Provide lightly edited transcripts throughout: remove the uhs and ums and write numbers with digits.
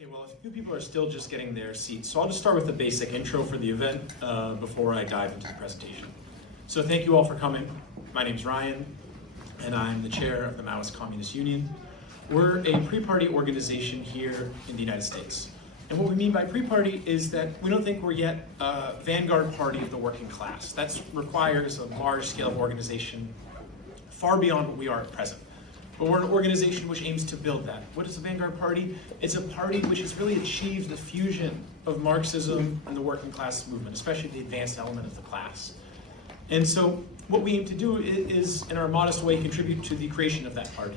Okay, well, a few people are still just getting their seats, so I'll just start with a basic intro for the event before I dive into the presentation. So thank you all for coming. My name's Ryan, and I'm the chair of the Maoist Communist Union. We're a pre-party organization here in the United States. And what we mean by pre-party is that we don't think we're yet a vanguard party of the working class. That requires a large scale of organization far beyond what we are at present. But we're an organization which aims to build that. What is a vanguard party? It's a party which has really achieved the fusion of Marxism and the working class movement, especially the advanced element of the class. And so what we aim to do is, in our modest way, contribute to the creation of that party.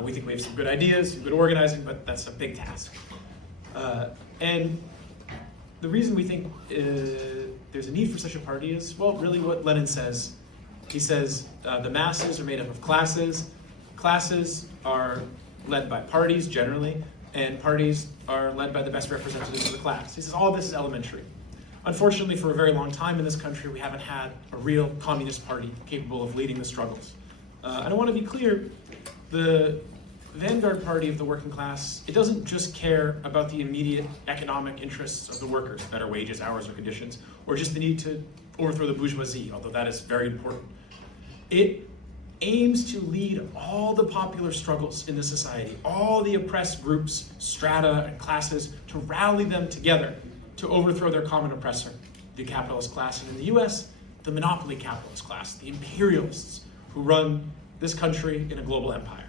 We think we have some good ideas, some good organizing, but that's a big task. And the reason we think there's a need for such a party is, well, really what Lenin says. He says the masses are made up of classes. Classes are led by parties, generally, and parties are led by the best representatives of the class. He says all this is elementary. Unfortunately, for a very long time in this country, we haven't had a real communist party capable of leading the struggles. And I want to be clear, the vanguard party of the working class, it doesn't just care about the immediate economic interests of the workers, better wages, hours, or conditions, or just the need to overthrow the bourgeoisie, although that is very important. It aims to lead all the popular struggles in the society, all the oppressed groups, strata, and classes, to rally them together to overthrow their common oppressor, the capitalist class, and in the US, the monopoly capitalist class, the imperialists who run this country in a global empire.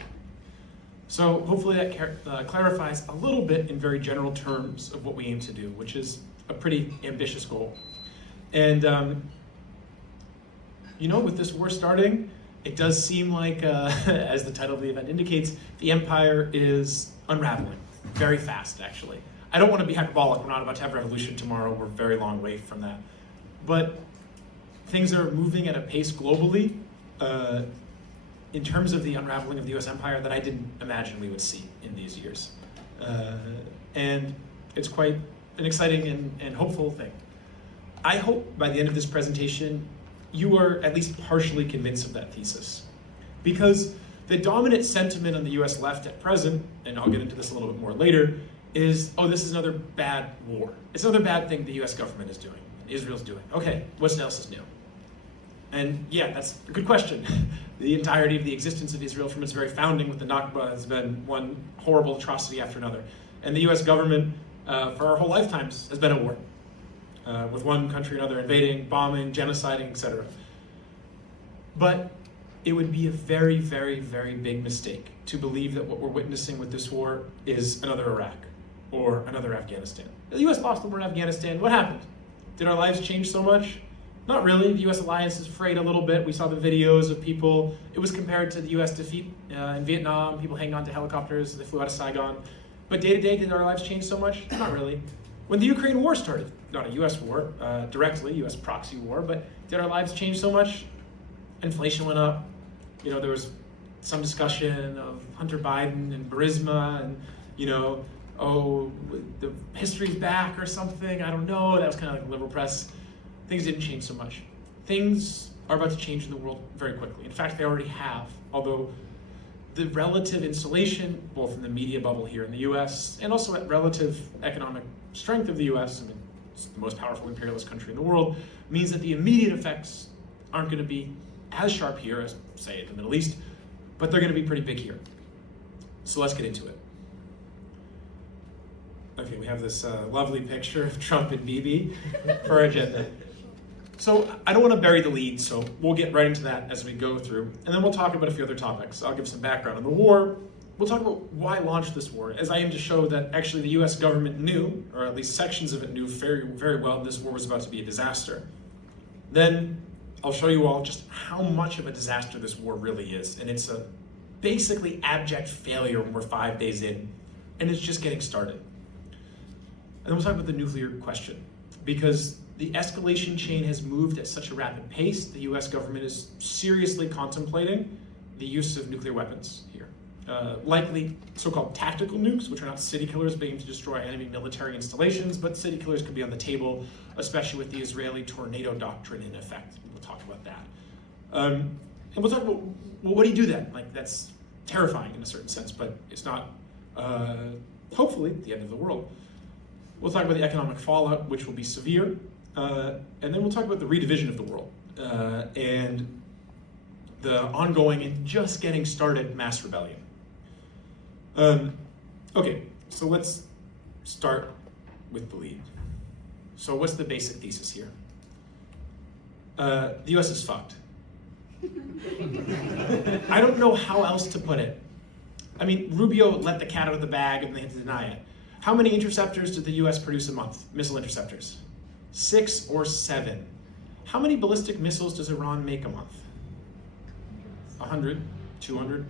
So hopefully that clarifies a little bit in very general terms of what we aim to do, which is a pretty ambitious goal. And with this war starting, it does seem like, as the title of the event indicates, the empire is unraveling very fast, actually. I don't want to be hyperbolic. We're not about to have revolution tomorrow. We're a very long way from that. But things are moving at a pace globally in terms of the unraveling of the US empire that I didn't imagine we would see in these years. And it's quite an exciting and hopeful thing. I hope by the end of this presentation, you are at least partially convinced of that thesis. Because the dominant sentiment on the US left at present, and I'll get into this a little bit more later, is, oh, this is another bad war. It's another bad thing the US government is doing, Israel's doing. Okay, what else is new? And yeah, that's a good question. The entirety of the existence of Israel from its very founding with the Nakba has been one horrible atrocity after another. And the US government, for our whole lifetimes, has been at war. With one country or another invading, bombing, genociding, etc. But it would be a very, very, very big mistake to believe that what we're witnessing with this war is another Iraq or another Afghanistan. The US lost the war in Afghanistan. What happened? Did our lives change so much? Not really. The US alliance is frayed a little bit. We saw the videos of people. It was compared to the US defeat in Vietnam, people hanging on to helicopters as they flew out of Saigon. But day to day, did our lives change so much? Not really. When the Ukraine war started, not a US war, directly, US proxy war, but did our lives change so much? Inflation went up. There was some discussion of Hunter Biden and Burisma and, the history's back or something. I don't know. That was kind of like liberal press. Things didn't change so much. Things are about to change in the world very quickly. In fact, they already have, although the relative insulation, both in the media bubble here in the US and also at relative economic strength of the US, it's the most powerful imperialist country in the world, means that the immediate effects aren't going to be as sharp here as, say, in the Middle East, but they're going to be pretty big here. So let's get into it. Okay, we have this lovely picture of Trump and Bibi for our agenda. So I don't want to bury the lead, so we'll get right into that as we go through, and then we'll talk about a few other topics. I'll give some background on the war. We'll talk about why launch this war, as I aim to show that actually the US government knew, or at least sections of it knew very, very well, this war was about to be a disaster. Then I'll show you all just how much of a disaster this war really is, and it's a basically abject failure when we're 5 days in, and it's just getting started. And then we'll talk about the nuclear question, because the escalation chain has moved at such a rapid pace, the US government is seriously contemplating the use of nuclear weapons here. Likely so-called tactical nukes, which are not city killers being to destroy enemy military installations, but city killers could be on the table, especially with the Israeli tornado doctrine in effect. We'll talk about that. And we'll talk about, well, what do you do then? Like, that's terrifying in a certain sense, but it's not hopefully, the end of the world. We'll talk about the economic fallout, which will be severe, and then we'll talk about the redivision of the world, and the ongoing and just getting started mass rebellion. Okay, so let's start with the lead. So what's the basic thesis here? The US is fucked. I don't know how else to put it. I mean, Rubio let the cat out of the bag and they had to deny it. How many interceptors did the US produce a month? Missile interceptors? 6 or 7. How many ballistic missiles does Iran make a month? 100, 200,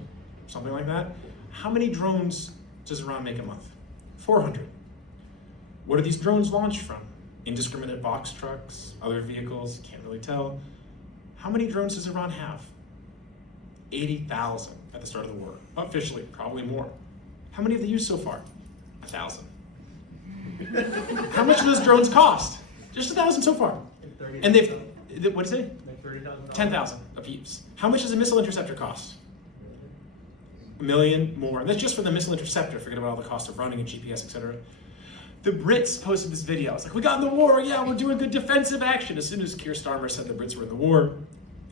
something like that. How many drones does Iran make a month? 400. What are these drones launched from? Indiscriminate box trucks, other vehicles, can't really tell. How many drones does Iran have? 80,000 at the start of the war. Officially, probably more. How many have they used so far? 1,000. How much do those drones cost? Just 1,000 so far. And what do you say? Like $30,000. 10,000 a piece. How much does a missile interceptor cost? $1 million more. That's just for the missile interceptor. Forget about all the cost of running and GPS, etc. The Brits posted this video. It's like, we got in the war, yeah, we're doing good defensive action. As soon as Keir Starmer said the Brits were in the war,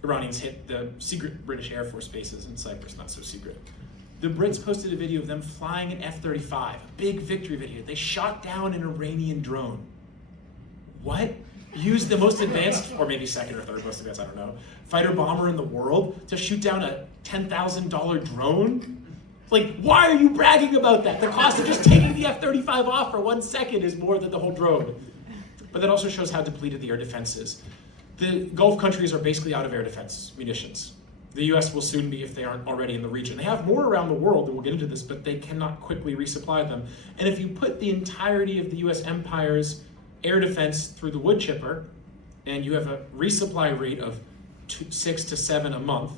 Iranians hit the secret British Air Force bases in Cyprus, not so secret. The Brits posted a video of them flying an F-35, a big victory video. They shot down an Iranian drone. What? Used the most advanced, or maybe second or third most advanced, I don't know, fighter bomber in the world to shoot down a $10,000 drone? Like, why are you bragging about that? The cost of just taking the F-35 off for 1 second is more than the whole drone. But that also shows how depleted the air defense is. The Gulf countries are basically out of air defense munitions. The US will soon be if they aren't already in the region. They have more around the world, and we'll get into this, but they cannot quickly resupply them. And if you put the entirety of the US empire's air defense through the wood chipper, and you have a resupply rate of 6 to 7 a month,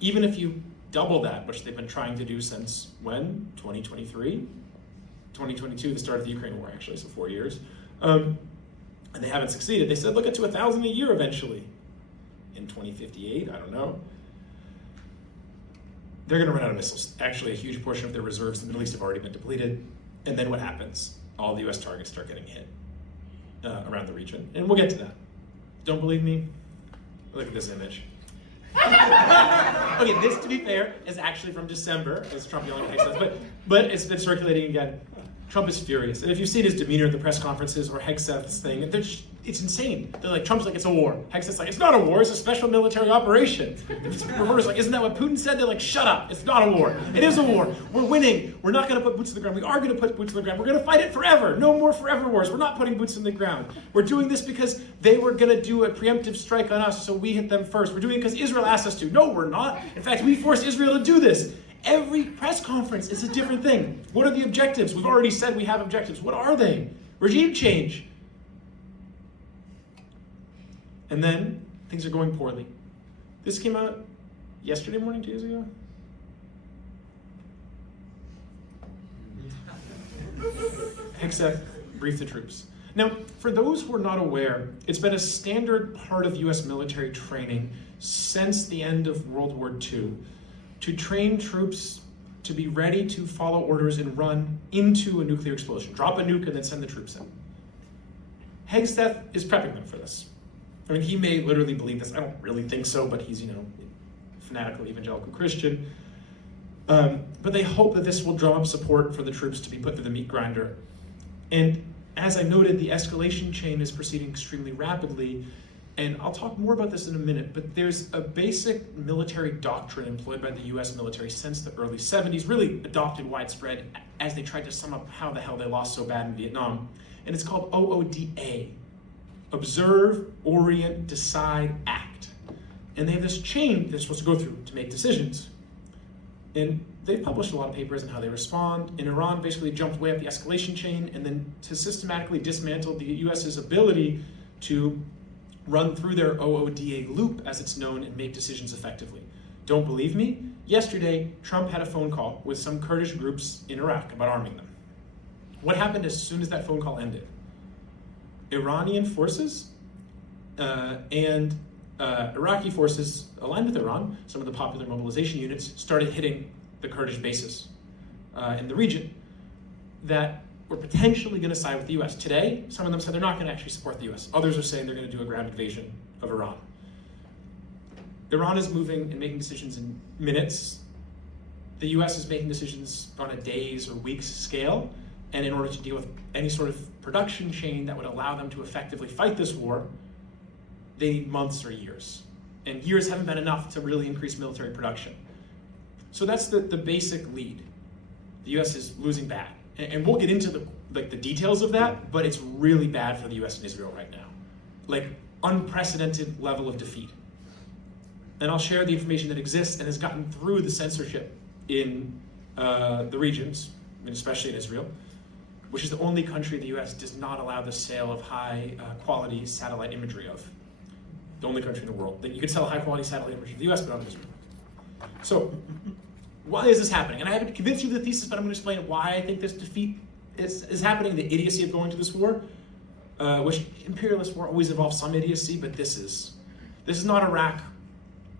even if you double that, which they've been trying to do since when? 2023? 2022, the start of the Ukraine war, actually, so 4 years. And they haven't succeeded. They said, look, get to 1,000 a year eventually. In 2058, I don't know. They're going to run out of missiles. Actually, a huge portion of their reserves in the Middle East have already been depleted. And then what happens? All the US targets start getting hit around the region. And we'll get to that. Don't believe me? Look at this image. Okay, this, to be fair, is actually from December, as Trump yelling at Hegseth, but it's been circulating again. Trump is furious. And if you've seen his demeanor at the press conferences or Hegseth's thing, it's insane. They're like, Trump's like, it's a war. Hegseth's like, it's not a war, it's a special military operation. It's reverse, like, isn't that what Putin said? They're like, shut up, it's not a war. It is a war. We're winning. We're not going to put boots on the ground. We are going to put boots on the ground. We're going to fight it forever. No more forever wars. We're not putting boots on the ground. We're doing this because they were going to do a preemptive strike on us, so we hit them first. We're doing it because Israel asked us to. No, we're not. In fact, we forced Israel to do this. Every press conference is a different thing. What are the objectives? We've already said we have objectives. What are they? Regime change. And then things are going poorly. This came out yesterday morning, 2 days ago. Hegseth briefed the troops. Now, for those who are not aware, it's been a standard part of US military training since the end of World War II to train troops to be ready to follow orders and run into a nuclear explosion. Drop a nuke and then send the troops in. Hegseth is prepping them for this. I mean, he may literally believe this. I don't really think so, but he's, fanatical evangelical Christian. But they hope that this will drum up support for the troops to be put through the meat grinder. And as I noted, the escalation chain is proceeding extremely rapidly. And I'll talk more about this in a minute, but there's a basic military doctrine employed by the US military since the early 70s, really adopted widespread as they tried to sum up how the hell they lost so bad in Vietnam. And it's called OODA, Observe, Orient, Decide, Act. And they have this chain they're supposed to go through to make decisions. And they've published a lot of papers on how they respond. And Iran basically jumped way up the escalation chain and then to systematically dismantle the US's ability to run through their OODA loop, as it's known, and make decisions effectively. Don't believe me? Yesterday, Trump had a phone call with some Kurdish groups in Iraq about arming them. What happened as soon as that phone call ended? Iranian forces and Iraqi forces aligned with Iran, some of the popular mobilization units, started hitting the Kurdish bases in the region. that were potentially going to side with the US. Today, some of them said they're not going to actually support the US. Others are saying they're going to do a ground invasion of Iran. Iran is moving and making decisions in minutes. The US is making decisions on a days or weeks scale, and in order to deal with any sort of production chain that would allow them to effectively fight this war, they need months or years. And years haven't been enough to really increase military production. So that's the basic lead. The US is losing bad. And we'll get into the details of that, but it's really bad for the US and Israel right now. Like, unprecedented level of defeat. And I'll share the information that exists and has gotten through the censorship in the regions, and especially in Israel, which is the only country the US does not allow the sale of high quality satellite imagery of. The only country in the world that you could sell high quality satellite imagery of the US, but not Israel. So, why is this happening? And I haven't convinced you of the thesis, but I'm going to explain why I think this defeat is happening, the idiocy of going to this war, which imperialist war always involves some idiocy, but this is not Iraq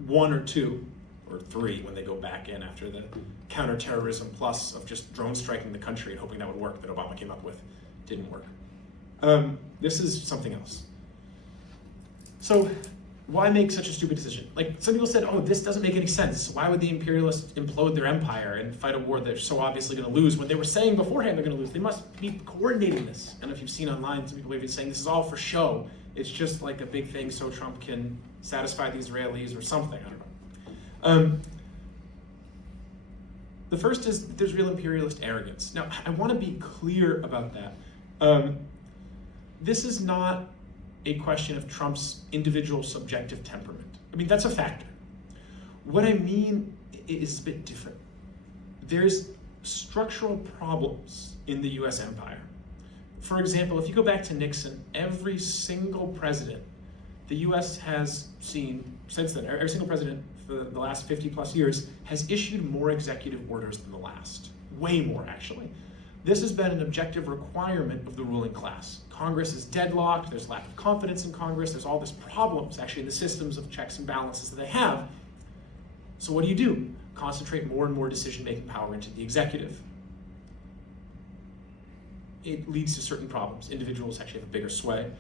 1 or 2 or 3 when they go back in after the counterterrorism plus of just drone striking the country and hoping that would work that Obama came up with. Didn't work. This is something else. So why make such a stupid decision? Like, some people said, oh, this doesn't make any sense. Why would the imperialists implode their empire and fight a war they're so obviously going to lose when they were saying beforehand they're going to lose? They must be coordinating this. And if you've seen online, some people have been saying this is all for show. It's just like a big thing so Trump can satisfy the Israelis or something. I don't know. The first is that there's real imperialist arrogance. Now, I want to be clear about that. This is not a question of Trump's individual subjective temperament. I mean, that's a factor. What I mean is a bit different. There's structural problems in the US empire. For example, if you go back to Nixon, every single president the US has seen since then, every single president for the last 50 plus years has issued more executive orders than the last. Way more, actually. This has been an objective requirement of the ruling class. Congress is deadlocked, there's lack of confidence in Congress, there's all these problems actually in the systems of checks and balances that they have. So what do? Concentrate more and more decision-making power into the executive. It leads to certain problems. Individuals actually have a bigger sway.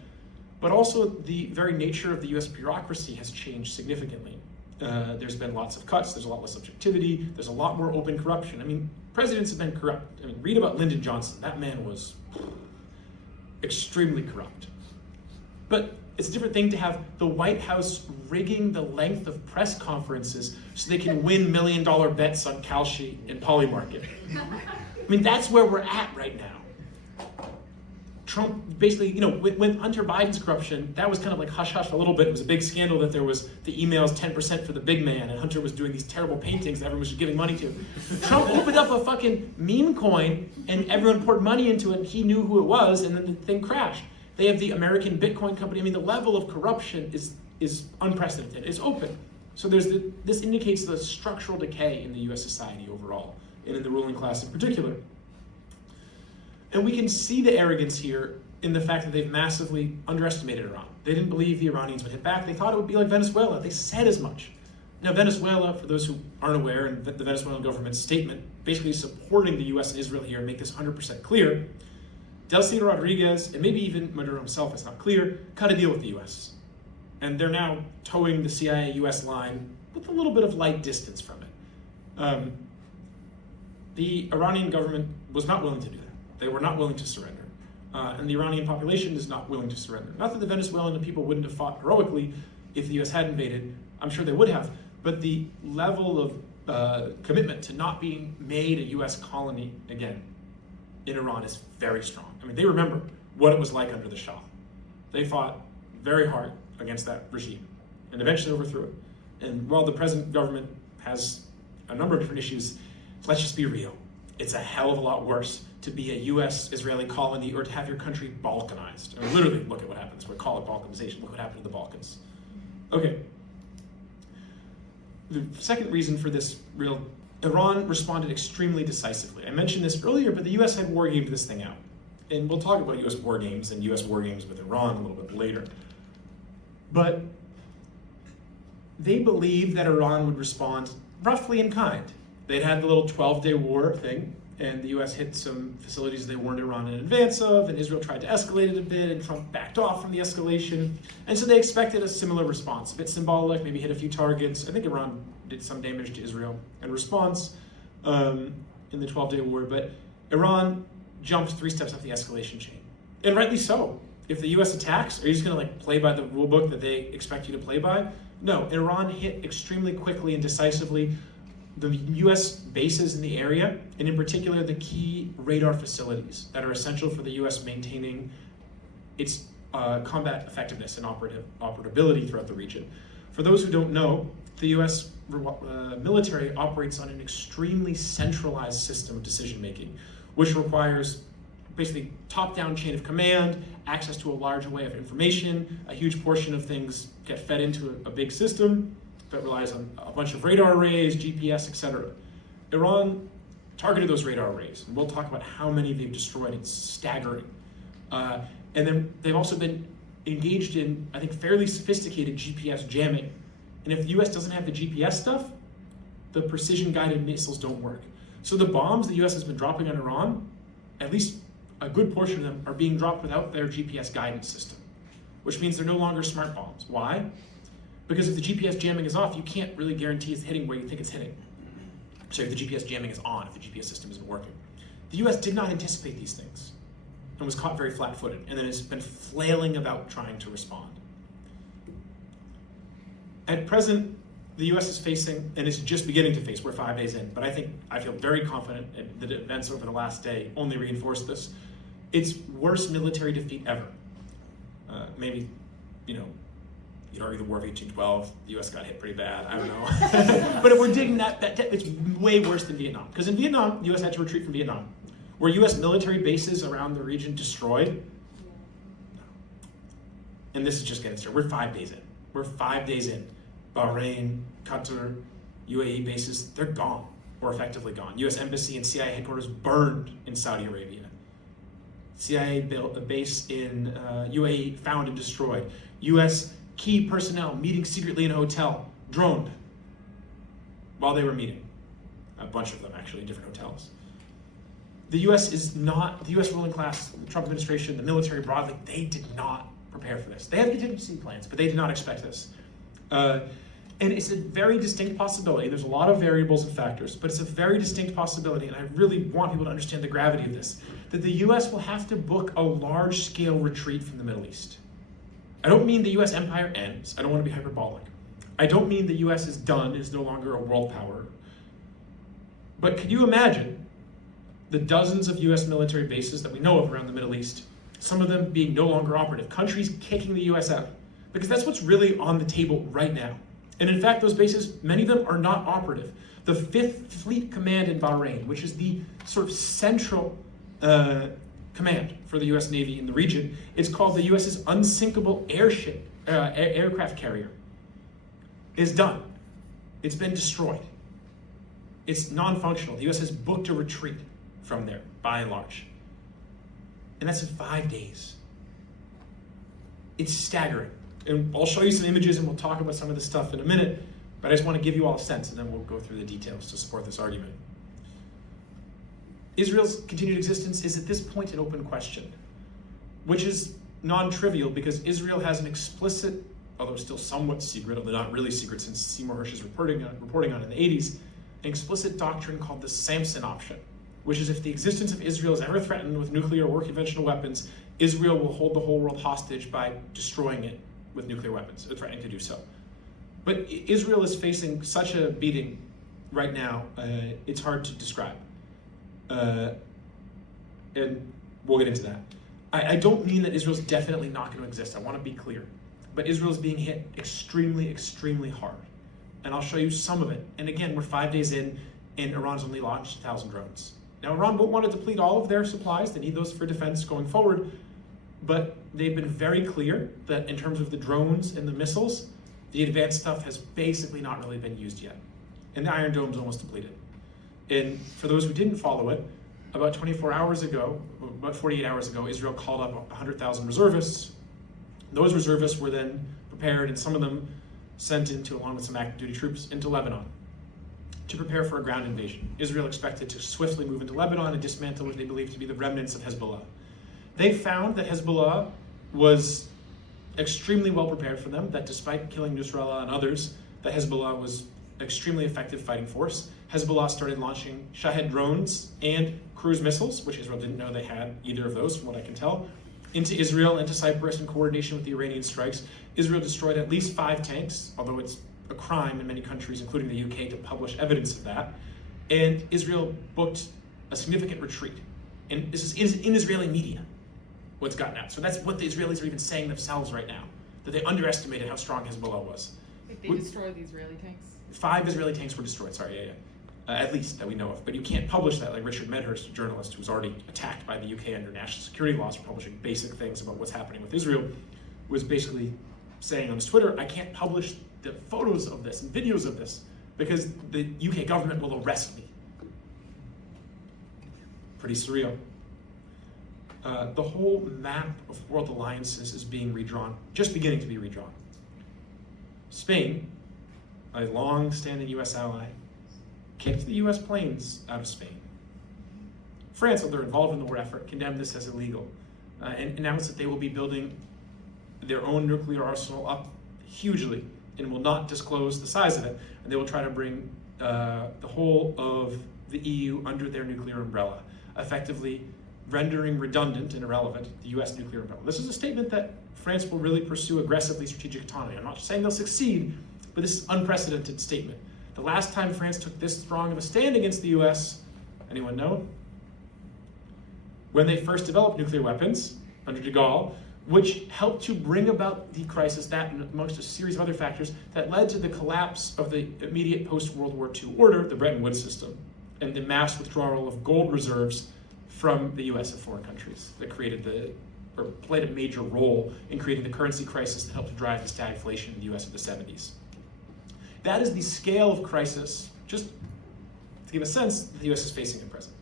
But also the very nature of the US bureaucracy has changed significantly. There's been lots of cuts, there's a lot less objectivity, there's a lot more open corruption. I mean, presidents have been corrupt. I mean, read about Lyndon Johnson. That man was extremely corrupt. But it's a different thing to have the White House rigging the length of press conferences so they can win $1 million bets on Kalshi and Polymarket. I mean, that's where we're at right now. Trump basically, with Hunter Biden's corruption, that was kind of like hush-hush a little bit. It was a big scandal that there was the emails 10% for the big man, and Hunter was doing these terrible paintings that everyone was giving money to. Trump opened up a fucking meme coin, and everyone poured money into it, and he knew who it was, and then the thing crashed. They have the American Bitcoin company. I mean, the level of corruption is unprecedented. It's open. So this indicates the structural decay in the US society overall, and in the ruling class in particular. And we can see the arrogance here in the fact that they've massively underestimated Iran. They didn't believe the Iranians would hit back. They thought it would be like Venezuela. They said as much. Now, Venezuela, for those who aren't aware, and the Venezuelan government's statement basically supporting the US and Israel here and make this 100% clear, Delcy Rodriguez, and maybe even Maduro himself, it's not clear, cut a deal with the US. And they're now towing the CIA-US line with a little bit of light distance from it. The Iranian government was not willing to do that. They were not willing to surrender. And the Iranian population is not willing to surrender. Not that the Venezuelan people wouldn't have fought heroically if the US had invaded. I'm sure they would have. But the level of commitment to not being made a US colony again in Iran is very strong. I mean, they remember what it was like under the Shah. They fought very hard against that regime and eventually overthrew it. And while the present government has a number of different issues, let's just be real. It's a hell of a lot worse to be a US-Israeli colony or to have your country Balkanized. I mean, literally, look at what happens. We call it Balkanization. Look what happened to the Balkans. Okay. The second reason for this Iran responded extremely decisively. I mentioned this earlier, but the US had war gamed this thing out. And we'll talk about US war games and US war games with Iran a little bit later. But they believed that Iran would respond roughly in kind. They'd had the little 12-day war thing, and the US hit some facilities they warned Iran in advance of, and Israel tried to escalate it a bit, and Trump backed off from the escalation. And so they expected a similar response, a bit symbolic, maybe hit a few targets. I think Iran did some damage to Israel in response in the 12-day war, but Iran jumped 3 steps up the escalation chain. And rightly so. If the US attacks, are you just gonna play by the rule book that they expect you to play by? No, Iran hit extremely quickly and decisively the US bases in the area, and in particular the key radar facilities that are essential for the US maintaining its combat effectiveness and operability throughout the region. For those who don't know, the US military operates on an extremely centralized system of decision making, which requires basically top-down chain of command, access to a large array of information. A huge portion of things get fed into a big system that relies on a bunch of radar arrays, GPS, etc. Iran targeted those radar arrays, and we'll talk about how many they've destroyed. It's staggering. And then they've also been engaged in, I think, fairly sophisticated GPS jamming. And if the US doesn't have the GPS stuff, the precision-guided missiles don't work. So the bombs the US has been dropping on Iran, at least a good portion of them, are being dropped without their GPS guidance system, which means they're no longer smart bombs. Why? Because if the GPS jamming is off, you can't really guarantee it's hitting where you think it's hitting. So if the GPS jamming is on, if the GPS system isn't working. The US did not anticipate these things and was caught very flat-footed, and then has been flailing about trying to respond. At present, the US is facing, and is just beginning to face, we're 5 days in, but I feel very confident that events over the last day only reinforce this. It's worst military defeat ever. Maybe, you'd argue the War of 1812, the US got hit pretty bad, I don't know. But if we're digging that it's way worse than Vietnam. Because in Vietnam, the US had to retreat from Vietnam. Were US military bases around the region destroyed? No. And this is just getting started. We're 5 days in. We're 5 days in. Bahrain, Qatar, UAE bases, they're gone, or effectively gone. US Embassy and CIA headquarters burned in Saudi Arabia. CIA built a base in UAE, found and destroyed. US key personnel meeting secretly in a hotel, droned while they were meeting. A bunch of them, actually, in different hotels. The US ruling class, the Trump administration, the military broadly, they did not prepare for this. They had contingency plans, but they did not expect this. And it's a very distinct possibility. There's a lot of variables and factors, but it's a very distinct possibility, and I really want people to understand the gravity of this, that the US will have to book a large-scale retreat from the Middle East. I don't mean the US empire ends. I don't want to be hyperbolic. I don't mean the US is done, is no longer a world power. But could you imagine the dozens of US military bases that we know of around the Middle East, some of them being no longer operative, countries kicking the US out? Because that's what's really on the table right now. And in fact, those bases, many of them are not operative. The 5th Fleet Command in Bahrain, which is the sort of central command for the US Navy in the region, it's called the US's unsinkable aircraft carrier, is done. It's been destroyed. It's non-functional. The US has booked a retreat from there, by and large. And that's in 5 days. It's staggering. And I'll show you some images and we'll talk about some of this stuff in a minute, but I just want to give you all a sense and then we'll go through the details to support this argument. Israel's continued existence is at this point an open question, which is non-trivial because Israel has an explicit, although still somewhat secret, although not really secret since Seymour Hersh is reporting on in the 80s, an explicit doctrine called the Samson option, which is if the existence of Israel is ever threatened with nuclear or conventional weapons, Israel will hold the whole world hostage by destroying it with nuclear weapons, or threatening to do so. But Israel is facing such a beating right now, it's hard to describe. And we'll get into that. I don't mean that Israel's definitely not going to exist. I want to be clear. But Israel's being hit extremely, extremely hard. And I'll show you some of it. And again, we're 5 days in, and Iran's only launched 1,000 drones. Now, Iran won't want to deplete all of their supplies. They need those for defense going forward. But they've been very clear that in terms of the drones and the missiles, the advanced stuff has basically not really been used yet. And the Iron Dome's almost depleted. And for those who didn't follow it, about 24 hours ago, about 48 hours ago, Israel called up 100,000 reservists. Those reservists were then prepared, and some of them sent into, along with some active duty troops, into Lebanon. to prepare for a ground invasion. Israel expected to swiftly move into Lebanon and dismantle what they believed to be the remnants of Hezbollah. They found that Hezbollah was extremely well prepared for them, that despite killing Nasrallah and others, that Hezbollah was extremely effective fighting force. Hezbollah started launching Shahed drones and cruise missiles, which Israel didn't know they had either of those, from what I can tell, into Israel, into Cyprus in coordination with the Iranian strikes. Israel destroyed at least 5 tanks, although it's a crime in many countries, including the UK, to publish evidence of that. And Israel booked a significant retreat. And this is in Israeli media, what's gotten out. So that's what the Israelis are even saying themselves right now, that they underestimated how strong Hezbollah was. If they destroyed the Israeli tanks? 5 Israeli tanks were destroyed, at least that we know of. But you can't publish that, like Richard Medhurst, a journalist who was already attacked by the UK under national security laws for publishing basic things about what's happening with Israel, was basically saying on his Twitter, I can't publish the photos of this and videos of this because the UK government will arrest me. Pretty surreal. The whole map of world alliances is being redrawn, just beginning to be redrawn. Spain, a long-standing US ally, kicked the US planes out of Spain. France, although involved in the war effort, condemned this as illegal and announced that they will be building their own nuclear arsenal up hugely and will not disclose the size of it. And they will try to bring the whole of the EU under their nuclear umbrella, effectively rendering redundant and irrelevant the US nuclear umbrella. This is a statement that France will really pursue aggressively strategic autonomy. I'm not saying they'll succeed, but this is an unprecedented statement. The last time France took this strong of a stand against the US, anyone know? When they first developed nuclear weapons under de Gaulle, which helped to bring about the crisis, that and amongst a series of other factors, that led to the collapse of the immediate post-World War II order, the Bretton Woods system, and the mass withdrawal of gold reserves from the US and foreign countries that played a major role in creating the currency crisis that helped to drive the stagflation in the US of the 70s. That is the scale of crisis, just to give a sense, that the US is facing at present.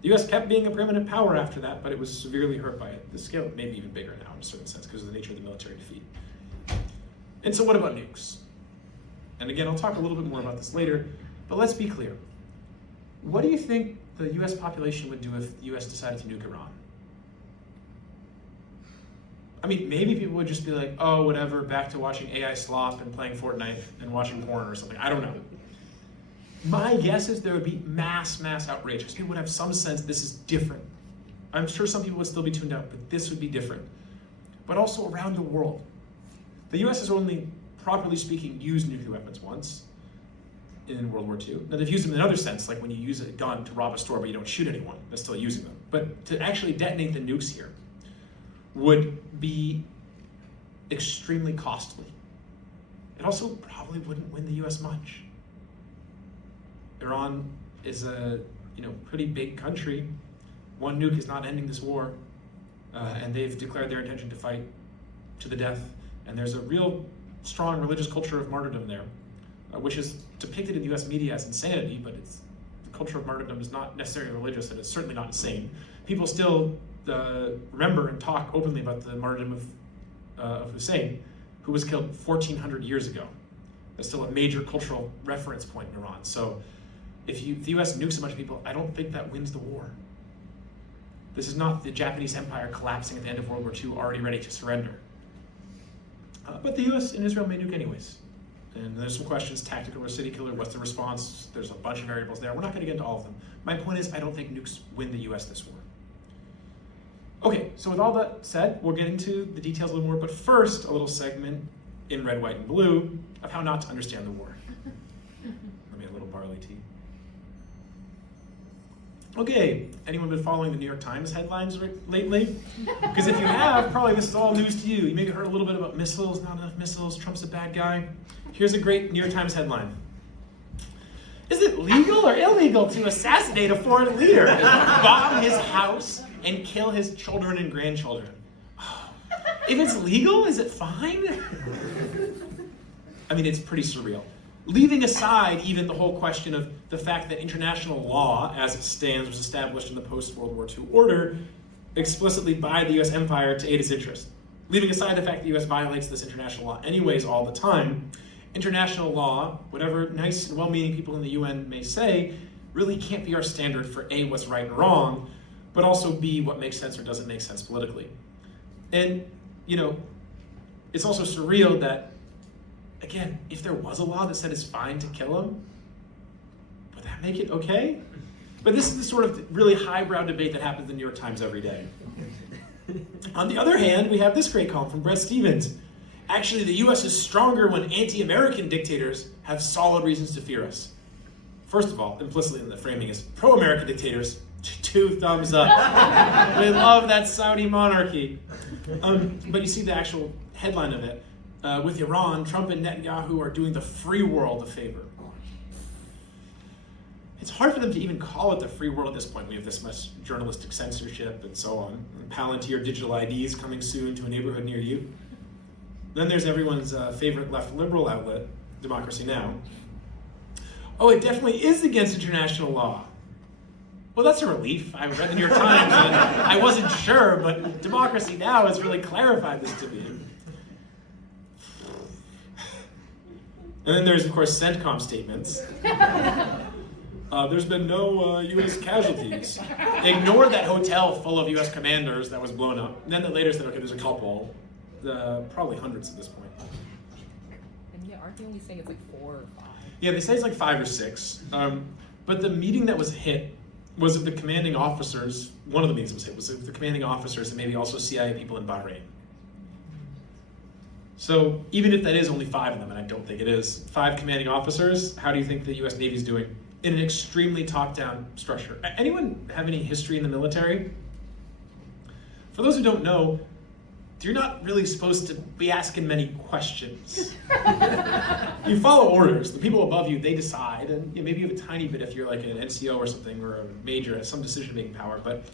The US kept being a permanent power after that, but it was severely hurt by it. The scale may be even bigger now in a certain sense because of the nature of the military defeat. And so what about nukes? And again, I'll talk a little bit more about this later, but let's be clear. What do you think the US population would do if the US decided to nuke Iran? I mean, maybe people would just be like, oh, whatever, back to watching AI slop and playing Fortnite and watching porn or something. I don't know. My guess is there would be mass outrage because people would have some sense this is different. I'm sure some people would still be tuned out, but this would be different. But also around the world. The US has only, properly speaking, used nuclear weapons once in World War II. Now they've used them in another sense, like when you use a gun to rob a store but you don't shoot anyone, that's still using them. But to actually detonate the nukes here would be extremely costly. It also probably wouldn't win the US much. Iran is a pretty big country. One nuke is not ending this war, and they've declared their intention to fight to the death. And there's a real strong religious culture of martyrdom there, which is depicted in the US media as insanity, but the culture of martyrdom is not necessarily religious, and it's certainly not insane. People still remember and talk openly about the martyrdom of Hussein, who was killed 1,400 years ago. That's still a major cultural reference point in Iran. So if the US nukes a bunch of people, I don't think that wins the war. This is not the Japanese empire collapsing at the end of World War II, already ready to surrender. But the US and Israel may nuke anyways. And there's some questions, tactical or city killer, what's the response? There's a bunch of variables there. We're not gonna get into all of them. My point is, I don't think nukes win the US this war. Okay, so with all that said, we'll get into the details a little more, but first, a little segment in red, white, and blue of how not to understand the war. Let me have a little barley tea. Okay, anyone been following the New York Times headlines lately? Because if you have, probably this is all news to you. You maybe heard a little bit about missiles, not enough missiles, Trump's a bad guy. Here's a great New York Times headline. Is it legal or illegal to assassinate a foreign leader, bomb his house, and kill his children and grandchildren? If it's legal, is it fine? I mean, it's pretty surreal. Leaving aside even the whole question of the fact that international law, as it stands, was established in the post-World War II order explicitly by the US empire to aid its interest. Leaving aside the fact that the US violates this international law anyways all the time, International law, whatever nice and well-meaning people in the UN may say, really can't be our standard for A, what's right and wrong, but also B, what makes sense or doesn't make sense politically. And, it's also surreal that, again, if there was a law that said it's fine to kill them, would that make it okay? But this is the sort of really highbrow debate that happens in the New York Times every day. On the other hand, we have this great column from Bret Stephens. Actually, the US is stronger when anti-American dictators have solid reasons to fear us. First of all, implicitly in the framing is pro-American dictators, 2 thumbs up. We love that Saudi monarchy. But you see the actual headline of it. With Iran, Trump and Netanyahu are doing the free world a favor. It's hard for them to even call it the free world at this point. We have this much journalistic censorship and so on. And Palantir digital IDs coming soon to a neighborhood near you. Then there's everyone's favorite left liberal outlet, Democracy Now! Oh, it definitely is against international law. Well, that's a relief. I read the New York Times and I wasn't sure, but Democracy Now! Has really clarified this to me. And then there's, of course, CENTCOM statements. There's been no U.S. casualties. They ignored that hotel full of U.S. commanders that was blown up. And then they later said, okay, there's a couple, probably hundreds at this point. And yeah, aren't they only saying it's like 4 or 5? Yeah, they say it's like 5 or 6. But the meeting that was hit was of the commanding officers, one of the meetings that was hit was of the commanding officers and maybe also CIA people in Bahrain. So even if that is only 5 of them, and I don't think it is, 5 commanding officers, how do you think the US Navy is doing in an extremely top-down structure? Anyone have any history in the military? For those who don't know, you're not really supposed to be asking many questions. You follow orders. The people above you, they decide, and maybe you have a tiny bit if you're like an NCO or something, or a major, has some decision-making power, but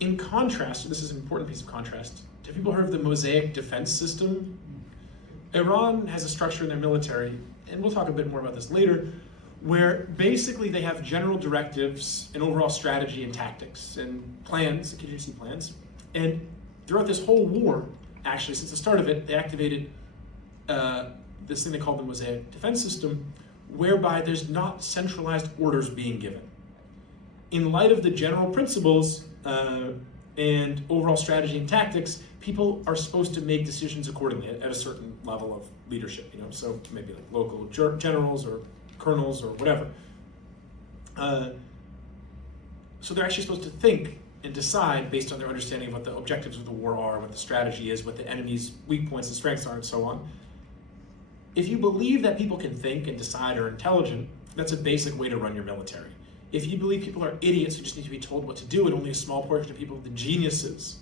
in contrast, this is an important piece of contrast, have people heard of the Mosaic defense system? Iran has a structure in their military, and we'll talk a bit more about this later, where basically they have general directives and overall strategy and tactics and plans, contingency plans. And throughout this whole war, actually, since the start of it, they activated this thing they call the Mosaic defense system, whereby there's not centralized orders being given. In light of the general principles and overall strategy and tactics, people are supposed to make decisions accordingly at a certain level of leadership, so maybe like local generals or colonels or whatever. So they're actually supposed to think and decide based on their understanding of what the objectives of the war are, what the strategy is, what the enemy's weak points and strengths are, and so on. If you believe that people can think and decide or are intelligent, that's a basic way to run your military. If you believe people are idiots who just need to be told what to do and only a small portion of people, the geniuses,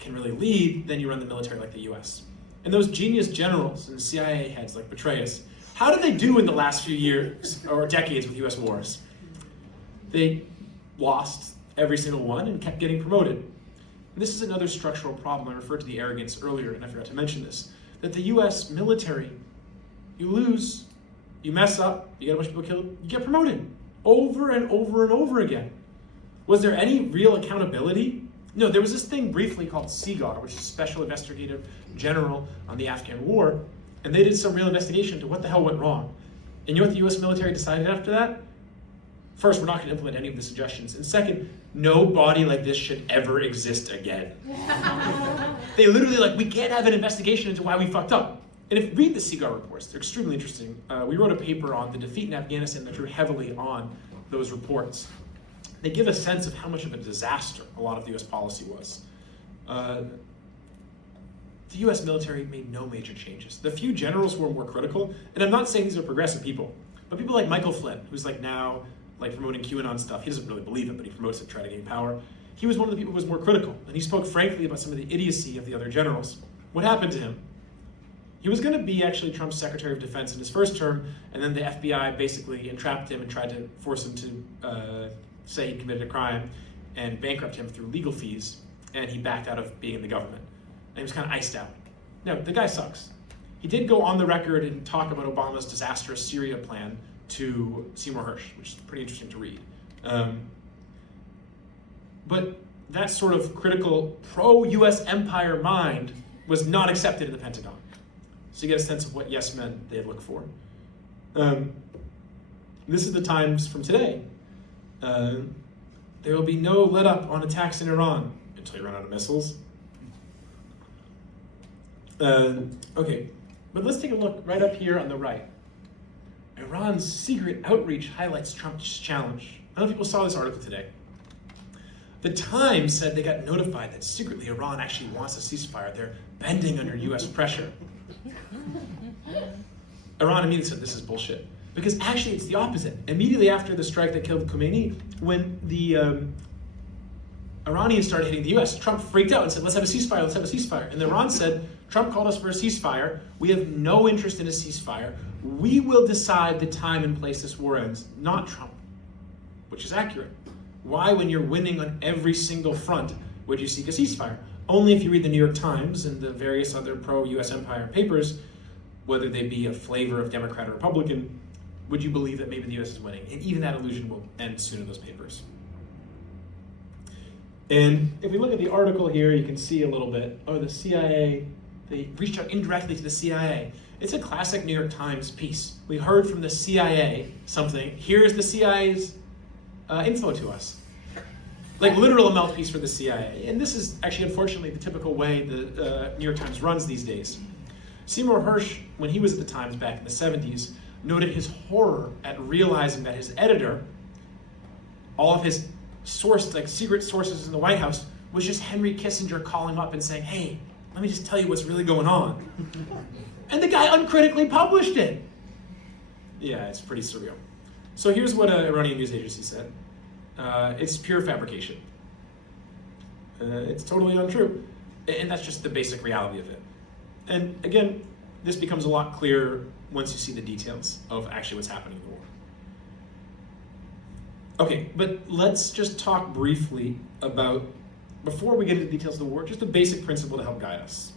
can really lead, then you run the military like the US. And those genius generals and CIA heads like Petraeus, how did they do in the last few years or decades with US wars? They lost every single one and kept getting promoted. And this is another structural problem. I referred to the arrogance earlier, and I forgot to mention this, that the US military, you lose, you mess up, you get a bunch of people killed, you get promoted over and over and over again. Was there any real accountability? No, there was this thing briefly called SIGAR, which is Special Investigative General on the Afghan War, and they did some real investigation into what the hell went wrong. And you know what the US military decided after that? First, we're not going to implement any of the suggestions. And second, no body like this should ever exist again. They literally we can't have an investigation into why we fucked up. And if you read the SIGAR reports, they're extremely interesting. We wrote a paper on the defeat in Afghanistan that drew heavily on those reports. They give a sense of how much of a disaster a lot of the US policy was. The US military made no major changes. The few generals who were more critical, and I'm not saying these are progressive people, but people like Michael Flynn, who's now promoting QAnon stuff. He doesn't really believe it, but he promotes it to try to gain power. He was one of the people who was more critical, and he spoke frankly about some of the idiocy of the other generals. What happened to him? He was going to be actually Trump's Secretary of Defense in his first term, and then the FBI basically entrapped him and tried to force him to say he committed a crime and bankrupt him through legal fees, and he backed out of being in the government. And he was kind of iced out. No, the guy sucks. He did go on the record and talk about Obama's disastrous Syria plan to Seymour Hersh, which is pretty interesting to read. But that sort of critical pro-US empire mind was not accepted in the Pentagon. so you get a sense of what yes men they'd look for. This is the Times from today. There will be no let up on attacks in Iran until you run out of missiles. Okay, but let's take a look right up here on the right. Iran's secret outreach highlights Trump's challenge. I don't know if people saw this article today. The Times said they got notified that secretly Iran actually wants a ceasefire. They're bending under US pressure. Iran immediately said this is bullshit. Because actually it's the opposite. Immediately after the strike that killed Khomeini, when the Iranians started hitting the US, Trump freaked out and said, let's have a ceasefire, let's have a ceasefire. And Iran said, Trump called us for a ceasefire. We have no interest in a ceasefire. We will decide the time and place this war ends, not Trump, which is accurate. Why, when you're winning on every single front, would you seek a ceasefire? Only if you read the New York Times and the various other pro-US empire papers, whether they be a flavor of Democrat or Republican, would you believe that maybe the US is winning? And even that illusion will end soon in those papers. And if we look at the article here, you can see a little bit. Oh, the CIA, they reached out indirectly to the CIA. It's a classic New York Times piece. We heard from the CIA something. Here's the CIA's info to us. Like literal mouthpiece for the CIA. And this is actually, unfortunately, the typical way the New York Times runs these days. Seymour Hersh, when he was at the Times back in the 70s, noted his horror at realizing that his editor, all of his secret sources in the White House, was just Henry Kissinger calling up and saying, hey, let me just tell you what's really going on. And the guy uncritically published it. Yeah, it's pretty surreal. So here's what an Iranian news agency said. It's pure fabrication. It's totally untrue. And that's just the basic reality of it. And again, this becomes a lot clearer once you see the details of actually what's happening in the war. Okay, but let's just talk briefly about, before we get into the details of the war, just a basic principle to help guide us.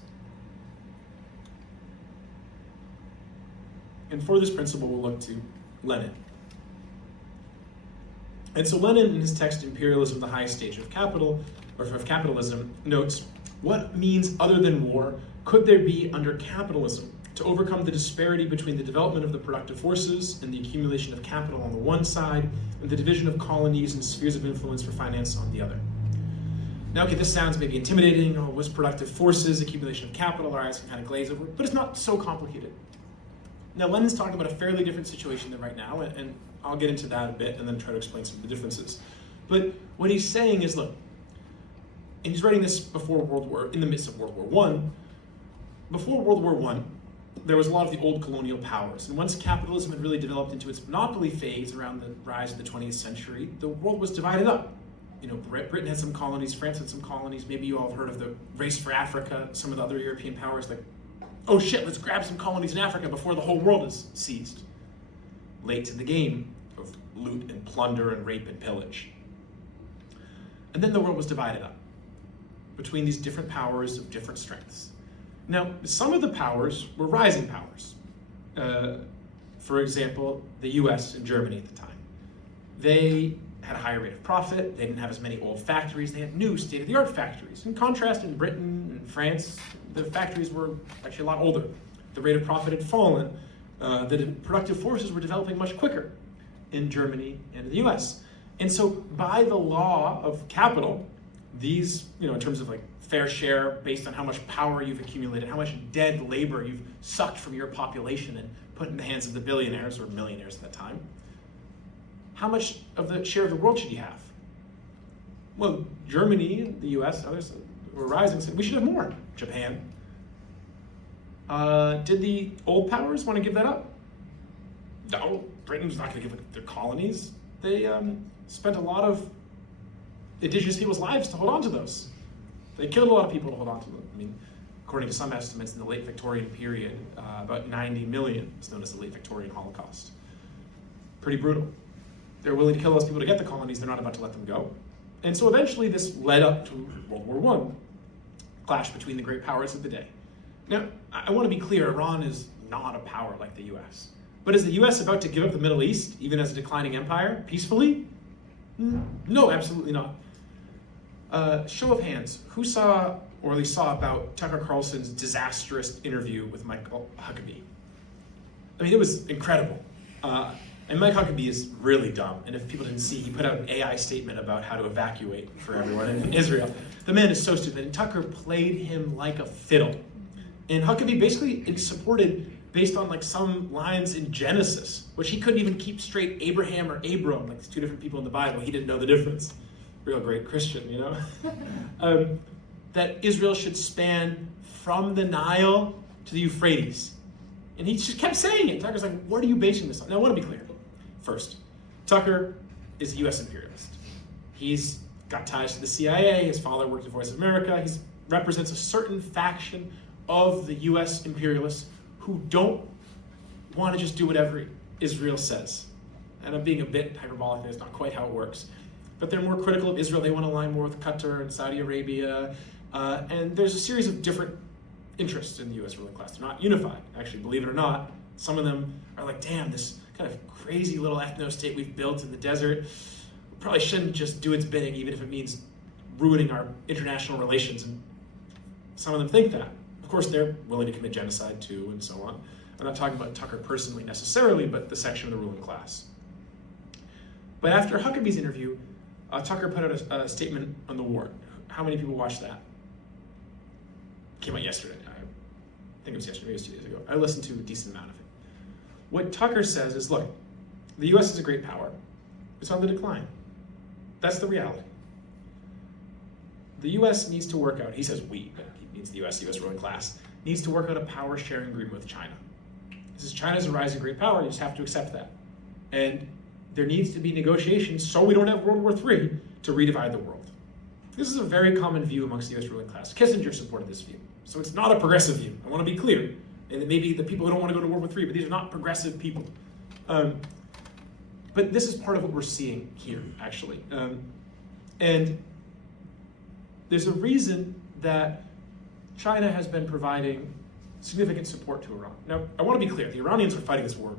And for this principle, we'll look to Lenin. And so Lenin, in his text Imperialism, the Highest Stage of Capital, or of Capitalism, notes, what means other than war could there be under capitalism to overcome the disparity between the development of the productive forces and the accumulation of capital on the one side, and the division of colonies and spheres of influence for finance on the other? Now, okay, this sounds maybe intimidating. Oh, what's productive forces, accumulation of capital? Our eyes can kind of glaze over, but it's not so complicated. Now, Lenin's talking about a fairly different situation than right now, and I'll get into that a bit and then try to explain some of the differences. But what he's saying is, look, and he's writing this in the midst of World War I. Before World War I, there was a lot of the old colonial powers. And once capitalism had really developed into its monopoly phase around the rise of the 20th century, the world was divided up. You know, Britain had some colonies, France had some colonies. Maybe you all have heard of the race for Africa. Some of the other European powers like, oh shit, let's grab some colonies in Africa before the whole world is seized. Late to the game of loot and plunder and rape and pillage. And then the world was divided up between these different powers of different strengths. Now, some of the powers were rising powers. For example, the US and Germany at the time. They had a higher rate of profit. They didn't have as many old factories. They had new state-of-the-art factories. In contrast, in Britain and France, the factories were actually a lot older. The rate of profit had fallen. The productive forces were developing much quicker in Germany and the US. And so by the law of capital, these, in terms of like fair share based on how much power you've accumulated, how much dead labor you've sucked from your population and put in the hands of the billionaires or millionaires at that time, how much of the share of the world should you have? Well, Germany, the US, others were rising, said we should have more. Japan. Did the old powers want to give that up? No, Britain's not going to give up their colonies. They spent a lot of indigenous people's lives to hold on to those. They killed a lot of people to hold on to them. I mean, according to some estimates in the late Victorian period, about 90 million is known as the late Victorian Holocaust. Pretty brutal. They're willing to kill those people to get the colonies. They're not about to let them go. And so eventually this led up to World War I, clash between the great powers of the day. Now, I want to be clear, Iran is not a power like the US. But is the US about to give up the Middle East, even as a declining empire, peacefully? No, absolutely not. Show of hands, who saw or at least saw about Tucker Carlson's disastrous interview with Michael Huckabee. I mean, it was incredible. And Mike Huckabee is really dumb. And if people didn't see, he put out an AI statement about how to evacuate for everyone in Israel. The man is so stupid. And Tucker played him like a fiddle. And Huckabee basically supported based on like some lines in Genesis, which he couldn't even keep straight, Abraham or Abram, like two different people in the Bible. He didn't know the difference. Real great Christian, you know? That Israel should span from the Nile to the Euphrates. And he just kept saying it. Tucker's like, what are you basing this on? Now, I want to be clear. First, Tucker is a U.S. imperialist. He's got ties to the CIA. His father worked at Voice of America. He represents a certain faction of the U.S. imperialists who don't want to just do whatever Israel says. And I'm being a bit hyperbolic, that's not quite how it works. But they're more critical of Israel. They want to align more with Qatar and Saudi Arabia. And there's a series of different interests in the U.S. ruling class. They're not unified. Actually, believe it or not, some of them are like, damn, this kind of crazy little ethno-state we've built in the desert probably shouldn't just do its bidding, even if it means ruining our international relations. And some of them think that. Of course, they're willing to commit genocide too, and so on. I'm not talking about Tucker personally necessarily, but the section of the ruling class. But after Huckabee's interview, Tucker put out a statement on the war. How many people watched that? Came out yesterday. I think it was yesterday, maybe it was 2 days ago. I listened to a decent amount of it. What Tucker says is, look, the US is a great power. It's on the decline. That's the reality. The US needs to work out, he says we, but he means the US ruling class, needs to work out a power sharing agreement with China. He says China's a rising great power, you just have to accept that. And there needs to be negotiations so we don't have World War III to redivide the world. This is a very common view amongst the US ruling class. Kissinger supported this view. So it's not a progressive view. I want to be clear. And maybe the people who don't want to go to World War III, but these are not progressive people. But this is part of what we're seeing here, actually. And there's a reason that China has been providing significant support to Iran. Now, I want to be clear. The Iranians are fighting this war,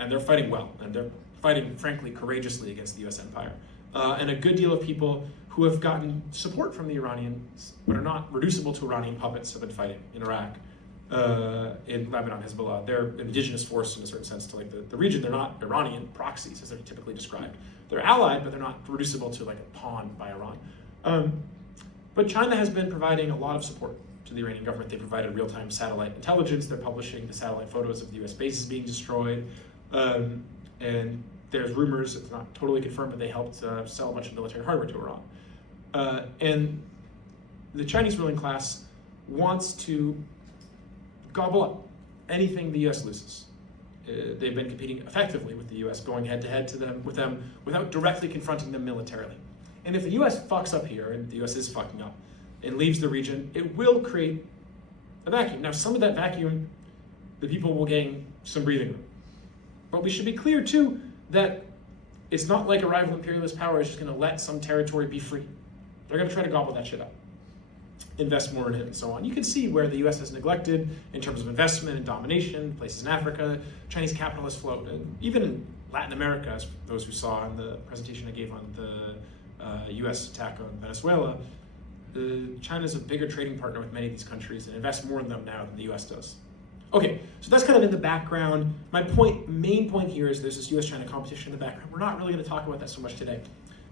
and they're fighting well, and they're fighting, frankly, courageously against the US empire. And a good deal of people who have gotten support from the Iranians, but are not reducible to Iranian puppets, have been fighting in Iraq, in Lebanon, Hezbollah. They're an indigenous force in a certain sense to like the region. They're not Iranian proxies, as they're typically described. They're allied, but they're not reducible to like a pawn by Iran. But China has been providing a lot of support to the Iranian government. They provided real-time satellite intelligence. They're publishing the satellite photos of the US bases being destroyed. And there's rumors, it's not totally confirmed, but they helped sell a bunch of military hardware to Iran. And the Chinese ruling class wants to gobble up anything the US loses. They've been competing effectively with the US, going head-to-head with them without directly confronting them militarily. And if the US fucks up here, and the US is fucking up, and leaves the region, it will create a vacuum. Now, some of that vacuum, the people will gain some breathing room. But we should be clear, too, that it's not like a rival imperialist power is just going to let some territory be free. They're going to try to gobble that shit up, invest more in it, and so on. You can see where the US has neglected in terms of investment and domination, places in Africa, Chinese capital has flowed, and even in Latin America, as those who saw in the presentation I gave on the US attack on Venezuela, China's a bigger trading partner with many of these countries and invests more in them now than the US does. Okay, so that's kind of in the background. My main point here is there's this US-China competition in the background. We're not really going to talk about that so much today.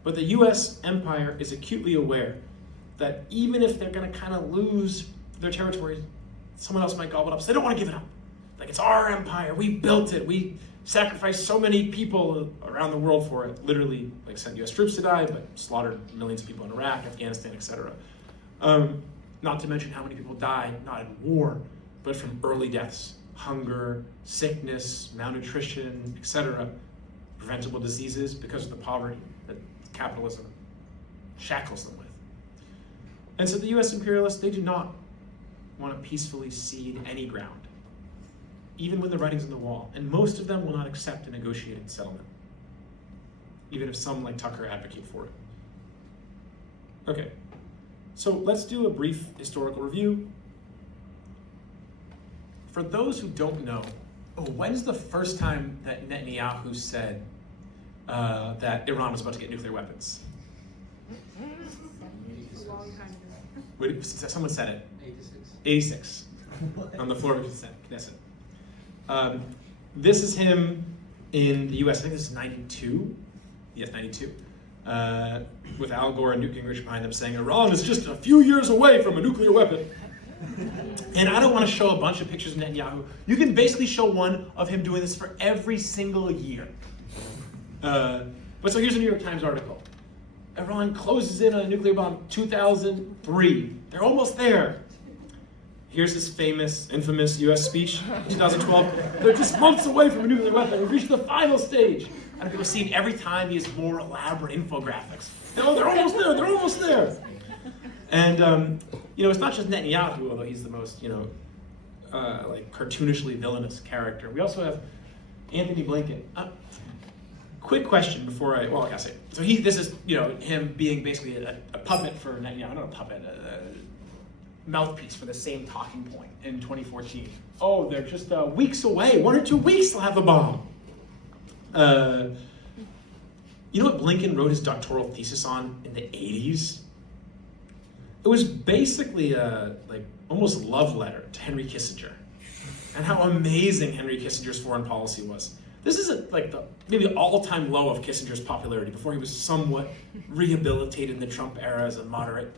But the US empire is acutely aware that even if they're going to kind of lose their territory, someone else might gobble it up. So they don't want to give it up. Like, it's our empire. We built it. We sacrificed so many people around the world for it. Literally, like, sent US troops to die, but slaughtered millions of people in Iraq, Afghanistan, etc. Not to mention how many people died, not in war, but from early deaths, hunger, sickness, malnutrition, etc., preventable diseases because of the poverty that capitalism shackles them with. And so the US imperialists, they do not want to peacefully cede any ground, even when the writing's on the wall. And most of them will not accept a negotiated settlement, even if some like Tucker advocate for it. Okay, so let's do a brief historical review. For those who don't know, when's the first time that Netanyahu said that Iran was about to get nuclear weapons? A long time ago. Someone said it. 86. 86 on the floor of the Knesset. This is him in the U.S. I think this is 92. Yes, 92. With Al Gore and Newt Gingrich behind them saying Iran is just a few years away from a nuclear weapon. And I don't want to show a bunch of pictures of Netanyahu. You can basically show one of him doing this for every single year. But so here's a New York Times article. Iran closes in on a nuclear bomb 2003. They're almost there. Here's his infamous U.S. speech, 2012. They're just months away from a nuclear weapon. We've reached the final stage. And people see every time he has more elaborate infographics. No, they're almost there. They're almost there. And it's not just Netanyahu, although he's the most like cartoonishly villainous character. We also have Anthony Blinken. Quick question before I gotta say. So this is him being basically a puppet for Netanyahu, not a puppet, a mouthpiece for the same talking point in 2014. Oh, they're just weeks away, 1 or 2 weeks they'll have the bomb. You know what Blinken wrote his doctoral thesis on in the 80s? It was basically a almost love letter to Henry Kissinger and how amazing Henry Kissinger's foreign policy was. This is maybe the all-time low of Kissinger's popularity before he was somewhat rehabilitated in the Trump era as a moderate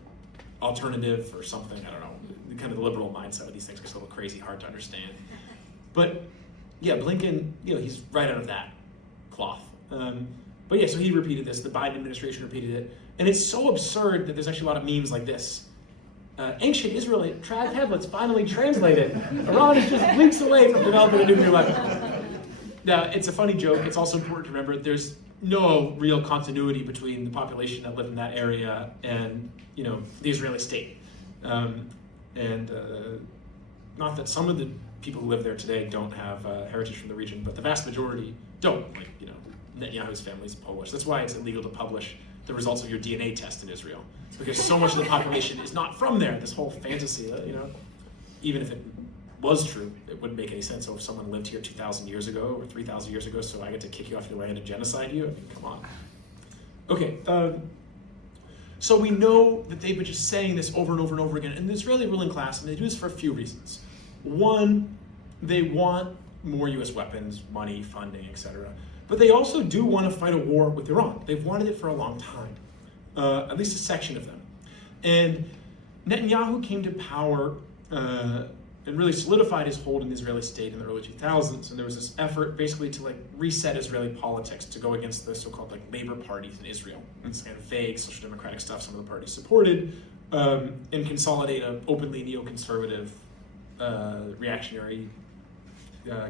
alternative or something. I don't know. Kind of the liberal mindset of these things gets a little crazy, hard to understand. But yeah, Blinken, he's right out of that cloth. But yeah, so he repeated this. The Biden administration repeated it. And it's so absurd that there's actually a lot of memes like this. Ancient Israeli tablets finally translated. Iran is just weeks away from developing a nuclear weapon. Now, it's a funny joke. It's also important to remember there's no real continuity between the population that lived in that area and the Israeli state. Not that some of the people who live there today don't have heritage from the region, but the vast majority don't. Netanyahu's family is Polish. That's why it's illegal to publish the results of your DNA test in Israel, because so much of the population is not from there. This whole fantasy, even if it was true, it wouldn't make any sense. So if someone lived here 2,000 years ago or 3,000 years ago, so I get to kick you off your land and genocide you? I mean, come on. Okay, so we know that they've been just saying this over and over and over again, and the Israeli ruling class, and they do this for a few reasons. One, they want more U.S. weapons, money, funding, etc. But they also do want to fight a war with Iran. They've wanted it for a long time, at least a section of them. And Netanyahu came to power and really solidified his hold in the Israeli state in the early 2000s. And there was this effort basically to reset Israeli politics, to go against the so-called labor parties in Israel. It's kind of vague social democratic stuff some of the parties supported, and consolidate an openly neoconservative, reactionary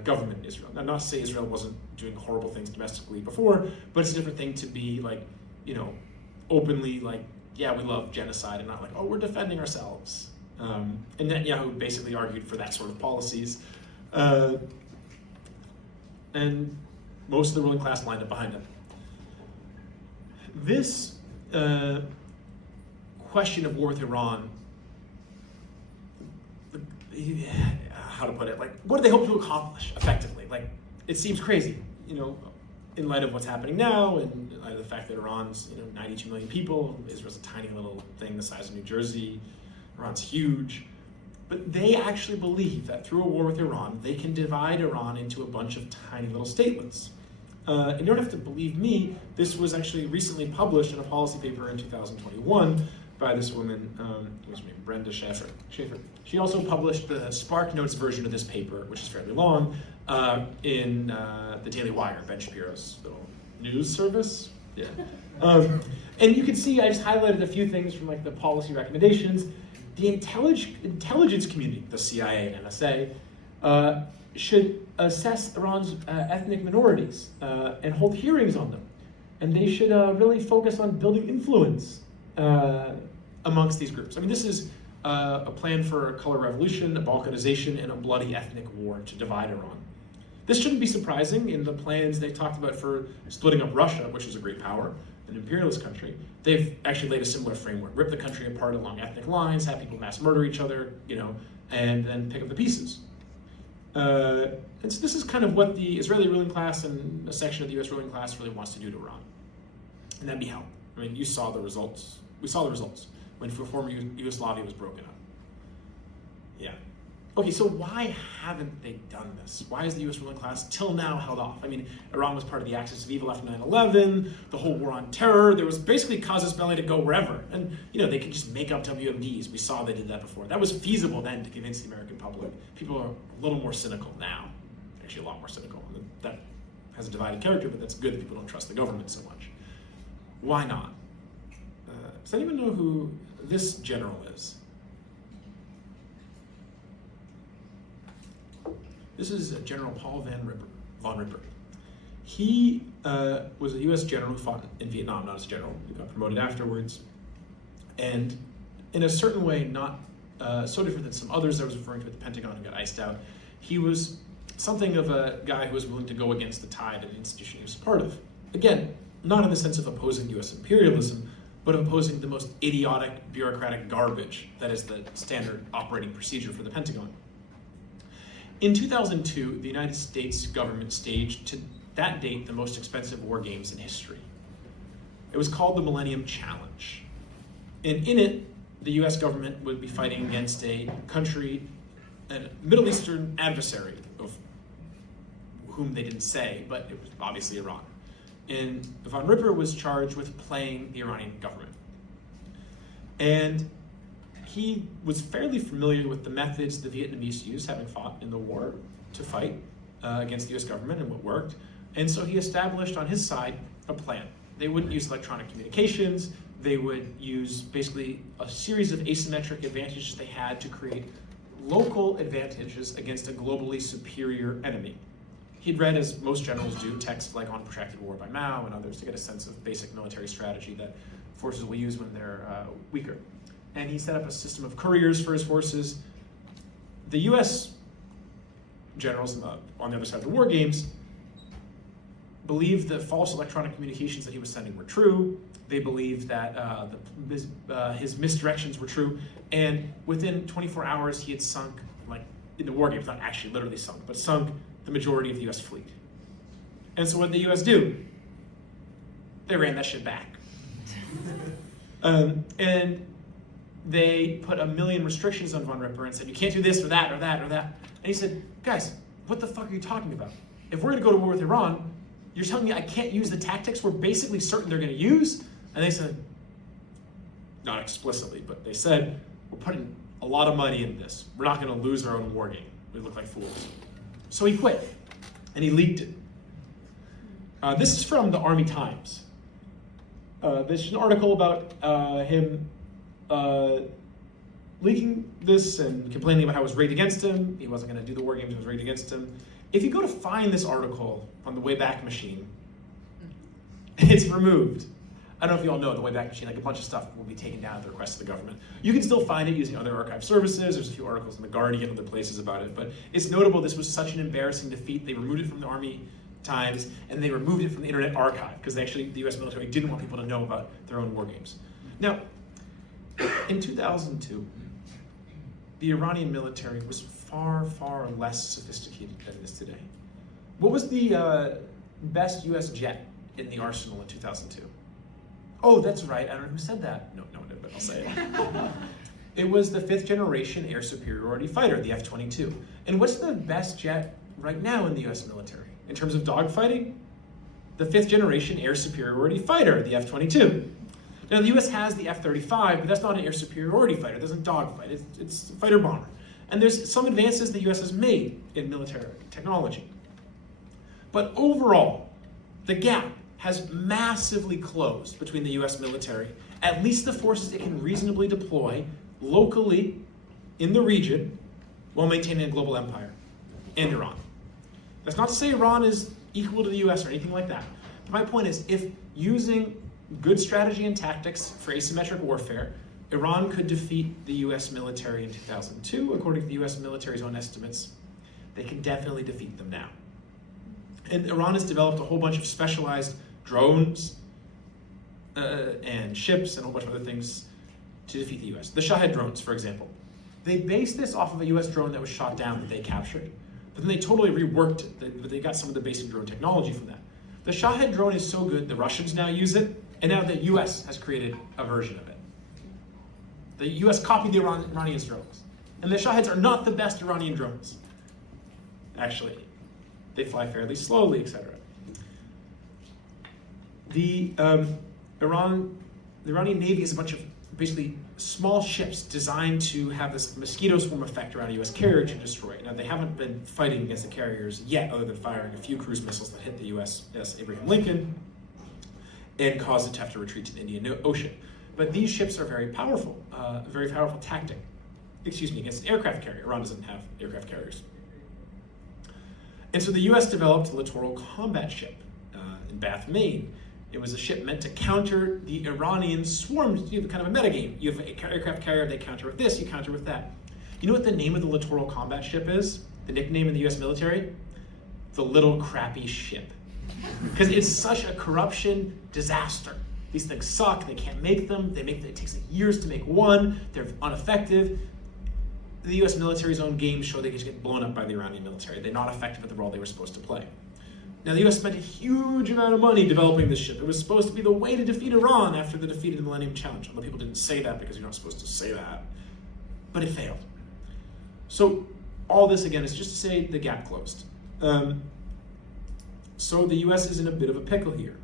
government in Israel. Now, not to say Israel wasn't doing horrible things domestically before, but it's a different thing to be openly yeah, we love genocide, and not oh, we're defending ourselves. And Netanyahu basically argued for that sort of policies. And most of the ruling class lined up behind him. This question of war with Iran, how to put it, what do they hope to accomplish effectively? It seems crazy, in light of what's happening now, and in light of the fact that Iran's 92 million people, Israel's a tiny little thing the size of New Jersey, Iran's huge. But they actually believe that through a war with Iran, they can divide Iran into a bunch of tiny little statelets. And you don't have to believe me, this was actually recently published in a policy paper in 2021 by this woman, who's named Brenda Schaefer. She also published the Spark Notes version of this paper, which is fairly long, in the Daily Wire, Ben Shapiro's little news service. Yeah. And you can see, I just highlighted a few things from the policy recommendations. The intelligence community, the CIA and NSA, should assess Iran's ethnic minorities and hold hearings on them. And they should really focus on building influence amongst these groups. I mean, this is a plan for a color revolution, a balkanization, and a bloody ethnic war to divide Iran. This shouldn't be surprising in the plans they talked about for splitting up Russia, which is a great power, an imperialist country. They've actually laid a similar framework, rip the country apart along ethnic lines, have people mass murder each other, and then pick up the pieces. And so this is kind of what the Israeli ruling class and a section of the US ruling class really wants to do to Iran. And that'd be how. I mean, you saw the results. We saw the results. when former Yugoslavia was broken up. Yeah. Okay, so why haven't they done this? Why is the US ruling class till now held off? I mean, Iran was part of the axis of evil after 9/11, the whole war on terror. There was basically casus belli to go wherever. And, they could just make up WMDs. We saw they did that before. That was feasible then to convince the American public. People are a little more cynical now. Actually, a lot more cynical. And that has a divided character, but that's good that people don't trust the government so much. Why not? Does anyone know who this general is? This is General Paul von Ripper. He was a U.S. general who fought in Vietnam, not as a general. He got promoted afterwards. And in a certain way, not so different than some others I was referring to at the Pentagon who got iced out, he was something of a guy who was willing to go against the tide of the institution he was part of. Again, not in the sense of opposing U.S. imperialism, but of opposing the most idiotic bureaucratic garbage that is the standard operating procedure for the Pentagon. In 2002, the United States government staged, to that date, the most expensive war games in history. It was called the Millennium Challenge. And in it, the US government would be fighting against a country, a Middle Eastern adversary, of whom they didn't say, but it was obviously Iran. And von Ripper was charged with playing the Iranian government. And he was fairly familiar with the methods the Vietnamese used, having fought in the war, to fight against the US government and what worked. And so he established on his side a plan. They wouldn't use electronic communications. They would use basically a series of asymmetric advantages they had to create local advantages against a globally superior enemy. He'd read, as most generals do, texts like On Protracted War by Mao and others to get a sense of basic military strategy that forces will use when they're weaker. And he set up a system of couriers for his forces. The US generals on the other side of the war games believed that false electronic communications that he was sending were true. They believed that his misdirections were true. And within 24 hours, he had sunk, like in the war games, not actually literally sunk, but sunk the majority of the US fleet. And so what did the US do? They ran that shit back. And they put a million restrictions on von Ripper and said, you can't do this or that or that or that. And he said, guys, what the fuck are you talking about? If we're gonna go to war with Iran, you're telling me I can't use the tactics we're basically certain they're gonna use? And they said, not explicitly, but they said, we're putting a lot of money in this. We're not gonna lose our own war game. We look like fools. So he quit, and he leaked it. This is from the Army Times. This is an article about him leaking this and complaining about how it was rigged against him. He wasn't going to do the war games, it was rigged against him. If you go to find this article on the Wayback Machine, it's removed. I don't know if you all know the Wayback Machine, like a bunch of stuff will be taken down at the request of the government. You can still find it using other archive services. There's a few articles in The Guardian and other places about it, but it's notable this was such an embarrassing defeat. They removed it from the Army Times, and they removed it from the Internet Archive, because the US military didn't want people to know about their own war games. Now, in 2002, the Iranian military was far, far less sophisticated than it is today. What was the best US jet in the arsenal in 2002? Oh, that's right, I don't know who said that. No one did, but I'll say it. It was the 5th generation air superiority fighter, the F-22. And what's the best jet right now in the US military? In terms of dogfighting? The 5th generation air superiority fighter, the F-22. Now, the US has the F-35, but that's not an air superiority fighter. It doesn't dogfight. It's a fighter bomber. And there's some advances the US has made in military technology. But overall, the gap has massively closed between the US military, at least the forces it can reasonably deploy locally in the region while maintaining a global empire, and Iran. That's not to say Iran is equal to the US or anything like that. But my point is, if using good strategy and tactics for asymmetric warfare, Iran could defeat the US military in 2002, according to the US military's own estimates, they can definitely defeat them now. And Iran has developed a whole bunch of specialized drones and ships and a whole bunch of other things to defeat the US. The Shahed drones, for example. They based this off of a US drone that was shot down that they captured, but then they totally reworked it. They got some of the basic drone technology from that. The Shahed drone is so good, the Russians now use it, and now the US has created a version of it. The US copied the Iranians' drones. And the Shaheeds are not the best Iranian drones. Actually, they fly fairly slowly, etc. The Iranian Navy is a bunch of basically small ships designed to have this mosquito swarm effect around a US carrier to destroy it. Now, they haven't been fighting against the carriers yet, other than firing a few cruise missiles that hit the USS Abraham Lincoln and caused it to have to retreat to the Indian Ocean. But these ships are very powerful tactic. Against an aircraft carrier. Iran doesn't have aircraft carriers. And so the US developed a littoral combat ship in Bath, Maine. It was a ship meant to counter the Iranian swarms, kind of a metagame. You have an aircraft carrier, they counter with this, you counter with that. You know what the name of the littoral combat ship is? The nickname in the US military? The little crappy ship. Because it's such a corruption disaster. These things suck, they can't make them, it takes years to make one, they're ineffective. The US military's own games show they just get blown up by the Iranian military. They're not effective at the role they were supposed to play. Now, the US spent a huge amount of money developing this ship. It was supposed to be the way to defeat Iran after the defeat of the Millennium Challenge. Although people didn't say that because you're not supposed to say that. But it failed. So all this, again, is just to say the gap closed. So the US is in a bit of a pickle here.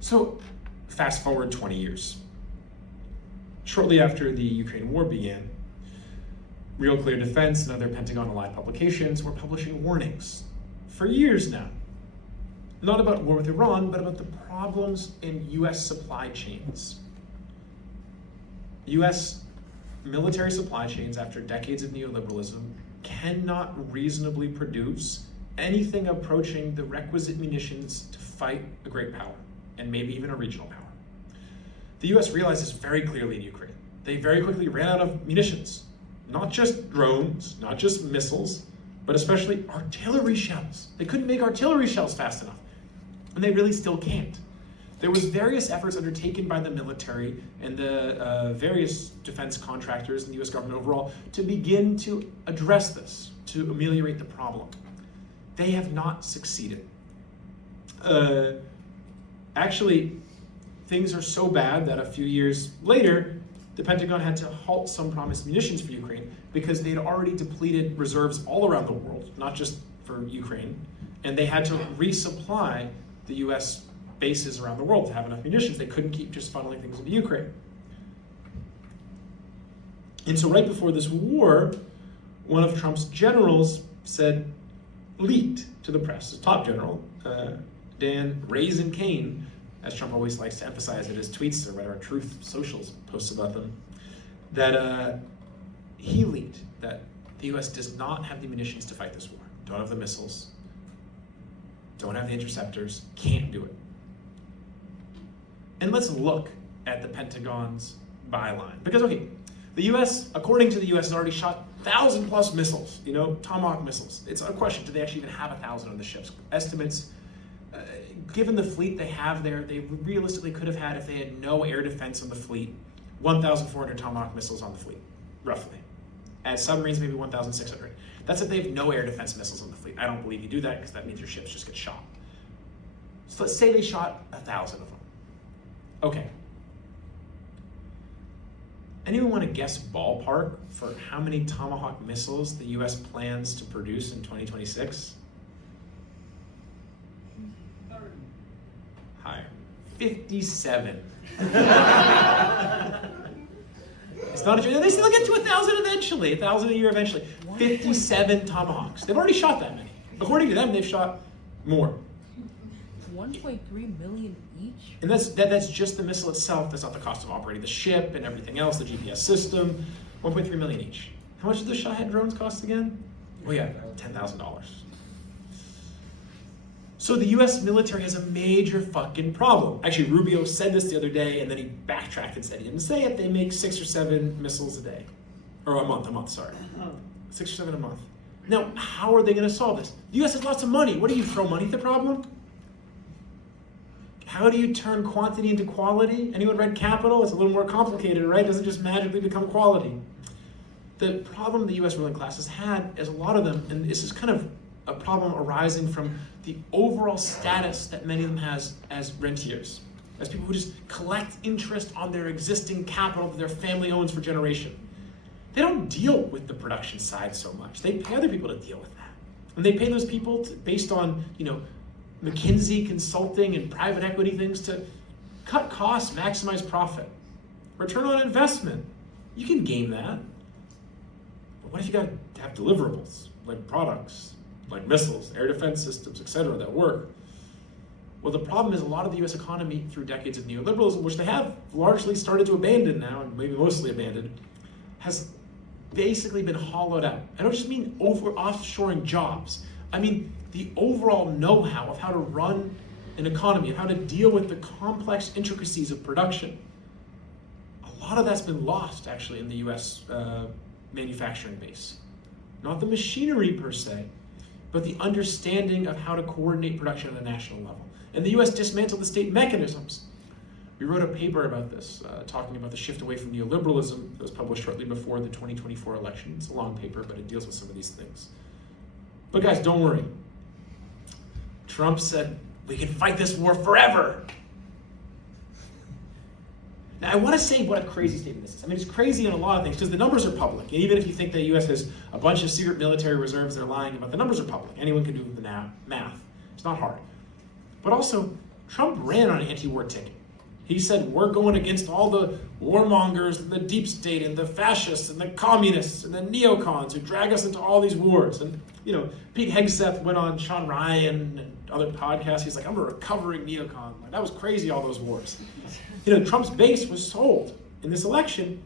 So fast forward 20 years. Shortly after the Ukraine war began, Real Clear Defense and other Pentagon-aligned publications were publishing warnings for years now, not about war with Iran, but about the problems in US supply chains. US military supply chains, after decades of neoliberalism, cannot reasonably produce anything approaching the requisite munitions to fight a great power, and maybe even a regional power. The US realized this very clearly in Ukraine. They very quickly ran out of munitions. Not just drones, not just missiles, but especially artillery shells. They couldn't make artillery shells fast enough. And they really still can't. There was various efforts undertaken by the military and the various defense contractors and the US government overall to begin to address this, to ameliorate the problem. They have not succeeded. Actually, things are so bad that a few years later, the Pentagon had to halt some promised munitions for Ukraine because they'd already depleted reserves all around the world, not just for Ukraine, and they had to resupply the US bases around the world to have enough munitions. They couldn't keep just funneling things into Ukraine. And so right before this war, one of Trump's generals leaked to the press, his top general, Dan Raisin Kane, as Trump always likes to emphasize in his tweets or whatever, Truth Socials posts about them, that he leaked that the US does not have the munitions to fight this war, don't have the missiles, don't have the interceptors, can't do it. And let's look at the Pentagon's byline. Because, okay, the US, according to the US, has already shot 1,000 plus missiles, Tomahawk missiles. It's a question, do they actually even have 1,000 on the ships? Estimates, given the fleet they have there, they realistically could have had, if they had no air defense on the fleet, 1,400 Tomahawk missiles on the fleet, roughly. As submarines, maybe 1,600. That's if they have no air defense missiles on the fleet. I don't believe you do that because that means your ships just get shot. So let's say they shot 1,000 of them. Okay. Anyone want to guess ballpark for how many Tomahawk missiles the US plans to produce in 2026? Higher. 57. It's not a joke. They still get to 1,000 eventually, 1,000 a year eventually. 57 Tomahawks. They've already shot that many. According to them, they've shot more. 1.3 million each? And that's just the missile itself. That's not the cost of operating the ship and everything else, the GPS system. 1.3 million each. How much do the Shahed drones cost again? Oh yeah, $10,000. So the US military has a major fucking problem. Actually, Rubio said this the other day, and then he backtracked and said he didn't say it. They make 6 or 7 missiles a day. Or a month, sorry. 6 or 7 a month. Now, how are they gonna solve this? The US has lots of money. What do you throw money at the problem? How do you turn quantity into quality? Anyone read Capital? It's a little more complicated, right? It doesn't just magically become quality. The problem the US ruling class has had is a lot of them, and this is kind of a problem arising from the overall status that many of them has as rentiers. as people who just collect interest on their existing capital that their family owns for generation. They don't deal with the production side so much. They pay other people to deal with that. And they pay those people based on, McKinsey consulting and private equity things to cut costs, maximize profit. Return on investment. You can game that. But what if you got to have deliverables, like products, like missiles, air defense systems, etc., that work? Well, the problem is a lot of the US economy, through decades of neoliberalism, which they have largely started to abandon now, and maybe mostly abandoned, has basically been hollowed out. I don't just mean offshoring jobs. I mean the overall know-how of how to run an economy, of how to deal with the complex intricacies of production. A lot of that's been lost, actually, in the US manufacturing base. Not the machinery per se, but the understanding of how to coordinate production at a national level. And the US dismantled the state mechanisms. We wrote a paper about this, talking about the shift away from neoliberalism that was published shortly before the 2024 election. It's a long paper, but it deals with some of these things. But guys, don't worry. Trump said, we can fight this war forever. Now, I want to say what a crazy statement this is. I mean, it's crazy in a lot of things because the numbers are public. And even if you think the U.S. has a bunch of secret military reserves they're lying about, the numbers are public. Anyone can do the math. It's not hard. But also, Trump ran on an anti-war ticket. He said, we're going against all the warmongers and the deep state and the fascists and the communists and the neocons who drag us into all these wars. And, Pete Hegseth went on Sean Ryan and other podcasts. He's like, I'm a recovering neocon. Like, that was crazy, all those wars. Trump's base was sold in this election,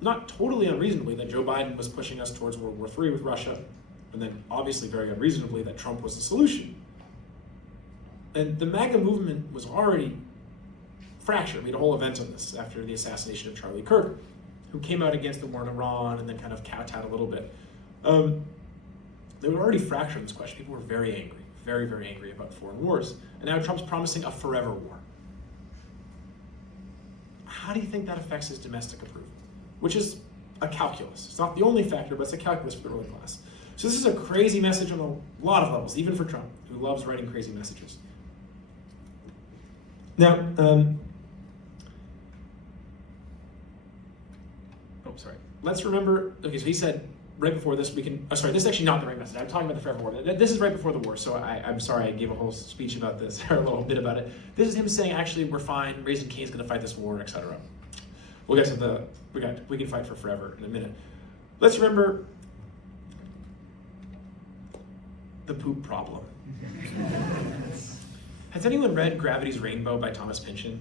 not totally unreasonably, that Joe Biden was pushing us towards World War III with Russia, and then obviously very unreasonably that Trump was the solution. And the MAGA movement was already fractured. We had a whole event on this after the assassination of Charlie Kirk, who came out against the war in Iran and then kind of kowtowed a little bit. They were already fractured on this question. People were very angry, very, very angry about foreign wars. And now Trump's promising a forever war. How do you think that affects his domestic approval? Which is a calculus. It's not the only factor, but it's a calculus for the ruling class. So this is a crazy message on a lot of levels, even for Trump, who loves writing crazy messages. Now, let's remember, okay, so he said right before this, this is actually not the right message. I'm talking about the forever war. This is right before the war, so I'm sorry I gave a whole speech about this, or a little bit about it. This is him saying, actually, we're fine, Raising Cane's gonna fight this war, etc. We'll get to we can fight for forever in a minute. Let's remember the poop problem. Has anyone read Gravity's Rainbow by Thomas Pynchon?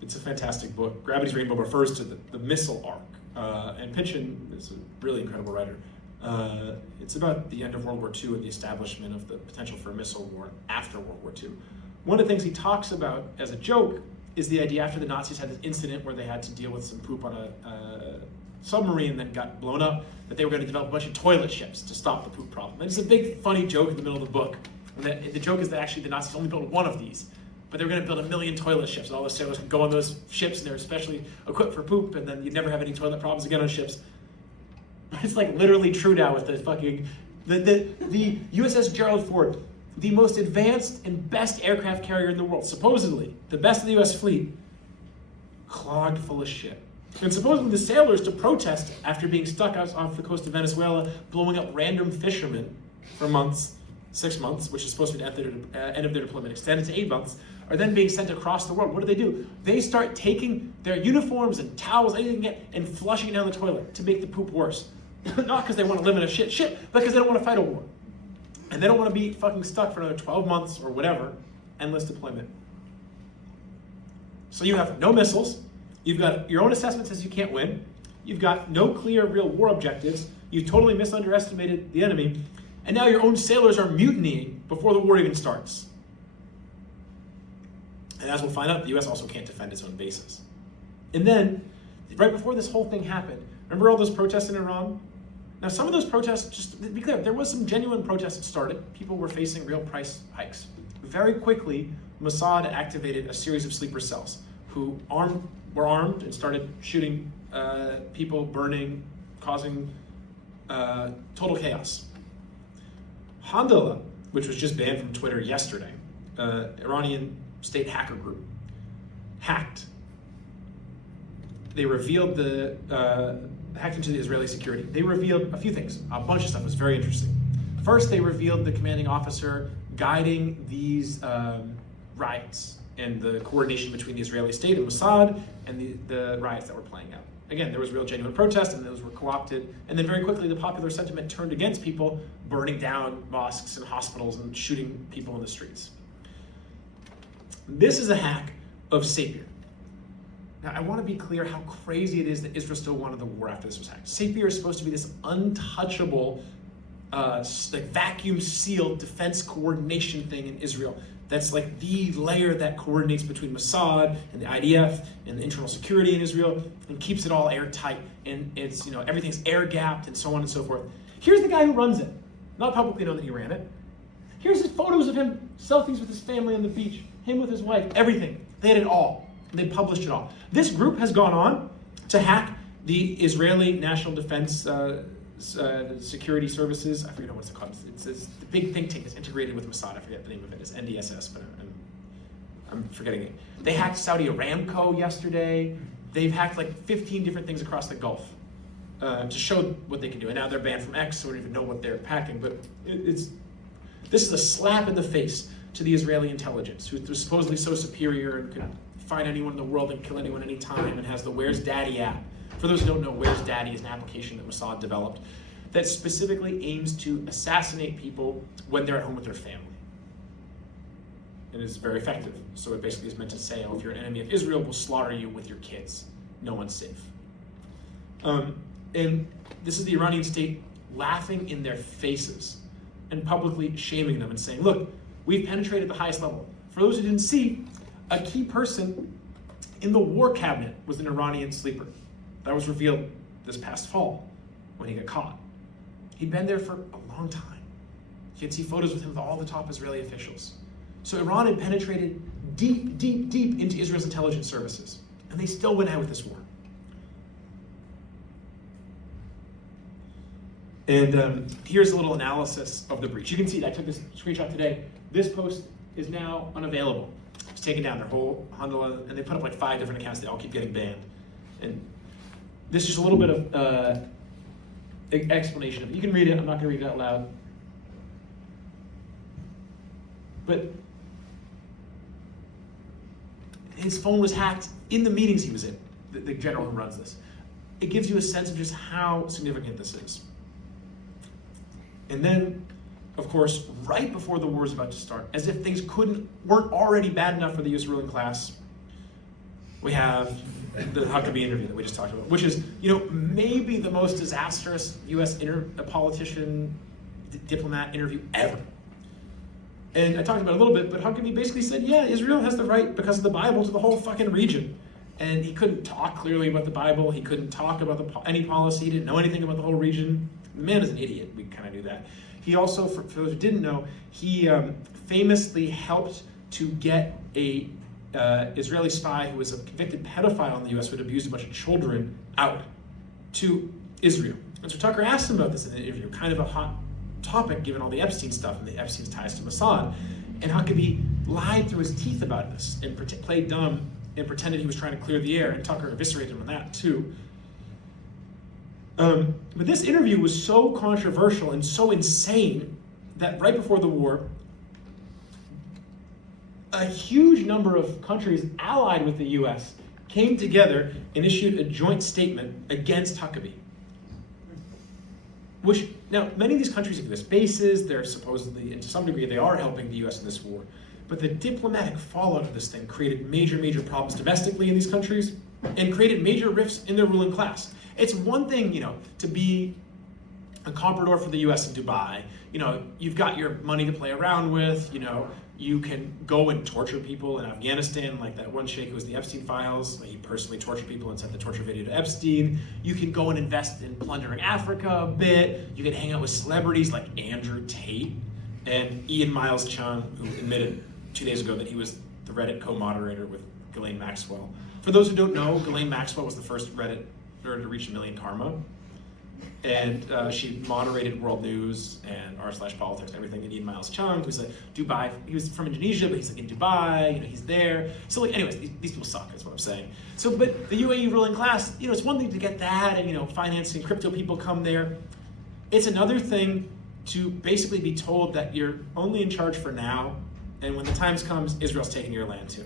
It's a fantastic book. Gravity's Rainbow refers to the missile arc. And Pynchon is a really incredible writer. It's about the end of World War II and the establishment of the potential for a missile war after World War II. One of the things he talks about as a joke is the idea after the Nazis had this incident where they had to deal with some poop on a submarine that got blown up, that they were going to develop a bunch of toilet ships to stop the poop problem. And it's a big funny joke in the middle of the book. And the joke is that actually the Nazis only built one of these, but they were going to build 1 million toilet ships, and all the sailors could go on those ships, and they're especially equipped for poop, and then you'd never have any toilet problems again on ships. But it's like literally true now with the fucking, the USS Gerald Ford, the most advanced and best aircraft carrier in the world, supposedly, the best in the US fleet, clogged full of shit. And supposedly the sailors, to protest after being stuck off the coast of Venezuela, blowing up random fishermen for months, 6 months, which is supposed to be the end of their deployment, extended to 8 months, are then being sent across the world. What do? They start taking their uniforms and towels, anything they can get, and flushing it down the toilet to make the poop worse. Not because they want to live in a shit, but because they don't want to fight a war. And they don't want to be fucking stuck for another 12 months or whatever, endless deployment. So you have no missiles, you've got your own assessment says you can't win, you've got no clear real war objectives, you've totally misunderestimated the enemy, and now your own sailors are mutinying before the war even starts. And as we'll find out, the US also can't defend its own bases. And then, right before this whole thing happened, remember all those protests in Iran? Now some of those protests, just to be clear, there was some genuine protests that started. People were facing real price hikes. Very quickly, Mossad activated a series of sleeper cells who were armed and started shooting people, burning, causing total chaos. Handala, which was just banned from Twitter yesterday, Iranian state hacker group hacked. They revealed hacked into the Israeli security. They revealed a few things. A bunch of stuff was very interesting. First, they revealed the commanding officer guiding these riots and the coordination between the Israeli state and Mossad and the riots that were playing out. Again, there was real genuine protest and those were co-opted. And then very quickly, the popular sentiment turned against people burning down mosques and hospitals and shooting people in the streets. This is a hack of Sapir. Now, I want to be clear how crazy it is that Israel still wanted the war after this was hacked. Sapir is supposed to be this untouchable, vacuum-sealed defense coordination thing in Israel. That's like the layer that coordinates between Mossad and the IDF and the internal security in Israel and keeps it all airtight. And it's, everything's air-gapped and so on and so forth. Here's the guy who runs it. Not publicly known that he ran it. Here's his photos of him, selfies with his family on the beach, him with his wife, everything. They had it all. They published it all. This group has gone on to hack the Israeli National Defense Security Services. I forget what's it called. It's the big think tank that's integrated with Mossad. I forget the name of it. It's NDSS, but I'm forgetting it. They hacked Saudi Aramco yesterday. They've hacked like 15 different things across the Gulf to show what they can do. And now they're banned from X, so we don't even know what they're hacking. But this is a slap in the face to the Israeli intelligence, who's supposedly so superior and can find anyone in the world and kill anyone anytime and has the Where's Daddy app. For those who don't know, Where's Daddy is an application that Mossad developed that specifically aims to assassinate people when they're at home with their family. And it's very effective. So it basically is meant to say, if you're an enemy of Israel, we'll slaughter you with your kids. No one's safe. And this is the Iranian state laughing in their faces and publicly shaming them and saying, look, we've penetrated the highest level. For those who didn't see, a key person in the war cabinet was an Iranian sleeper. That was revealed this past fall when he got caught. He'd been there for a long time. You can see photos with him with all the top Israeli officials. So Iran had penetrated deep, deep, deep into Israel's intelligence services, and they still went ahead with this war. And here's a little analysis of the breach. You can see that I took this screenshot today. This post is now unavailable. It's taken down their whole handle, and they put up like 5 different accounts. They all keep getting banned. And this is just a little bit of explanation of it. You can read it. I'm not going to read it out loud. But his phone was hacked in the meetings he was in, the general who runs this. It gives you a sense of just how significant this is. And then, of course, right before the war is about to start, as if things weren't already bad enough for the U.S. ruling class, we have the Huckabee interview that we just talked about, which is, maybe the most disastrous U.S. politician, diplomat interview ever. And I talked about it a little bit, but Huckabee basically said, yeah, Israel has the right, because of the Bible, to the whole fucking region. And he couldn't talk clearly about the Bible. He couldn't talk about any policy. He didn't know anything about the whole region. The man is an idiot. We kind of knew that. He also, for those who didn't know, he famously helped to get a Israeli spy who was a convicted pedophile in the U.S. who had abused a bunch of children out to Israel. And so Tucker asked him about this in an interview, kind of a hot topic given all the Epstein stuff and the Epstein's ties to Mossad. And Huckabee lied through his teeth about this and played dumb and pretended he was trying to clear the air, and Tucker eviscerated him on that too. But this interview was so controversial and so insane that right before the war, a huge number of countries allied with the U.S. came together and issued a joint statement against Huckabee. Which, now, many of these countries have U.S. bases, they're supposedly, and to some degree, they are helping the U.S. in this war. But the diplomatic fallout of this thing created major, major problems domestically in these countries and created major rifts in their ruling class. It's one thing, to be a comprador for the U.S. in Dubai. You've got your money to play around with. You can go and torture people in Afghanistan, like that one sheikh who was in the Epstein files. He personally tortured people and sent the torture video to Epstein. You can go and invest in plundering Africa a bit. You can hang out with celebrities like Andrew Tate and Ian Miles Chung, who admitted 2 days ago that he was the Reddit co-moderator with Ghislaine Maxwell. For those who don't know, Ghislaine Maxwell was the first Redditor to reach 1 million karma. And she moderated world news and r/politics and everything. And Ian Miles Chung, who's like Dubai, he was from Indonesia, but he's like in Dubai, he's there. So like, anyways, these people suck, is what I'm saying. So, but the UAE ruling class, it's one thing to get that and financing crypto people come there. It's another thing to basically be told that you're only in charge for now, and when the times comes, Israel's taking your land too.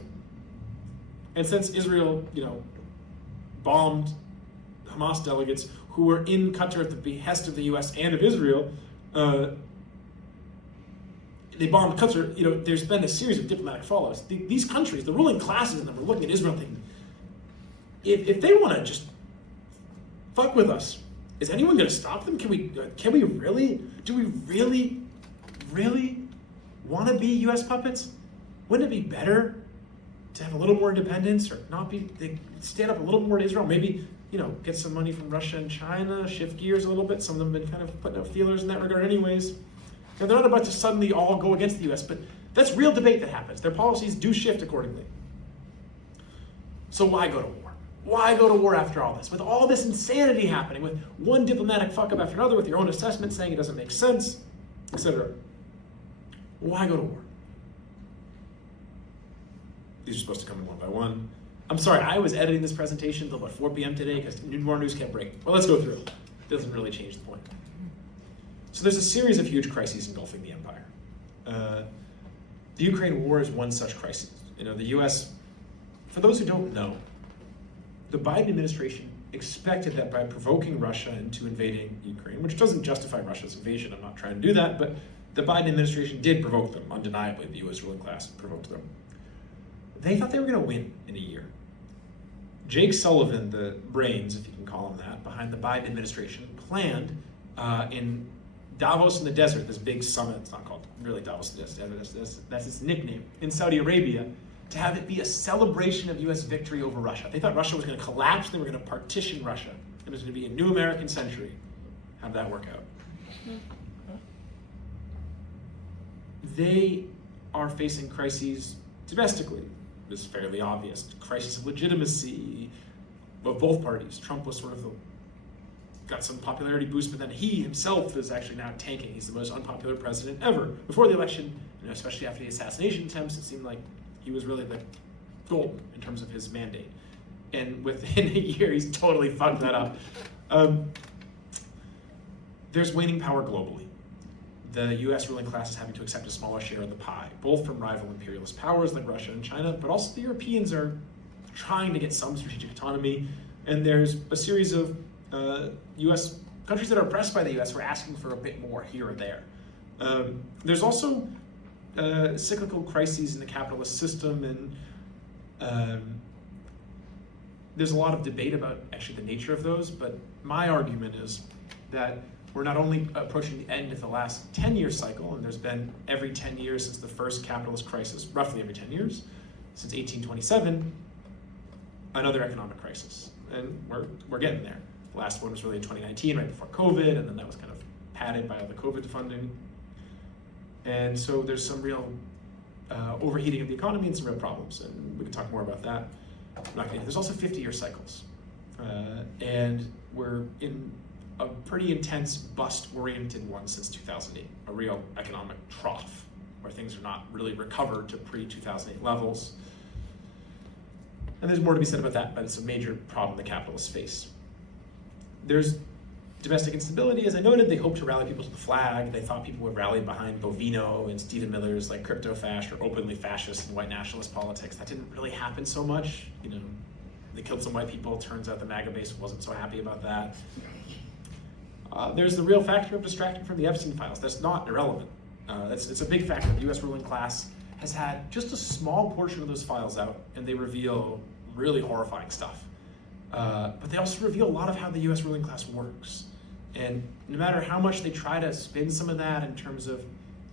And since Israel, bombed Hamas delegates who were in Qatar at the behest of the US and of Israel, they bombed Qatar, there's been a series of diplomatic fallouts. These countries, the ruling classes in them are looking at Israel thinking, if they want to just fuck with us, is anyone going to stop them? Can we really, do we really want to be US puppets? Wouldn't it be better to have a little more independence, or they stand up a little more to Israel? Maybe, get some money from Russia and China, shift gears a little bit. Some of them have been kind of putting out feelers in that regard anyways. And they're not about to suddenly all go against the US, but that's real debate that happens. Their policies do shift accordingly. So why go to war? Why go to war after all this? With all this insanity happening, with one diplomatic fuck up after another, with your own assessment saying it doesn't make sense, etc. Why go to war? These are supposed to come in one by one. I'm sorry, I was editing this presentation until about 4 p.m. today because more news kept breaking. Well, let's go through it. It doesn't really change the point. So there's a series of huge crises engulfing the empire. The Ukraine war is one such crisis. The US, for those who don't know, the Biden administration expected that by provoking Russia into invading Ukraine, which doesn't justify Russia's invasion, I'm not trying to do that, but the Biden administration did provoke them, undeniably. The US ruling class provoked them. They thought they were going to win in a year. Jake Sullivan, the brains, if you can call him that, behind the Biden administration, planned in Davos in the desert, this big summit, it's not called really Davos in the desert, that's its nickname, in Saudi Arabia, to have it be a celebration of US victory over Russia. They thought Russia was going to collapse, they were going to partition Russia. It was going to be a new American century. How'd that work out? They are facing crises domestically. It's fairly obvious. Crisis of legitimacy of both parties. Trump was sort of got some popularity boost, but then he himself is actually now tanking. He's the most unpopular president ever. Before the election, especially after the assassination attempts, it seemed like he was really the golden in terms of his mandate. And within a year, he's totally fucked that up. There's waning power globally. The US ruling class is having to accept a smaller share of the pie, both from rival imperialist powers like Russia and China, but also the Europeans are trying to get some strategic autonomy. And there's a series of US countries that are oppressed by the US who are asking for a bit more here or there. There's also cyclical crises in the capitalist system, and there's a lot of debate about actually the nature of those, but my argument is that we're not only approaching the end of the last 10-year cycle, and there's been every 10 years since the first capitalist crisis, roughly every 10 years, since 1827, another economic crisis. And we're getting there. The last one was really in 2019, right before COVID, and then that was kind of padded by all the COVID funding. And so there's some real overheating of the economy and some real problems, and we can talk more about that. There's also 50-year cycles, and we're in a pretty intense bust-oriented one since 2008, a real economic trough where things are not really recovered to pre-2008 levels. And there's more to be said about that, but it's a major problem the capitalists face. There's domestic instability, as I noted. They hope to rally people to the flag. They thought people would rally behind Bovino and Stephen Miller's like crypto-fash or openly fascist and white nationalist politics. That didn't really happen so much. They killed some white people. Turns out the MAGA base wasn't so happy about that. There's the real factor of distracting from the Epstein files. That's not irrelevant. It's a big factor. The US ruling class has had just a small portion of those files out, and they reveal really horrifying stuff. But they also reveal a lot of how the US ruling class works. And no matter how much they try to spin some of that in terms of,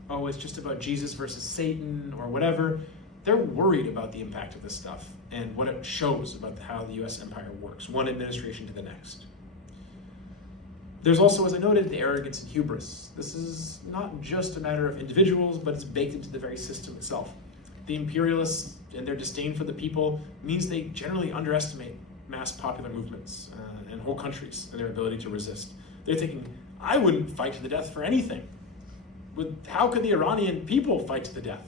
oh, it's just about Jesus versus Satan or whatever, they're worried about the impact of this stuff and what it shows about how the US empire works, one administration to the next. There's also, as I noted, the arrogance and hubris. This is not just a matter of individuals, but it's baked into the very system itself. The imperialists and their disdain for the people means they generally underestimate mass popular movements and whole countries and their ability to resist. They're thinking, I wouldn't fight to the death for anything. How could the Iranian people fight to the death?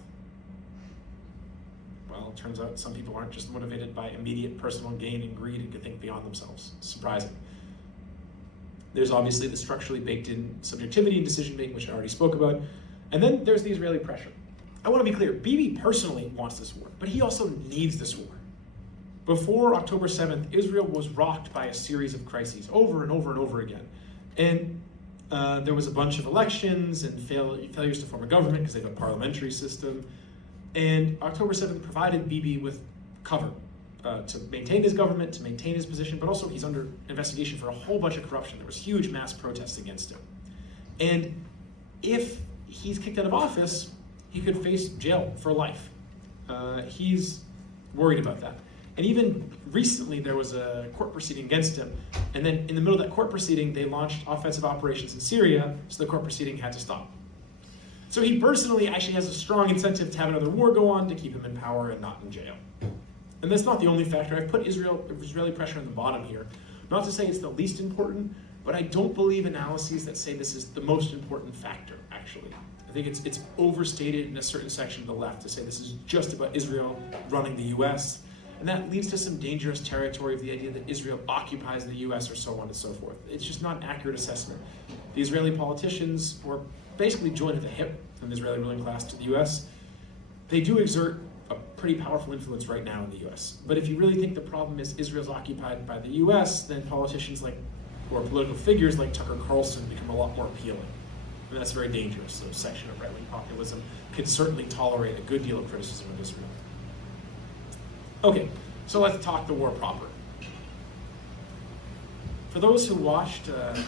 Well, it turns out some people aren't just motivated by immediate personal gain and greed and can think beyond themselves. Surprising. There's obviously the structurally baked in subjectivity and decision making, which I already spoke about. And then there's the Israeli pressure. I want to be clear, Bibi personally wants this war, but he also needs this war. Before October 7th, Israel was rocked by a series of crises over and over and over again. And there was a bunch of elections and failures to form a government because they have a parliamentary system. And October 7th provided Bibi with cover to maintain his government, to maintain his position, but also he's under investigation for a whole bunch of corruption. There was huge mass protests against him. And if he's kicked out of office, he could face jail for life. He's worried about that. And even recently, there was a court proceeding against him. And then in the middle of that court proceeding, they launched offensive operations in Syria, so the court proceeding had to stop. So he personally actually has a strong incentive to have another war go on to keep him in power and not in jail. And that's not the only factor. I've put Israeli pressure on the bottom here. Not to say it's the least important, but I don't believe analyses that say this is the most important factor, actually. I think it's overstated in a certain section of the left to say this is just about Israel running the US. And that leads to some dangerous territory of the idea that Israel occupies the US or so on and so forth. It's just not an accurate assessment. The Israeli politicians were basically joined at the hip from the Israeli ruling class to the US. They do exert a pretty powerful influence right now in the US. But if you really think the problem is Israel's occupied by the US, then politicians or political figures like Tucker Carlson become a lot more appealing. And that's very dangerous. So a section of right-wing populism could certainly tolerate a good deal of criticism of Israel. Okay, so let's talk the war proper. For those who watched the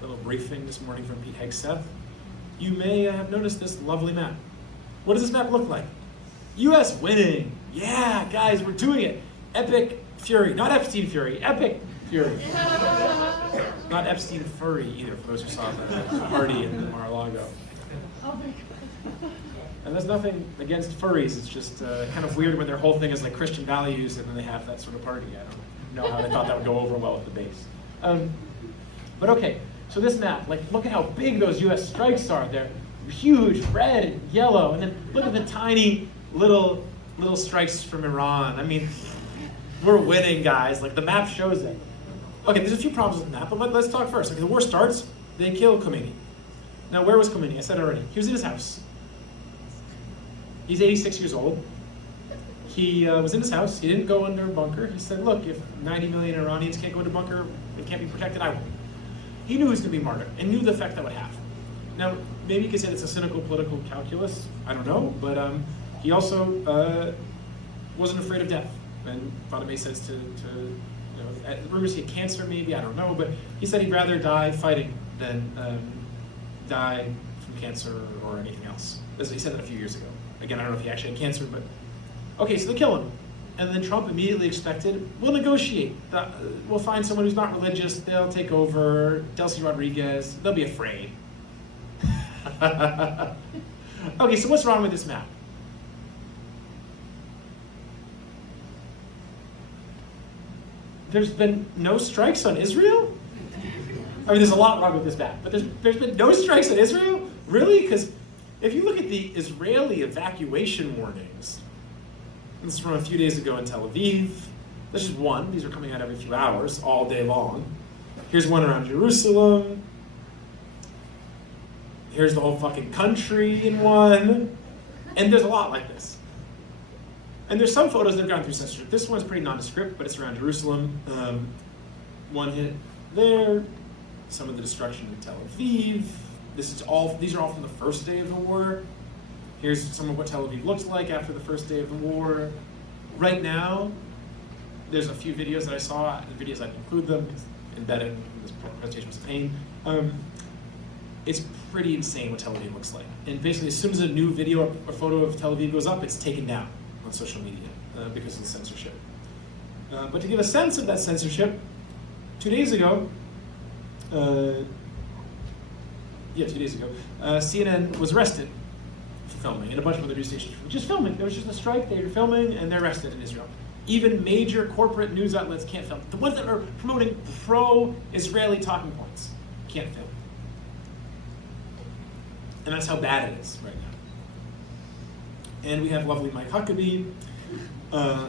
little briefing this morning from Pete Hegseth, you may have noticed this lovely map. What does this map look like? US winning. Yeah, guys, we're doing it. Epic fury. Not Epstein fury, epic fury. Not Epstein furry either, for those who saw the party in Mar-a-Lago. And there's nothing against furries, it's just kind of weird when their whole thing is like Christian values and then they have that sort of party. I don't know how they thought that would go over well with the base. But okay, so this map, look at how big those US strikes are. They're huge, red and yellow, and then look at the tiny little strikes from Iran. I mean, we're winning, guys. The map shows it. Okay, there's a few problems with the map, but let's talk first. Okay, the war starts, they kill Khomeini. Now, where was Khomeini? I said it already. He was in his house. He's 86 years old. He was in his house. He didn't go under a bunker. He said, look, if 90 million Iranians can't go into a bunker and can't be protected, I won't. He knew he was going to be martyred and knew the effect that would have. Now, maybe you could say it's a cynical political calculus. I don't know. But he also wasn't afraid of death and thought it made sense to rumors he had cancer maybe, I don't know. But he said he'd rather die fighting than die from cancer or anything else. He said that a few years ago. Again, I don't know if he actually had cancer, but... Okay, so they kill him. And then Trump immediately expected, we'll negotiate. We'll find someone who's not religious, they'll take over, Delcy Rodriguez, they'll be afraid. Okay, so what's wrong with this map? There's been no strikes on Israel? I mean, there's a lot wrong with this map, but there's been no strikes on Israel? Really? Because if you look at the Israeli evacuation warnings, this is from a few days ago in Tel Aviv. This is one. These are coming out every few hours, all day long. Here's one around Jerusalem. Here's the whole fucking country in one. And there's a lot like this. And there's some photos that have gone through censorship. This one's pretty nondescript, but it's around Jerusalem. One hit there. Some of the destruction in Tel Aviv. These are all from the first day of the war. Here's some of what Tel Aviv looks like after the first day of the war. Right now, there's a few videos that I saw. The videos, I include them. It's embedded. This presentation was a pain. It's pretty insane what Tel Aviv looks like. And basically, as soon as a new video or photo of Tel Aviv goes up, it's taken down on social media because of the censorship. But to give a sense of that censorship, 2 days ago, CNN was arrested for filming, and a bunch of other news stations were just filming. There was just a strike, they were filming, and they're arrested in Israel. Even major corporate news outlets can't film. The ones that are promoting pro-Israeli talking points. Can't fail. And that's how bad it is right now. And we have lovely Mike Huckabee.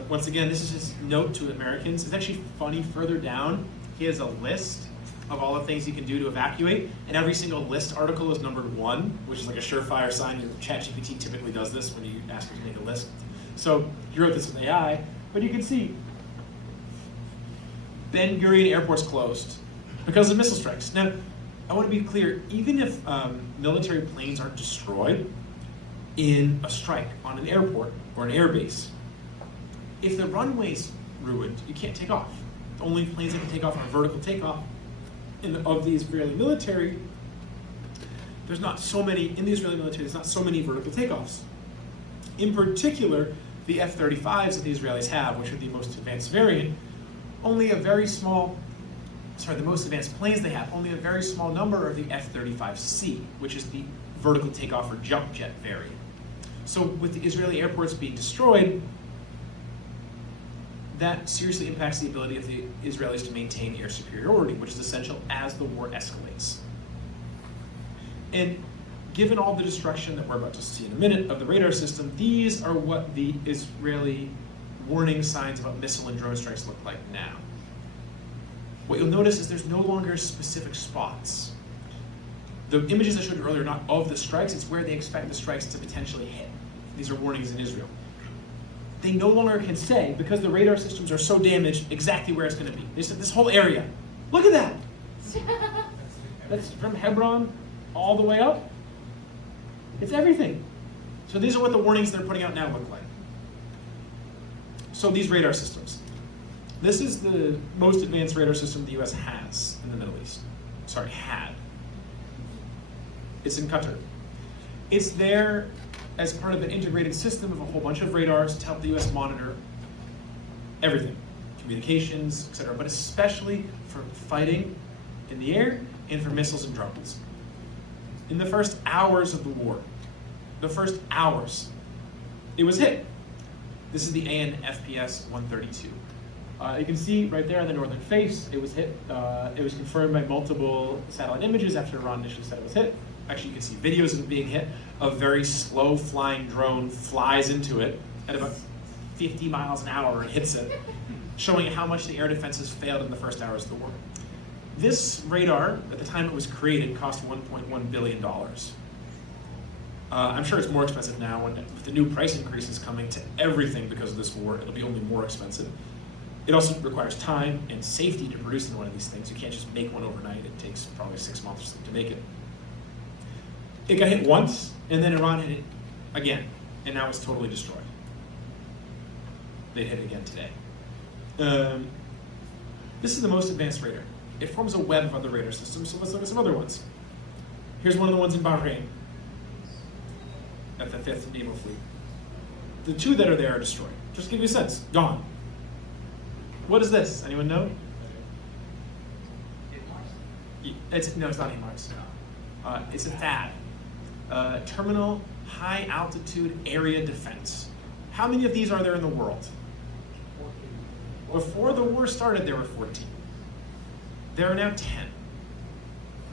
Once again, this is his note to Americans. It's actually funny further down. He has a list of all the things he can do to evacuate, and every single list article is numbered 1, which is like a surefire sign. ChatGPT typically does this when you ask it to make a list. So he wrote this with AI, but you can see Ben Gurion Airport's closed because of missile strikes. Now, I want to be clear, even if military planes aren't destroyed in a strike on an airport or an airbase, if the runway's ruined, you can't take off. The only planes that can take off are vertical takeoff. Of the Israeli military, there's not so many vertical takeoffs. In particular, the F-35s that the Israelis have, which are the most advanced variant, the most advanced planes they have, only a very small number of the F-35C, which is the vertical takeoff or jump jet variant. So with the Israeli airports being destroyed, that seriously impacts the ability of the Israelis to maintain air superiority, which is essential as the war escalates. And given all the destruction that we're about to see in a minute of the radar system, these are what the Israeli warning signs about missile and drone strikes look like now. What you'll notice is there's no longer specific spots. The images I showed you earlier are not of the strikes, it's where they expect the strikes to potentially hit. These are warnings in Israel. They no longer can say, because the radar systems are so damaged, exactly where it's going to be. They said this whole area. Look at that. That's from Hebron all the way up. It's everything. So these are what the warnings they're putting out now look like. So these radar systems. This is the most advanced radar system the US has in the Middle East. Had. It's in Qatar. It's there as part of an integrated system of a whole bunch of radars to help the US monitor everything, communications, etc., but especially for fighting in the air and for missiles and drones. In the first hours of the war, it was hit. This is the AN/FPS 132. You can see right there on the northern face, it was hit. It was confirmed by multiple satellite images after Iran initially said it was hit. Actually, you can see videos of it being hit. A very slow flying drone flies into it at about 50 miles an hour and hits it, showing how much the air defenses failed in the first hours of the war. This radar, at the time it was created, cost $1.1 billion. I'm sure it's more expensive now, and with the new price increases coming to everything because of this war, it'll be only more expensive. It also requires time and safety to produce one of these things. You can't just make one overnight. It takes probably 6 months to make it. It got hit once, and then Iran hit it again, and now it's totally destroyed. They hit it again today. This is the most advanced radar. It forms a web of other radar systems, so let's look at some other ones. Here's one of the ones in Bahrain, at the 5th Naval Fleet. The 2 that are there are destroyed. Just to give you a sense, gone. What is this? Anyone know? It's not HIMARS. It's a THAAD. Terminal High Altitude Area Defense. How many of these are there in the world? Before the war started, there were 14. There are now 10.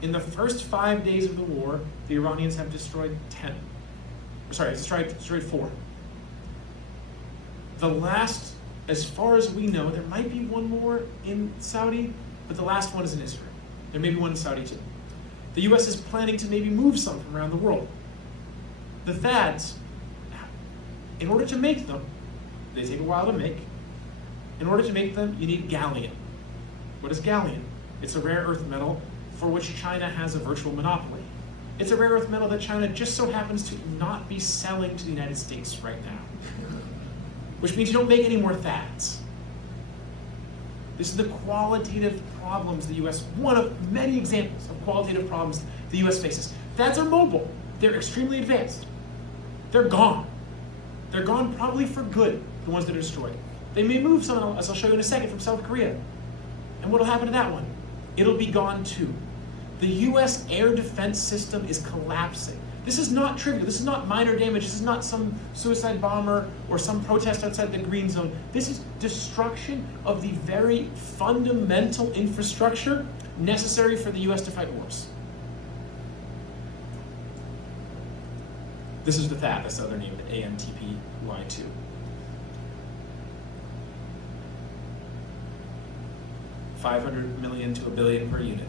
In the first 5 days of the war, the Iranians have destroyed 10. Destroyed 4. The last, as far as we know, there might be one more in Saudi, but the last one is in Israel. There may be one in Saudi too. The US is planning to maybe move some from around the world. The THAADs, in order to make them, they take a while to make. In order to make them, you need gallium. What is gallium? It's a rare earth metal for which China has a virtual monopoly. It's a rare earth metal that China just so happens to not be selling to the United States right now. Which means you don't make any more THAADs. This is the qualitative problems the US, one of many examples of qualitative problems the US faces. THAADs are mobile. They're extremely advanced. They're gone. They're gone probably for good, the ones that are destroyed. They may move some, as I'll show you in a second, from South Korea. And what'll happen to that one? It'll be gone too. The US air defense system is collapsing. This is not trivial. This is not minor damage. This is not some suicide bomber or some protest outside the green zone. This is destruction of the very fundamental infrastructure necessary for the US to fight wars. This is the THAAD, that's the other name, the AMTPY2. $500 million to $1 billion per unit.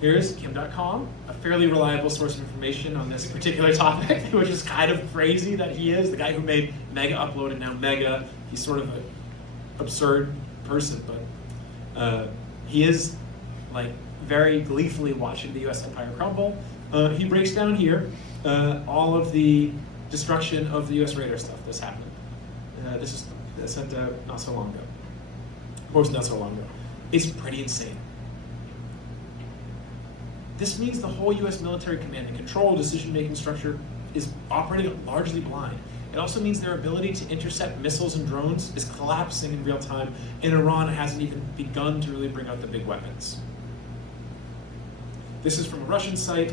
Here's Kim.com, a fairly reliable source of information on this particular topic, which is kind of crazy that he is. The guy who made Mega Upload and now Mega, he's sort of an absurd person, but he is like very gleefully watching the US empire crumble. He breaks down here all of the destruction of the US radar stuff that's happened. This is sent out not so long ago. Of course, not so long ago. It's pretty insane. This means the whole US military command and control decision-making structure is operating largely blind. It also means their ability to intercept missiles and drones is collapsing in real time, and Iran hasn't even begun to really bring out the big weapons. This is from a Russian site,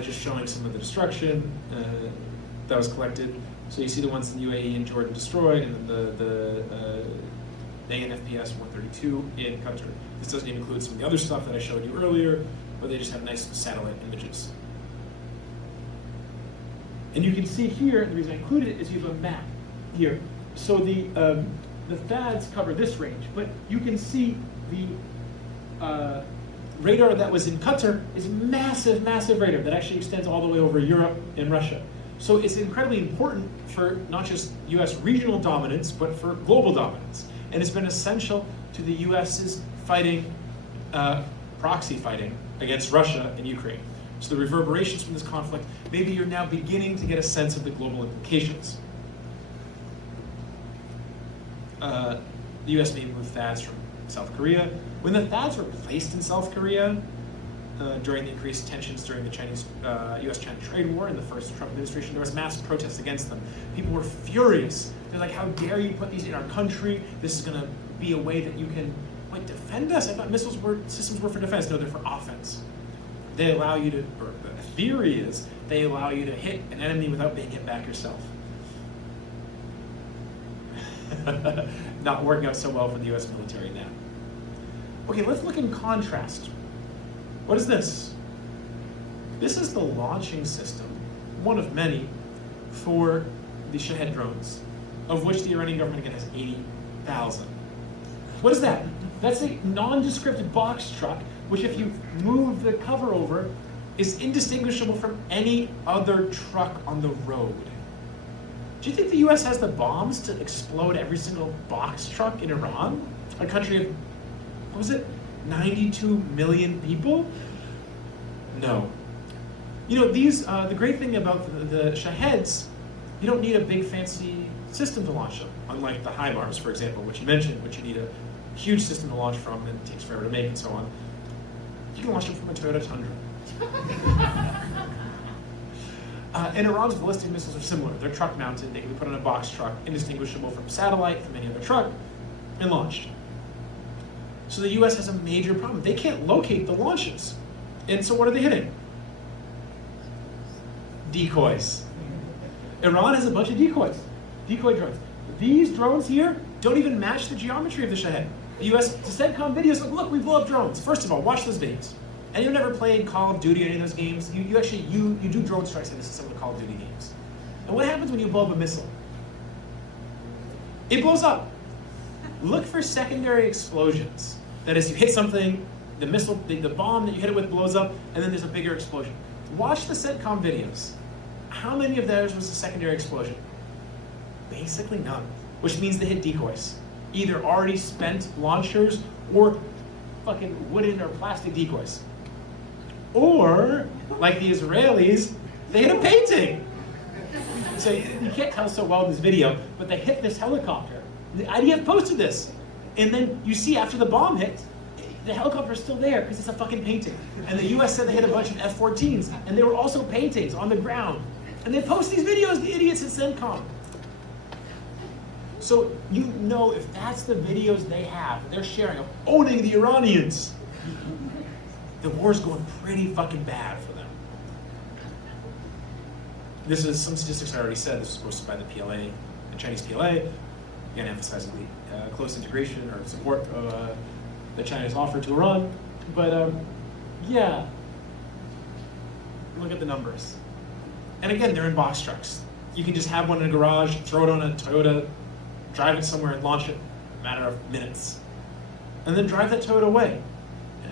just showing some of the destruction that was collected. So you see the ones in UAE and Jordan destroyed, and then the ANFPS 132 in Qatar. This doesn't even include some of the other stuff that I showed you earlier, where they just have nice satellite images. And you can see here, the reason I included it is you have a map here. So the THAADs cover this range, but you can see the radar that was in Qatar is massive, massive radar that actually extends all the way over Europe and Russia. So it's incredibly important for not just US regional dominance, but for global dominance. And it's been essential to the US's fighting, proxy fighting against Russia and Ukraine. So the reverberations from this conflict, maybe you're now beginning to get a sense of the global implications. The US may move THAADs from South Korea. When the THAADs were placed in South Korea during the increased tensions during the US-China trade war in the first Trump administration, there was mass protests against them. People were furious. They're like, how dare you put these in our country? This is gonna be a way that you can defend us. I thought systems were for defense. No, they're for offense. They allow you to, or the theory is, they allow you to hit an enemy without being hit back yourself. Not working out so well for the US military now. Okay, let's look in contrast. What is this? This is the launching system, one of many, for the Shahed drones, of which the Iranian government again has 80,000. What is that? That's a nondescript box truck, which if you move the cover over, is indistinguishable from any other truck on the road. Do you think the US has the bombs to explode every single box truck in Iran? A country of, what was it, 92 million people? No. You know, these, the great thing about the Shaheds, you don't need a big fancy system to launch them, unlike the HIMARS, for example, which you mentioned, which you need a huge system to launch from and it takes forever to make and so on. You can launch them from a Toyota Tundra. And Iran's ballistic missiles are similar. They're truck mounted, they can be put on a box truck, indistinguishable from satellite, from any other truck, and launched. So the US has a major problem. They can't locate the launches. And so what are they hitting? Decoys. Iran has a bunch of decoys, decoy drones. These drones here don't even match the geometry of the Shahed. The US CENTCOM videos, like, look, we blow up drones. First of all, watch those videos. Anyone ever played Call of Duty or any of those games? You do drone strikes in some of the Call of Duty games. And what happens when you blow up a missile? It blows up. Look for secondary explosions. That is, you hit something, the missile, the bomb that you hit it with blows up, and then there's a bigger explosion. Watch the CENTCOM videos. How many of those was a secondary explosion? Basically none, which means they hit decoys. Either already spent launchers or fucking wooden or plastic decoys. Or, like the Israelis, they hit a painting. So you can't tell so well in this video, but they hit this helicopter. The IDF posted this. And then you see after the bomb hit, the helicopter's still there because it's a fucking painting. And the US said they hit a bunch of F-14s, and they were also paintings on the ground. And they post these videos, the idiots at CENTCOM. So you know if that's the videos they have, they're sharing of owning the Iranians, the war's going pretty fucking bad for them. This is some statistics I already said. This was posted by the PLA, the Chinese PLA, again emphasizing the close integration or support that China's offered to Iran. But yeah, look at the numbers. And again, they're in box trucks. You can just have one in a garage, throw it on a Toyota, drive it somewhere and launch it in a matter of minutes. And then drive that Toyota away.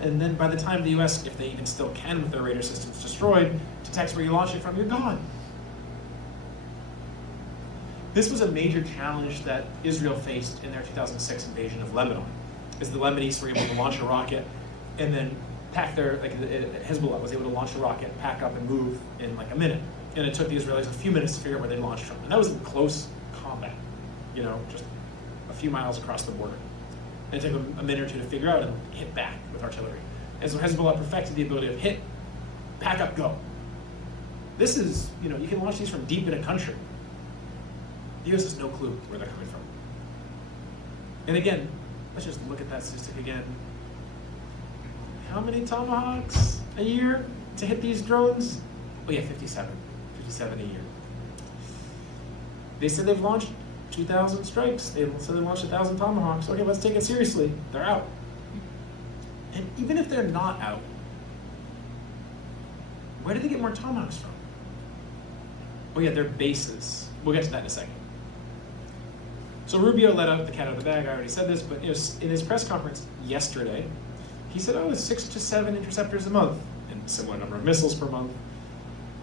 And then by the time the US, if they even still can with their radar systems destroyed, detects where you launch it from, you're gone. This was a major challenge that Israel faced in their 2006 invasion of Lebanon, is the Lebanese were able to launch a rocket and then pack their, like Hezbollah was able to launch a rocket, pack up and move in like a minute. And it took the Israelis a few minutes to figure out where they launched from. And that was in close combat, you know, just a few miles across the border. And it took them a minute or two to figure out and hit back with artillery. And so Hezbollah perfected the ability of hit, pack up, go. This is, you know, you can launch these from deep in a country. The US has no clue where they're coming from. And again, let's just look at that statistic again. How many Tomahawks a year to hit these drones? Oh yeah, 57. 57 a year. They said they've launched 2,000 strikes. They said they launched 1,000 Tomahawks. Okay, let's take it seriously. They're out. And even if they're not out, where did they get more Tomahawks from? Oh yeah, their bases. We'll get to that in a second. So Rubio let out the cat out of the bag. I already said this, but in his press conference yesterday, he said, oh, it's 6 to 7 interceptors a month and a similar number of missiles per month.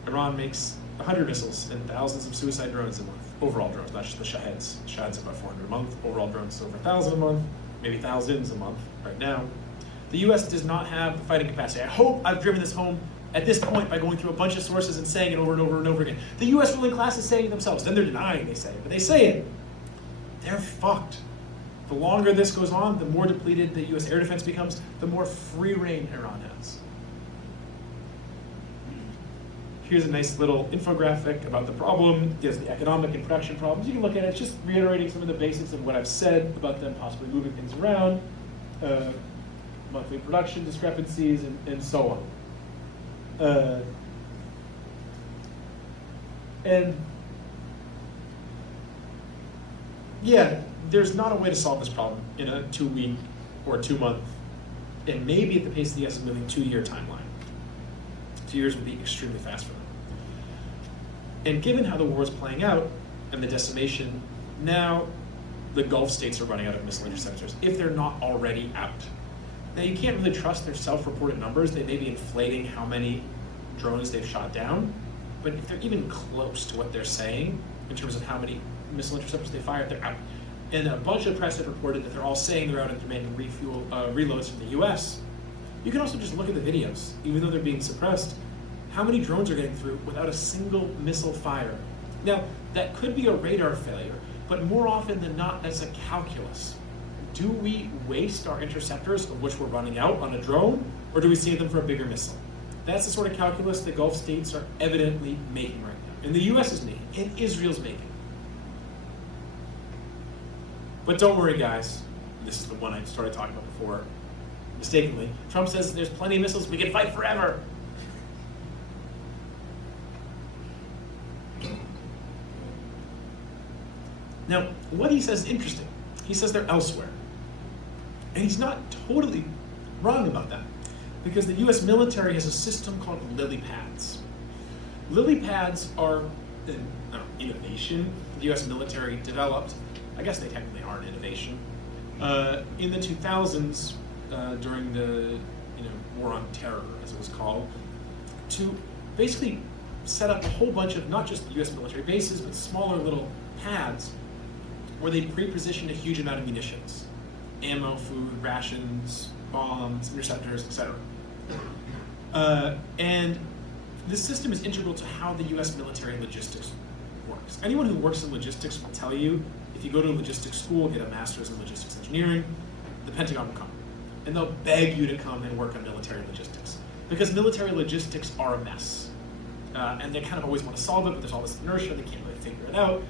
Iran makes 100 missiles and thousands of suicide drones a month. Overall drones, not just the Shaheds. Shaheds about 400 a month. Overall drones over 1,000 a month, maybe thousands a month right now. The US does not have the fighting capacity. I hope I've driven this home at this point by going through a bunch of sources and saying it over and over and over again. The US ruling class is saying it themselves. Then they're denying they say it, but they say it. They're fucked. The longer this goes on, the more depleted the US air defense becomes, the more free reign Iran has. Here's a nice little infographic about the problem. There's the economic and production problems. You can look at it. It's just reiterating some of the basics of what I've said about them possibly moving things around, monthly production discrepancies, and so on. And yeah, there's not a way to solve this problem in a 2-week or 2-month, and maybe at the pace of the US is moving 2-year timeline. 2 years would be extremely fast for them. And given how the war is playing out and the decimation, now the Gulf states are running out of missile interceptors, if they're not already out. Now you can't really trust their self-reported numbers. They may be inflating how many drones they've shot down, but if they're even close to what they're saying in terms of how many missile interceptors they fired, they're out. And a bunch of press have reported that they're all saying they're out and demanding reloads from the US. You can also just look at the videos, even though they're being suppressed. How many drones are getting through without a single missile fire? Now, that could be a radar failure, but more often than not, that's a calculus. Do we waste our interceptors, of which we're running out, on a drone, or do we save them for a bigger missile? That's the sort of calculus the Gulf states are evidently making right now, and the US is making, and Israel's making. But don't worry, guys. This is the one I started talking about before, mistakenly. Trump says there's plenty of missiles, we can fight forever. Now, what he says is interesting. He says they're elsewhere. And he's not totally wrong about that, because the US military has a system called lily pads. Lily pads are an innovation the US military developed. I guess they technically are an innovation. In the 2000s, during the War on Terror, as it was called, to basically set up a whole bunch of not just US military bases, but smaller little pads where they pre-positioned a huge amount of munitions, ammo, food, rations, bombs, interceptors, etc. And this system is integral to how the US military logistics works. Anyone who works in logistics will tell you, if you go to a logistics school, get a master's in logistics engineering, the Pentagon will come. And they'll beg you to come and work on military logistics. Because military logistics are a mess. And they kind of always want to solve it, but there's all this inertia, they can't really figure it out.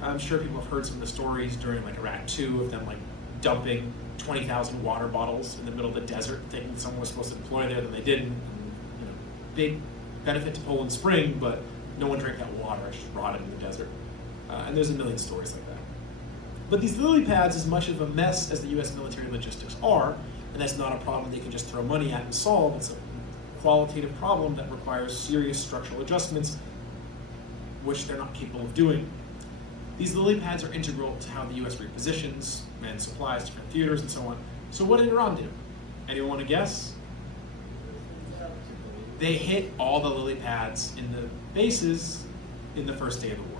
I'm sure people have heard some of the stories during like Iraq 2 of them like dumping 20,000 water bottles in the middle of the desert, thinking someone was supposed to deploy there, then they didn't. And, big benefit to Poland Spring, but no one drank that water, it just rotted in the desert. And there's a million stories like that. But these lily pads, as much of a mess as the US military logistics are, and that's not a problem they can just throw money at and solve, it's a qualitative problem that requires serious structural adjustments, which they're not capable of doing. These lily pads are integral to how the US repositions and supplies different theaters and so on. So what did Iran do? Anyone want to guess? They hit all the lily pads in the bases in the first day of the war.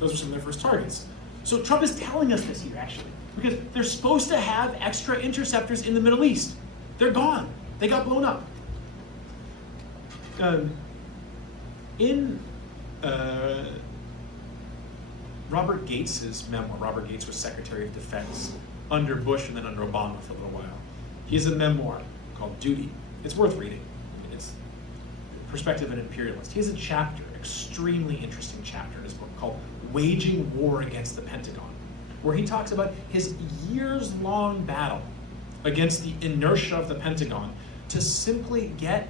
Those were some of their first targets. So Trump is telling us this here, actually, because they're supposed to have extra interceptors in the Middle East. They're gone. They got blown up. Robert Gates's memoir, Robert Gates was Secretary of Defense under Bush and then under Obama for a little while. He has a memoir called Duty. It's worth reading. It's Perspective of an Imperialist. He has a chapter, extremely interesting chapter in his book called Waging War Against the Pentagon, where he talks about his years-long battle against the inertia of the Pentagon to simply get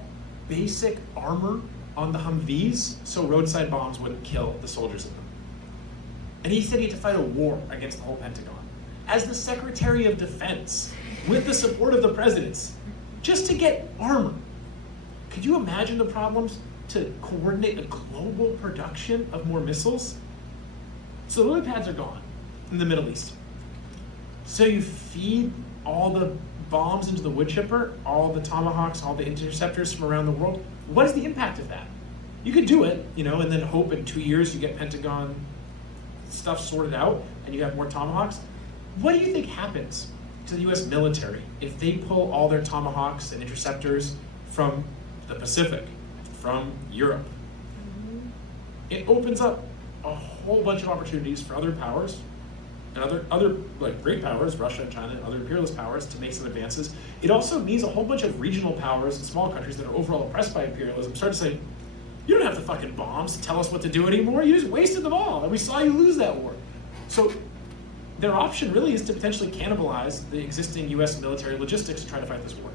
basic armor on the Humvees so roadside bombs wouldn't kill the soldiers in them. And he said he had to fight a war against the whole Pentagon. As the Secretary of Defense, with the support of the presidents, just to get armor. Could you imagine the problems to coordinate a global production of more missiles? So the lily pads are gone in the Middle East. So you feed all the bombs into the wood chipper, all the tomahawks, all the interceptors from around the world. What is the impact of that? You could do it, and then hope in 2 years you get Pentagon stuff sorted out and you have more tomahawks. What do you think happens to the US military if they pull all their tomahawks and interceptors from the Pacific, from Europe? It opens up a whole bunch of opportunities for other powers and other like great powers, Russia and China and other imperialist powers, to make some advances. It also means a whole bunch of regional powers and small countries that are overall oppressed by imperialism start to say, you don't have the fucking bombs to tell us what to do anymore. You just wasted them all, and we saw you lose that war. So their option really is to potentially cannibalize the existing US military logistics to try to fight this war.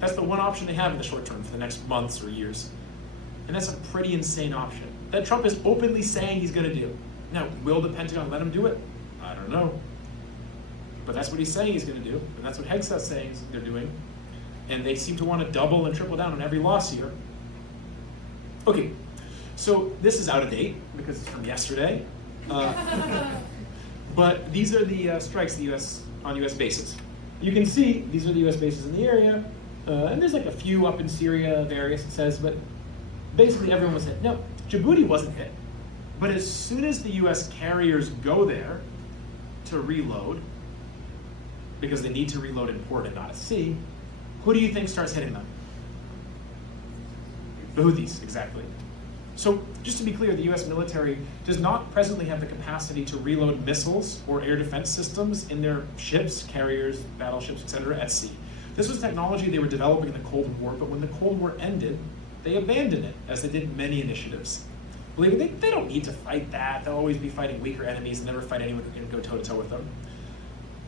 That's the one option they have in the short term for the next months or years. And that's a pretty insane option that Trump is openly saying he's going to do. Now, will the Pentagon let him do it? I don't know. But that's what he's saying he's going to do, and that's what Hegseth's saying they're doing. And they seem to want to double and triple down on every loss here. Okay, so this is out of date because it's from yesterday. But these are the strikes on US bases. You can see these are the US bases in the area, and there's like a few up in Syria, various it says, but basically everyone was hit. No, Djibouti wasn't hit. But as soon as the US carriers go there to reload, because they need to reload in port and not at sea, who do you think starts hitting them? The Houthis, exactly. So just to be clear, the US military does not presently have the capacity to reload missiles or air defense systems in their ships, carriers, battleships, etc. at sea. This was technology they were developing in the Cold War, but when the Cold War ended, they abandoned it, as they did many initiatives. Believe me, they don't need to fight that. They'll always be fighting weaker enemies and never fight anyone who can go toe-to-toe with them.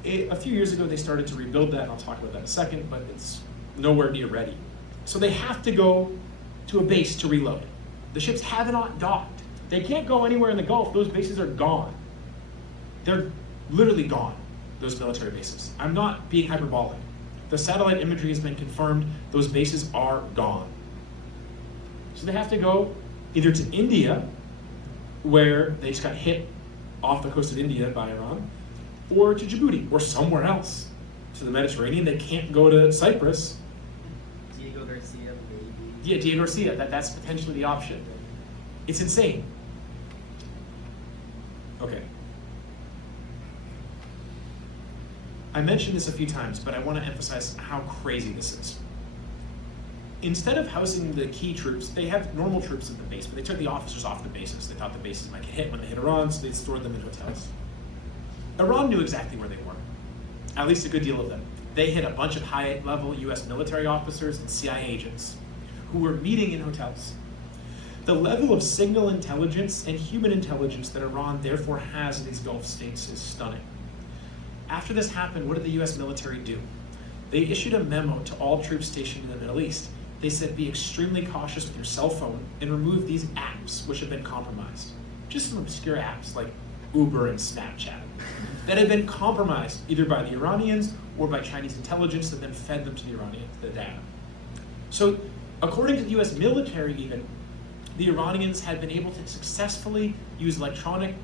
A few years ago, they started to rebuild that, and I'll talk about that in a second, but it's nowhere near ready. So they have to go to a base to reload. The ships have not docked. They can't go anywhere in the Gulf. Those bases are gone. They're literally gone, those military bases. I'm not being hyperbolic. The satellite imagery has been confirmed. Those bases are gone. So they have to go either to India, where they just got hit off the coast of India by Iran, or to Djibouti, or somewhere else. To the Mediterranean, they can't go to Cyprus. Diego Garcia, maybe. Yeah, Diego Garcia, that's potentially the option. It's insane. Okay. I mentioned this a few times, but I want to emphasize how crazy this is. Instead of housing the key troops, they have normal troops at the base, but they took the officers off the bases. They thought the bases might get hit when they hit Iran, so they stored them in hotels. Iran knew exactly where they were, at least a good deal of them. They hit a bunch of high-level US military officers and CIA agents who were meeting in hotels. The level of signal intelligence and human intelligence that Iran therefore has in these Gulf states is stunning. After this happened, what did the US military do? They issued a memo to all troops stationed in the Middle East. They said, be extremely cautious with your cell phone and remove these apps which have been compromised. Just some obscure apps like Uber and Snapchat, that had been compromised either by the Iranians or by Chinese intelligence that then fed them to the Iranians, the data. So according to the US military even, the Iranians had been able to successfully use electronic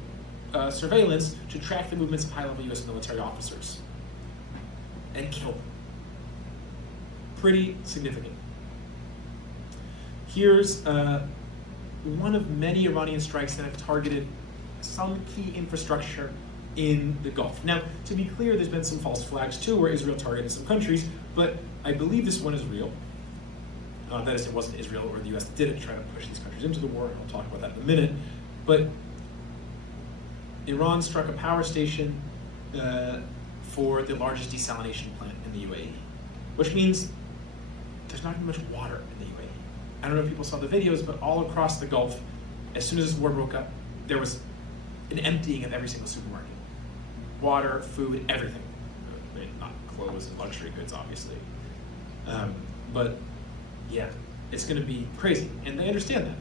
surveillance to track the movements of high-level US military officers and kill them. Pretty significant. Here's one of many Iranian strikes that have targeted some key infrastructure in the Gulf. Now, to be clear, there's been some false flags too, where Israel targeted some countries, but I believe this one is real. That is, it wasn't Israel or the US that didn't try to push these countries into the war, and I'll talk about that in a minute. But Iran struck a power station for the largest desalination plant in the UAE, which means there's not even much water in the UAE. I don't know if people saw the videos, but all across the Gulf, as soon as this war broke up, there was an emptying of every single supermarket. Water, food, everything. I mean, not clothes and luxury goods, obviously. But yeah, it's going to be crazy, and they understand that.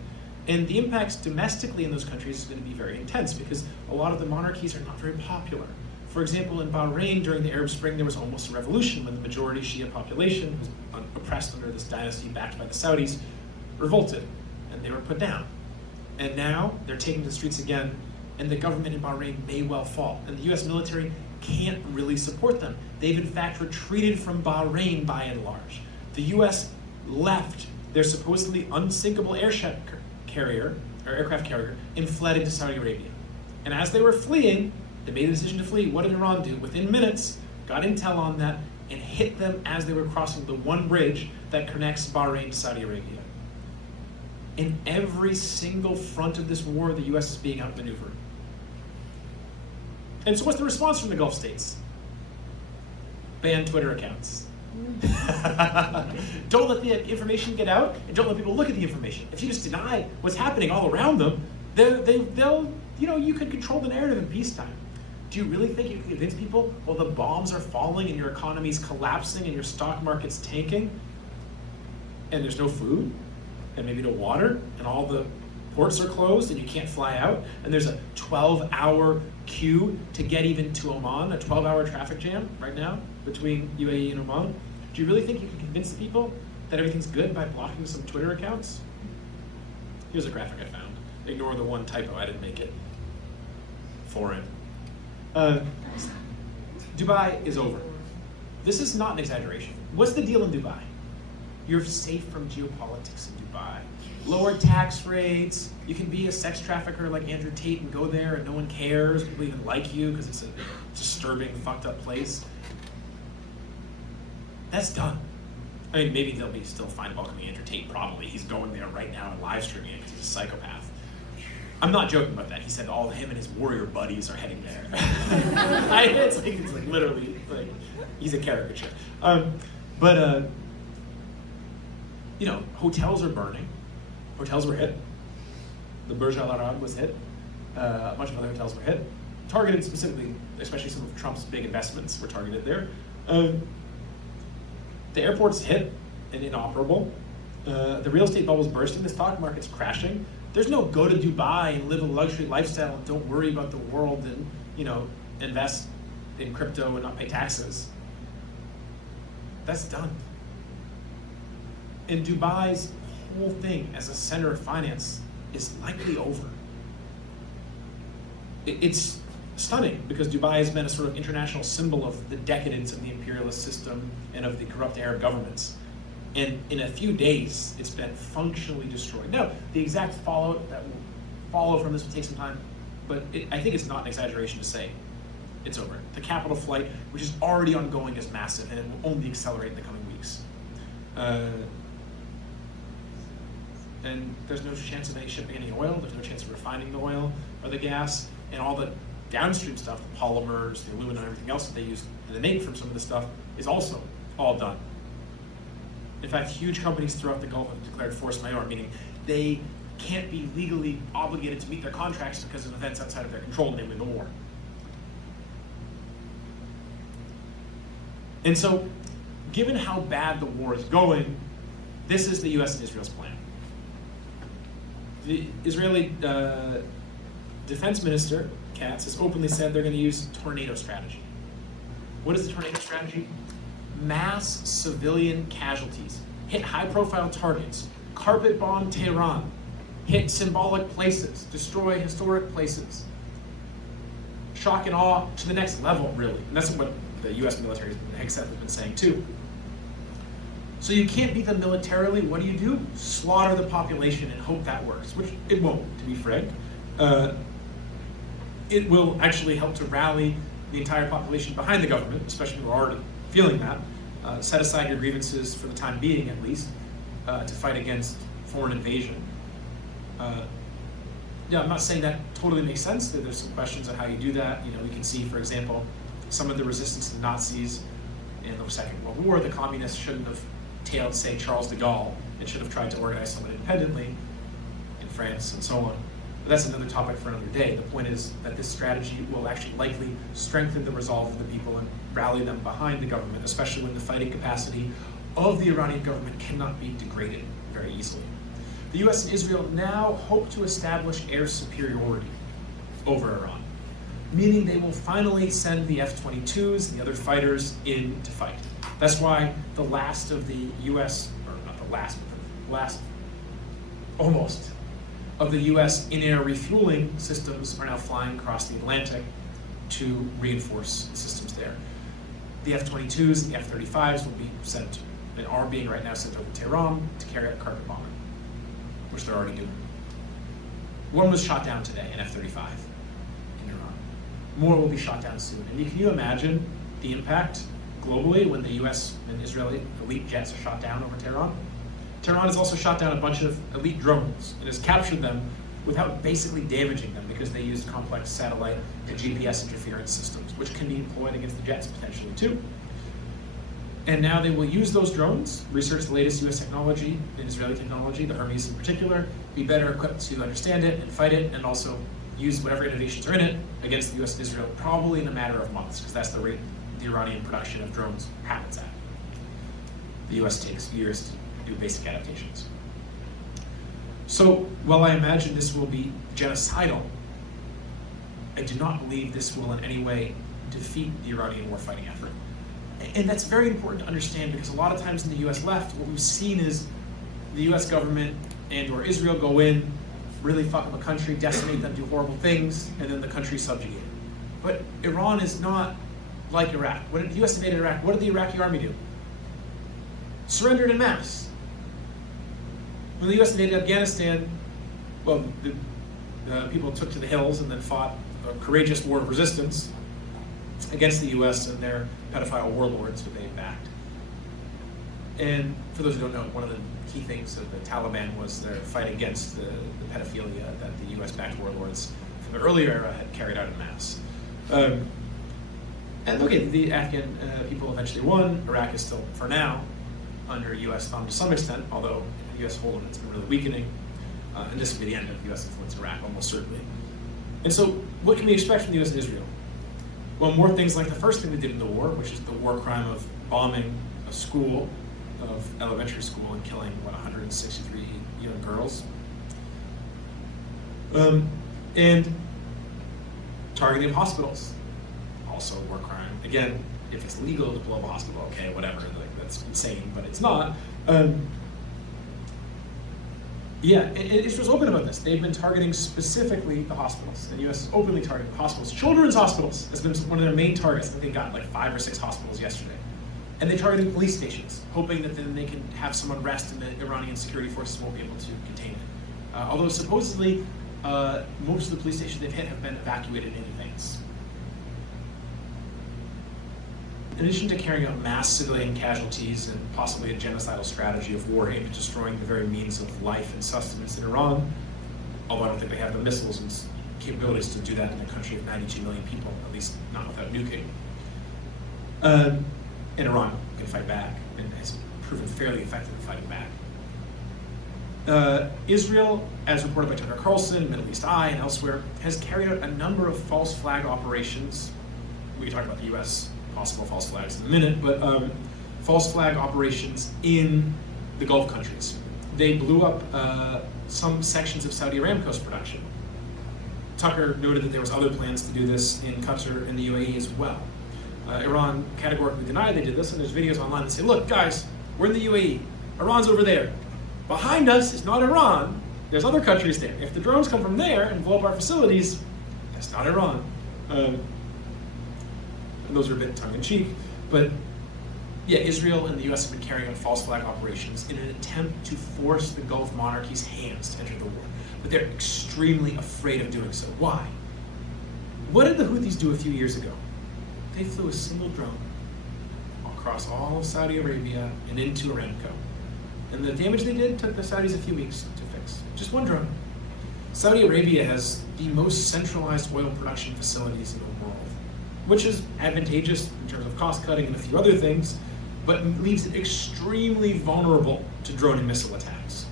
And the impacts domestically in those countries is going to be very intense because a lot of the monarchies are not very popular. For example, in Bahrain during the Arab Spring, there was almost a revolution when the majority Shia population, who was oppressed under this dynasty backed by the Saudis, revolted, and they were put down. And now they're taking to the streets again, and the government in Bahrain may well fall. And the US military can't really support them. They've in fact retreated from Bahrain by and large. The US left their supposedly unsinkable aircraft carrier and fled into Saudi Arabia. And as they were fleeing, they made a decision to flee. What did Iran do? Within minutes, got intel on that and hit them as they were crossing the one bridge that connects Bahrain to Saudi Arabia. In every single front of this war, the US is being outmaneuvered. And so what's the response from the Gulf states? Ban Twitter accounts. Don't let the information get out, and don't let people look at the information. If you just deny what's happening all around them, they'll you can control the narrative in peacetime. Do you really think you can convince people, well, the bombs are falling and your economy's collapsing and your stock market's tanking, and there's no food, and maybe no water, and all the ports are closed and you can't fly out, and there's a 12-hour queue to get even to Oman, a 12-hour traffic jam right now between UAE and Oman? Do you really think you can convince the people that everything's good by blocking some Twitter accounts? Here's a graphic I found. Ignore the one typo, I didn't make it. Foreign. Dubai is over. This is not an exaggeration. What's the deal in Dubai? You're safe from geopolitics in Dubai. Lower tax rates, you can be a sex trafficker like Andrew Tate and go there and no one cares, people even like you because it's a disturbing, fucked up place. That's done. I mean, maybe they'll be still fine welcoming Andrew Tate, probably. He's going there right now and live streaming it because he's a psychopath. I'm not joking about that. He said all him and his warrior buddies are heading there. It's like literally, like, he's a caricature. Hotels are burning. Hotels were hit. The Burj Al Arab was hit. A bunch of other hotels were hit. Targeted specifically, especially some of Trump's big investments were targeted there. The airport's hit and inoperable. The real estate bubble's bursting. The stock market's crashing. There's no go to Dubai and live a luxury lifestyle and don't worry about the world and invest in crypto and not pay taxes. That's done. And Dubai's whole thing as a center of finance is likely over. It's stunning because Dubai has been a sort of international symbol of the decadence of the imperialist system and of the corrupt Arab governments. And in a few days, it's been functionally destroyed. Now, the exact fallout that will follow from this will take some time, but I think it's not an exaggeration to say it's over. The capital flight, which is already ongoing, is massive, and it will only accelerate in the coming weeks. And there's no chance of any shipping any oil, there's no chance of refining the oil or the gas, and all the downstream stuff, the polymers, the aluminum, and everything else that they use to make from some of the stuff is also all done. In fact, huge companies throughout the Gulf have declared force majeure, meaning they can't be legally obligated to meet their contracts because of events outside of their control, namely the war. And so, given how bad the war is going, this is the US and Israel's plan. The Israeli defense minister Katz, has openly said they're going to use tornado strategy. What is the tornado strategy? Mass civilian casualties. Hit high-profile targets. Carpet bomb Tehran. Hit symbolic places. Destroy historic places. Shock and awe to the next level, really. And that's what the U.S. military, has been saying too. So you can't beat them militarily. What do? Slaughter the population and hope that works, which it won't, to be frank. It will actually help to rally the entire population behind the government, especially who are already feeling that. Set aside your grievances for the time being, at least, to fight against foreign invasion. Yeah, I'm not saying that totally makes sense. There's some questions on how you do that. We can see, for example, some of the resistance to the Nazis in the Second World War. The communists shouldn't have tailed, say, Charles de Gaulle. It should have tried to organize someone independently in France and so on. But that's another topic for another day. The point is that this strategy will actually likely strengthen the resolve of the people and rally them behind the government, especially when the fighting capacity of the Iranian government cannot be degraded very easily. The US and Israel now hope to establish air superiority over Iran, meaning they will finally send the F-22s and the other fighters in to fight. That's why the last of the US, or not the last, but the last almost of the US in-air refueling systems are now flying across the Atlantic to reinforce the systems there. The F-22s and the F-35s will be sent, and are being right now sent over to Tehran to carry out carpet bombing, which they're already doing. One was shot down today, an F-35 in Iran. More will be shot down soon. And can you imagine the impact globally when the US and Israeli elite jets are shot down over Tehran? Tehran has also shot down a bunch of elite drones and has captured them without basically damaging them because they used complex satellite and GPS interference systems, which can be employed against the jets potentially too. And now they will use those drones, research the latest US technology and Israeli technology, the Hermes in particular, be better equipped to understand it and fight it, and also use whatever innovations are in it against the US and Israel, probably in a matter of months, because that's the rate the Iranian production of drones happens at. The US takes years to do basic adaptations. So while I imagine this will be genocidal, I do not believe this will in any way defeat the Iranian warfighting effort. And that's very important to understand, because a lot of times in the US left, what we've seen is the US government and or Israel go in, really fuck up a country, decimate them, do horrible things, and then the country's subjugated. But Iran is not like Iraq. When the US invaded Iraq, what did the Iraqi army do? Surrendered en masse. When the US invaded Afghanistan, well, the people took to the hills and then fought a courageous war of resistance against the US and their pedophile warlords who they backed. And for those who don't know, one of the key things of the Taliban was their fight against the pedophilia that the US-backed warlords from the earlier era had carried out en masse. And look, the Afghan people eventually won. Iraq is still, for now, under US thumb to some extent, although the US hold on it's been really weakening. And this will be the end of US influence in Iraq, almost certainly. And so, what can we expect from the US and Israel? Well, more things like the first thing they did in the war, which is the war crime of bombing a school, of elementary school, and killing, 163 young girls. And targeting of hospitals, also a war crime. Again, if it's legal to blow up a hospital, okay, whatever, that's insane, but it's not. Yeah, and Israel's open about this. They've been targeting specifically the hospitals. The U.S. is openly targeting the hospitals. Children's hospitals has been one of their main targets. I think they got like 5 or 6 hospitals yesterday. And they targeted police stations, hoping that then they can have some unrest and the Iranian security forces won't be able to contain it. Although supposedly, most of the police stations they've hit have been evacuated in advance. In addition to carrying out mass civilian casualties and possibly a genocidal strategy of war aimed at destroying the very means of life and sustenance in Iran, although I don't think they have the missiles and capabilities to do that in a country of 92 million people, at least not without nuking. And Iran can fight back and has proven fairly effective at fighting back. Israel, as reported by Tucker Carlson, Middle East Eye, and elsewhere, has carried out a number of false flag operations. We can talk about the U.S. possible false flags in a minute, but false flag operations in the Gulf countries. They blew up some sections of Saudi Aramco's production Tucker noted that there was other plans to do this in Qatar and the UAE as well. Iran categorically denied they did this, and there's videos online that say, look, guys, we're in the UAE. Iran's over there. Behind us is not Iran. There's other countries there. If the drones come from there and blow up our facilities, that's not Iran. And those are a bit tongue-in-cheek. But yeah, Israel and the US have been carrying out false flag operations in an attempt to force the Gulf monarchies' hands to enter the war. But they're extremely afraid of doing so. Why? What did the Houthis do a few years ago? They flew a single drone across all of Saudi Arabia and into Aramco. And the damage they did took the Saudis a few weeks to fix. Just one drone. Saudi Arabia has the most centralized oil production facilities in the world, which is advantageous in terms of cost cutting and a few other things, but leaves it extremely vulnerable to drone and missile attacks.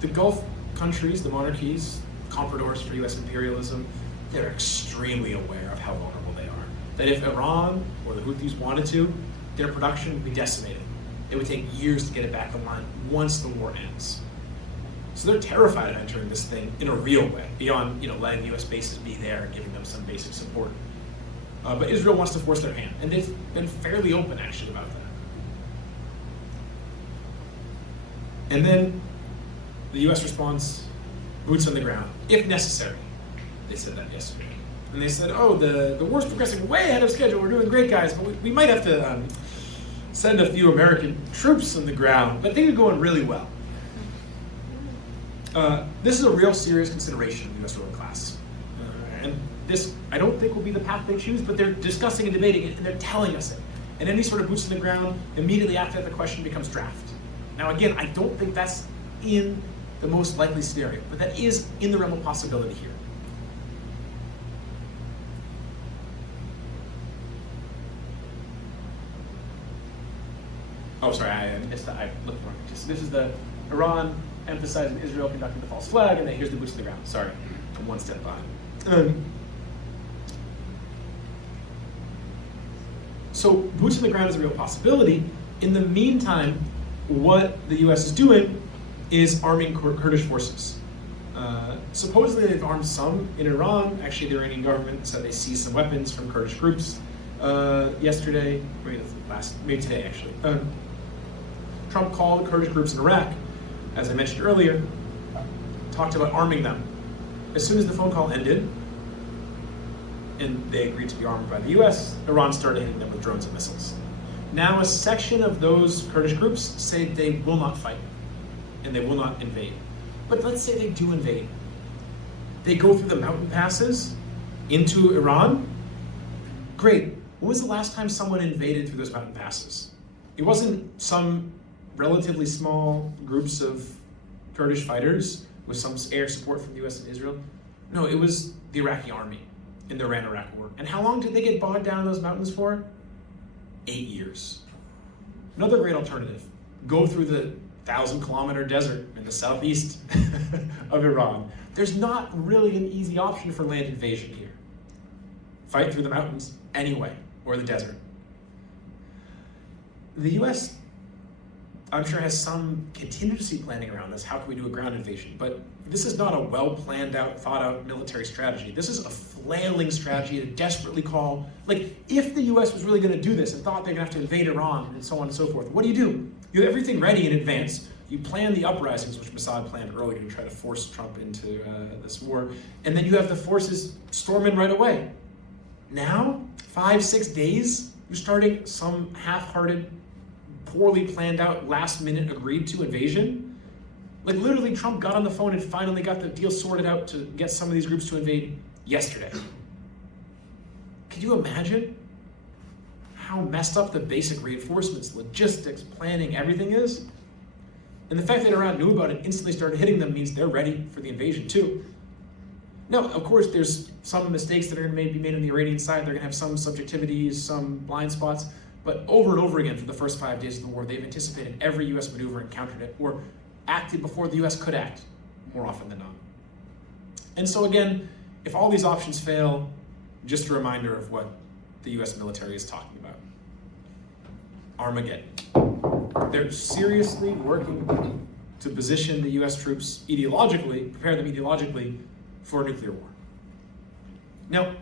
The Gulf countries, the monarchies, compradors for US imperialism, they're extremely aware of how vulnerable they are. That if Iran or the Houthis wanted to, their production would be decimated. It would take years to get it back online once the war ends. So they're terrified of entering this thing in a real way, beyond letting US bases be there and giving them some basic support. But Israel wants to force their hand, and they've been fairly open actually about that. And then the US responds, boots on the ground, if necessary. They said that yesterday. And they said, oh, the war's progressing way ahead of schedule. We're doing great, guys, but we might have to send a few American troops on the ground. But things are going really well. This is a real serious consideration of the US ruling class. And this, I don't think, will be the path they choose, but they're discussing and debating it, and they're telling us it. And any sort of boots on the ground, immediately after that, the question becomes draft. Now, again, I don't think that's in the most likely scenario, but that is in the realm of possibility here. Oh, sorry, I missed that. I looked wrong. This is the Iran emphasizing Israel conducting the false flag, and then here's the boots on the ground. Sorry, I'm one step behind. So boots on the ground is a real possibility. In the meantime, what the US is doing is arming Kurdish forces. Supposedly they've armed some in Iran. Actually, the Iranian government said they seized some weapons from Kurdish groups yesterday, maybe today actually. Trump called Kurdish groups in Iraq, as I mentioned earlier, talked about arming them. As soon as the phone call ended, and they agreed to be armed by the US, Iran started hitting them with drones and missiles. Now a section of those Kurdish groups say they will not fight, and they will not invade. But let's say they do invade. They go through the mountain passes into Iran. Great. When was the last time someone invaded through those mountain passes? It wasn't some relatively small groups of Kurdish fighters with some air support from the US and Israel. No, it was the Iraqi army in the Iran-Iraq war. And how long did they get bogged down in those mountains for? 8 years. Another great alternative, go through the 1,000-kilometer desert in the southeast of Iran. There's not really an easy option for land invasion here. Fight through the mountains anyway, or the desert. The US, I'm sure, has some contingency planning around this. How can we do a ground invasion? But this is not a well-planned out, thought-out military strategy. This is a flailing strategy to desperately call, if the US was really gonna do this and thought they're gonna have to invade Iran and so on and so forth, what do? You have everything ready in advance. You plan the uprisings, which Mossad planned earlier to try to force Trump into this war, and then you have the forces storm in right away. Now, 5-6 days, you're starting some half-hearted, poorly planned out, last-minute agreed-to invasion. Literally, Trump got on the phone and finally got the deal sorted out to get some of these groups to invade yesterday. Can you imagine how messed up the basic reinforcements, logistics, planning, everything is? And the fact that Iran knew about it and instantly started hitting them means they're ready for the invasion too. Now, of course, there's some mistakes that are going to be made on the Iranian side. They're going to have some subjectivities, some blind spots. But over and over again for the first 5 days of the war, they've anticipated every US maneuver and countered it, or acted before the US could act, more often than not. And so again, if all these options fail, just a reminder of what the US military is talking about. Armageddon. They're seriously working to position the US troops ideologically, prepare them ideologically for a nuclear war. Now,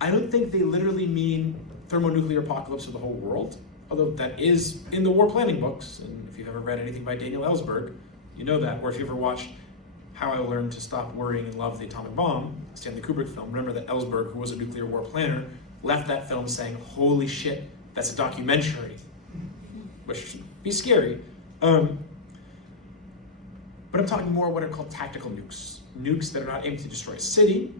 I don't think they literally mean thermonuclear apocalypse of the whole world, although that is in the war planning books, and if you've ever read anything by Daniel Ellsberg, you know that, or if you ever watched How I Learned to Stop Worrying and Love the Atomic Bomb, Stanley Kubrick film, remember that Ellsberg, who was a nuclear war planner, left that film saying, holy shit, that's a documentary, which should be scary. But I'm talking more what are called tactical nukes. Nukes that are not aimed to destroy a city,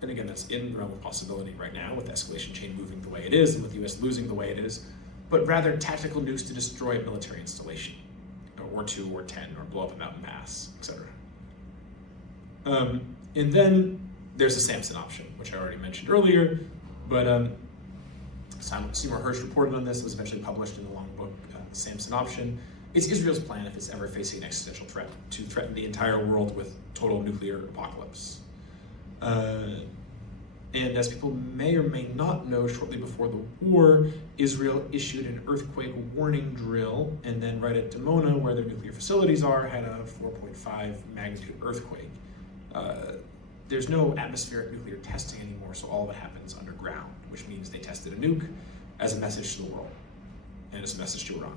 and again, that's in the realm of possibility right now with the escalation chain moving the way it is and with the US losing the way it is, but rather tactical nukes to destroy a military installation, or 2 or 10, or blow up a mountain pass, etc. And then there's the Samson option, which I already mentioned earlier, but Seymour Hersh reported on this. It was eventually published in the long book, The Samson Option. It's Israel's plan, if it's ever facing an existential threat, to threaten the entire world with total nuclear apocalypse. And as people may or may not know, shortly before the war, Israel issued an earthquake warning drill, and then right at Dimona, where their nuclear facilities are, had a 4.5 magnitude earthquake. There's no atmospheric nuclear testing anymore, so all of it happens underground, which means they tested a nuke as a message to the world, and as a message to Iran.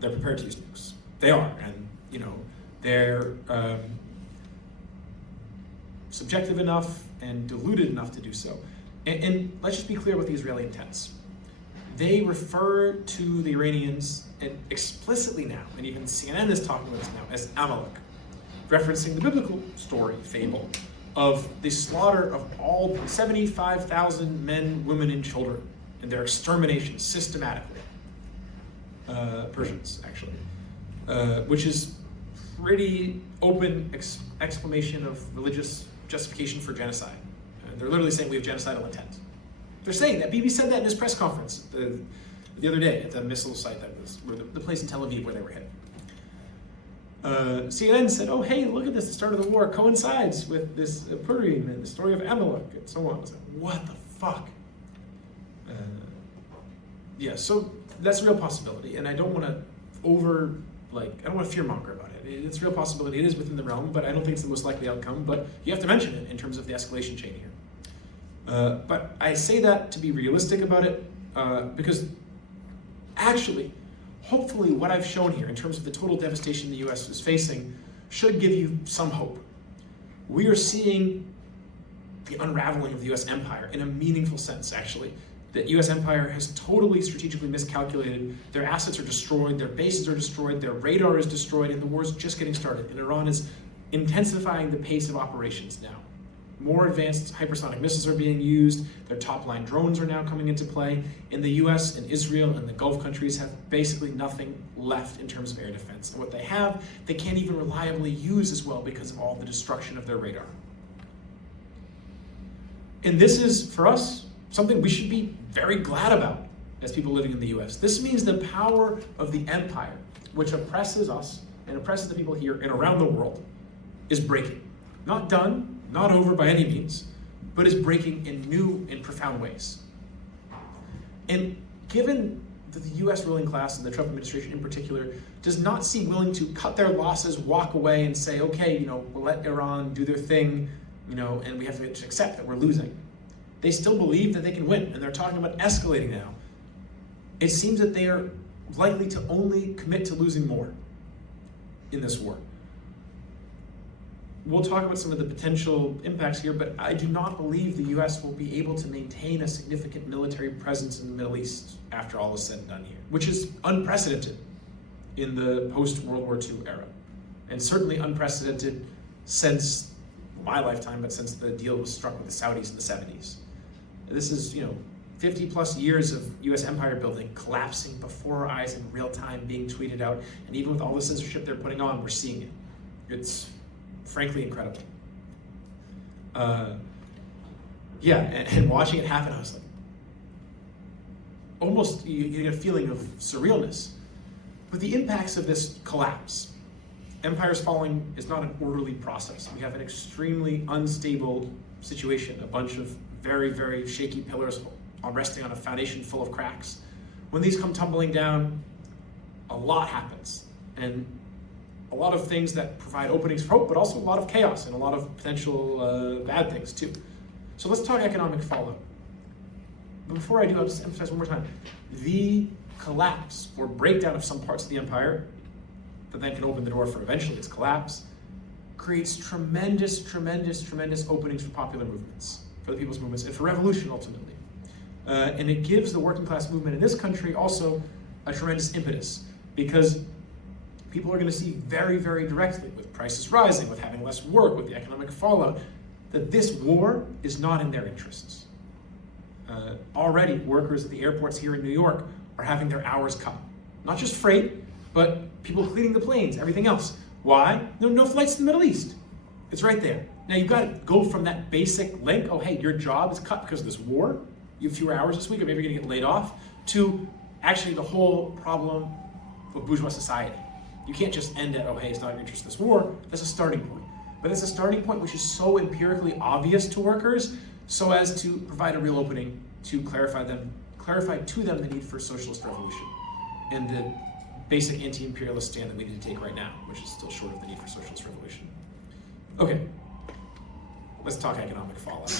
They're prepared to use nukes. They are, and they're subjective enough and diluted enough to do so. And let's just be clear with the Israeli intents. They refer to the Iranians, and explicitly now, and even CNN is talking about this now, as Amalek, referencing the biblical story, fable, of the slaughter of all 75,000 men, women, and children, and their extermination systematically. Persians, actually, which is pretty open exclamation of religious justification for genocide. They're literally saying we have genocidal intent. They're saying that. Bibi said that in his press conference the other day at the missile site that was the place in Tel Aviv where they were hit. CNN said, oh, hey, look at this, the start of the war coincides with this Purim and the story of Amalek and so on. I was like, what the fuck? Yeah, so that's a real possibility, and I don't want to I don't want to fearmonger about it. It's a real possibility. It is within the realm, but I don't think it's the most likely outcome, but you have to mention it in terms of the escalation chain here. But I say that to be realistic about it, because actually, hopefully what I've shown here in terms of the total devastation the US is facing should give you some hope. We are seeing the unraveling of the US empire in a meaningful sense, actually. The US empire has totally strategically miscalculated. Their assets are destroyed, their bases are destroyed, their radar is destroyed, and the war is just getting started. And Iran is intensifying the pace of operations now. More advanced hypersonic missiles are being used, their top-line drones are now coming into play, and the US and Israel and the Gulf countries have basically nothing left in terms of air defense. And what they have, they can't even reliably use as well because of all the destruction of their radar. And this is, for us, something we should be very glad about as people living in the US. This means the power of the empire, which oppresses us and oppresses the people here and around the world, is breaking. Not done, not over by any means, but is breaking in new and profound ways. And given that the US ruling class and the Trump administration in particular does not seem willing to cut their losses, walk away and say, okay, we'll let Iran do their thing, and we have to just accept that we're losing. They still believe that they can win, and they're talking about escalating now. It seems that they are likely to only commit to losing more in this war. We'll talk about some of the potential impacts here, but I do not believe the US will be able to maintain a significant military presence in the Middle East after all is said and done here, which is unprecedented in the post-World War II era, and certainly unprecedented since my lifetime, but since the deal was struck with the Saudis in the 70s. This is, 50 plus years of US empire building collapsing before our eyes in real time, being tweeted out, and even with all the censorship they're putting on, we're seeing it. It's frankly incredible. And watching it happen, I was like, almost, you get a feeling of surrealness. But the impacts of this collapse, empires falling is not an orderly process. We have an extremely unstable situation, a bunch of very, very shaky pillars resting on a foundation full of cracks. When these come tumbling down, a lot happens. And a lot of things that provide openings for hope, but also a lot of chaos and a lot of potential bad things too. So let's talk economic fallout. But before I do, I'll just emphasize one more time. The collapse or breakdown of some parts of the empire that then can open the door for eventually its collapse creates tremendous, tremendous, tremendous openings for popular movements, for the people's movements, and for revolution ultimately. And it gives the working class movement in this country also a tremendous impetus, because people are going to see very, very directly, with prices rising, with having less work, with the economic fallout, that this war is not in their interests. Already, workers at the airports here in New York are having their hours cut. Not just freight, but people cleaning the planes, everything else. Why? No flights to the Middle East. It's right there. Now you've got to go from that basic link, oh hey, your job is cut because of this war, you have fewer hours this week, or maybe you're going to get laid off, to actually the whole problem of bourgeois society. You can't just end at, oh hey, it's not in your interest, this war. That's a starting point. But it's a starting point which is so empirically obvious to workers, so as to provide a real opening to clarify to them the need for socialist revolution and the basic anti-imperialist stand that we need to take right now, which is still short of the need for socialist revolution. Okay, let's talk economic fallout.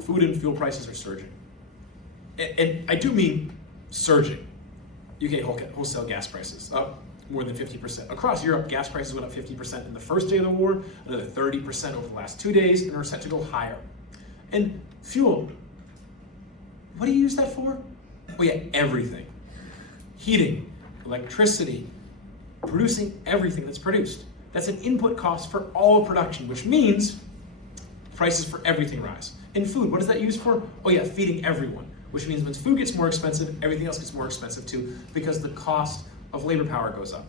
Food and fuel prices are surging. And I do mean surging. UK wholesale gas prices up more than 50%. Across Europe, gas prices went up 50% in the first day of the war, another 30% over the last 2 days, and are set to go higher. And fuel, what do you use that for? Oh yeah, everything. Heating, electricity, producing everything that's produced. That's an input cost for all production, which means prices for everything rise. In food, what is that used for? Oh yeah, feeding everyone, which means when food gets more expensive, everything else gets more expensive too, because the cost of labor power goes up.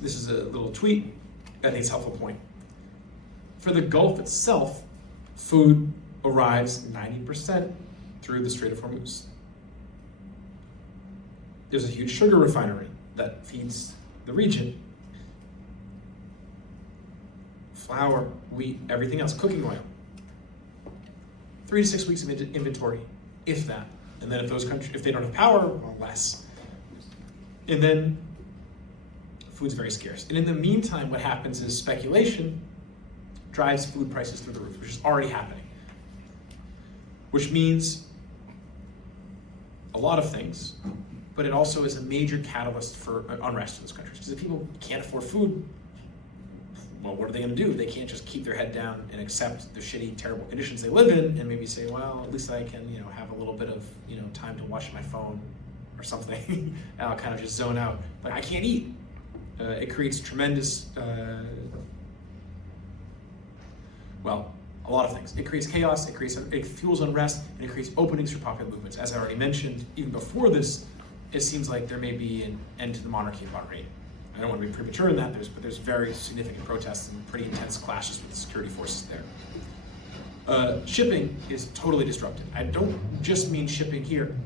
This is a little tweet. I think it's a helpful point. For the Gulf itself, food arrives 90% through the Strait of Hormuz. There's a huge sugar refinery that feeds the region. Flour, wheat, everything else, cooking oil. 3 to 6 weeks of inventory, if that. And then if they don't have power, well, less. And then food's very scarce. And in the meantime, what happens is speculation drives food prices through the roof, which is already happening. Which means a lot of things, but it also is a major catalyst for unrest in those countries. Because if people can't afford food, well, what are they going to do? They can't just keep their head down and accept the shitty, terrible conditions they live in, and maybe say, well, at least I can, have a little bit of, time to watch my phone or something. And I'll kind of just zone out. Like, I can't eat. It creates tremendous, a lot of things. It creates chaos, it fuels unrest, and it creates openings for popular movements. As I already mentioned, even before this, it seems like there may be an end to the monarchy in Bahrain. I don't want to be premature in that, but there's very significant protests and pretty intense clashes with the security forces there. Shipping is totally disrupted. I don't just mean shipping here,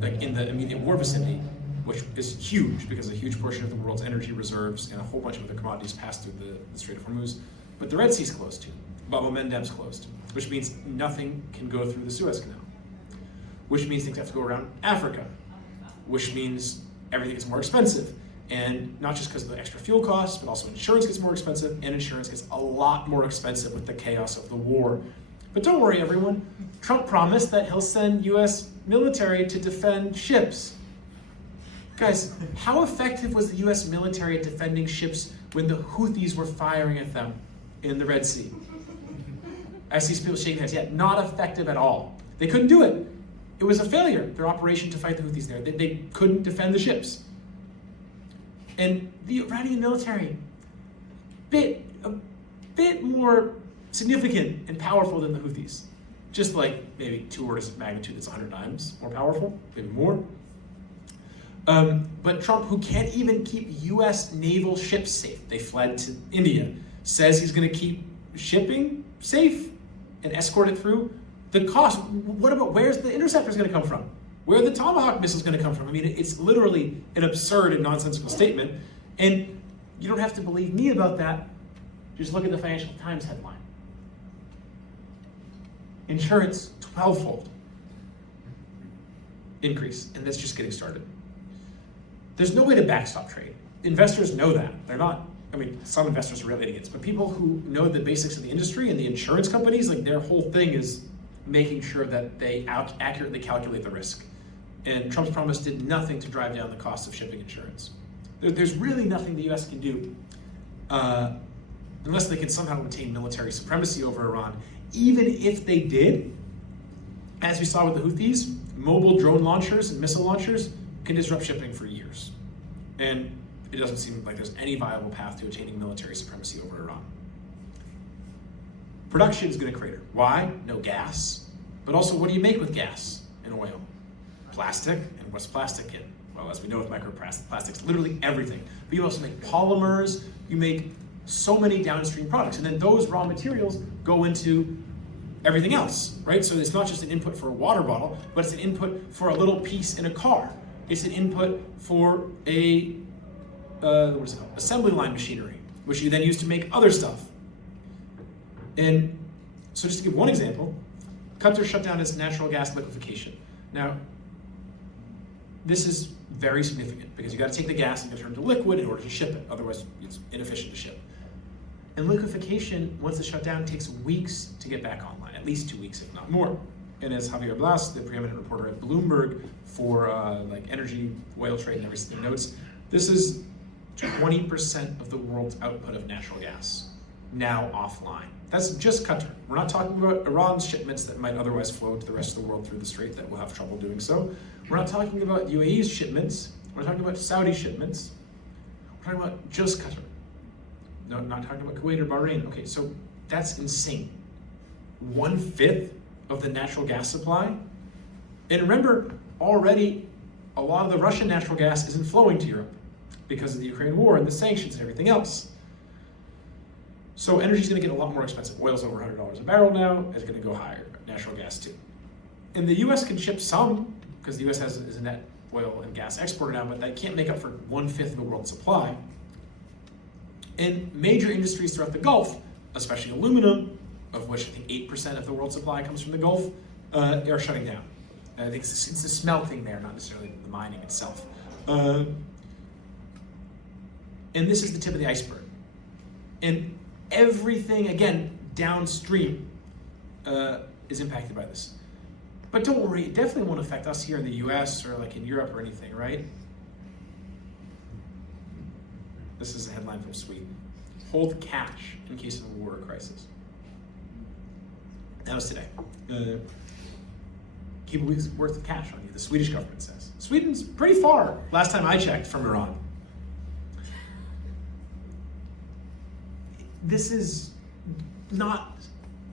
like in the immediate war vicinity, which is huge because a huge portion of the world's energy reserves and a whole bunch of other commodities pass through the Strait of Hormuz. But the Red Sea's closed too. Bab el-Mandeb's closed, which means nothing can go through the Suez Canal, which means things have to go around Africa, which means everything gets more expensive. And not just because of the extra fuel costs, but also insurance gets more expensive, and insurance gets a lot more expensive with the chaos of the war. But don't worry, everyone. Trump promised that he'll send US military to defend ships. Guys, how effective was the US military at defending ships when the Houthis were firing at them in the Red Sea? I see people shaking their heads. Yeah, not effective at all. They couldn't do it. It was a failure, their operation to fight the Houthis there. They couldn't defend the ships. And the Iranian military, a bit more significant and powerful than the Houthis. Just like maybe 2 orders of magnitude, that's 100 times more powerful, maybe more. But Trump, who can't even keep US naval ships safe, they fled to India, says he's gonna keep shipping safe and escort it through. The cost, where's the interceptors gonna come from? Where are the Tomahawk missiles going to come from? I mean, it's literally an absurd and nonsensical statement. And you don't have to believe me about that. Just look at the Financial Times headline. Insurance, 12-fold increase, and that's just getting started. There's no way to backstop trade. investors know that. They're not, I mean, some investors are real idiots, but people who know the basics of the industry and the insurance companies, like their whole thing is making sure that they accurately calculate the risk. And Trump's promise did nothing to drive down the cost of shipping insurance. There's really nothing the US can do unless they can somehow obtain military supremacy over Iran. Even if they did, as we saw with the Houthis, mobile drone launchers and missile launchers can disrupt shipping for years. And it doesn't seem like there's any viable path to attaining military supremacy over Iran. Production is going to crater. Why? No gas. But also, what do you make with gas and oil? Plastic. And what's plastic in? Well, as we know with microplastics, literally everything. But you also make polymers. You make so many downstream products. And then those raw materials go into everything else, right? So it's not just an input for a water bottle, but it's an input for a little piece in a car. It's an input for a what is it called? Assembly line machinery, which you then use to make other stuff. And so just to give one example, Qatar shut down its natural gas liquefaction. Now, this is very significant because you got to take the gas and turn it to liquid in order to ship it. Otherwise, it's inefficient to ship. And liquefaction, once it's shut down, takes weeks to get back online, at least 2 weeks, if not more. And as Javier Blas, the preeminent reporter at Bloomberg for like energy, oil trade, and everything notes, this is 20% of the world's output of natural gas now offline. That's just Qatar. We're not talking about Iran's shipments that might otherwise flow to the rest of the world through the Strait that will have trouble doing so. We're not talking about UAE's shipments. We're talking about Saudi shipments. We're talking about just Qatar. No, not talking about Kuwait or Bahrain. Okay, so that's insane. 1/5 of the natural gas supply. And remember, already a lot of the Russian natural gas isn't flowing to Europe because of the Ukraine war and the sanctions and everything else. So energy is going to get a lot more expensive. Oil's over $100 a barrel now. It's going to go higher. Natural gas too. And the U.S. can ship some because the U.S. is a net oil and gas exporter now, but that can't make up for 1/5 of the world's supply. And major industries throughout the Gulf, especially aluminum, of which I think 8% of the world's supply comes from the Gulf, are shutting down. And I think it's the smelting there, not necessarily the mining itself. And this is the tip of the iceberg. And everything, again, downstream is impacted by this. But don't worry, it definitely won't affect us here in the US or like in Europe or anything, right? This is a headline from Sweden. Hold cash in case of a war or crisis. That was today. Keep a week's worth of cash on you, the Swedish government says. Sweden's pretty far, last time I checked, from Iran. This is not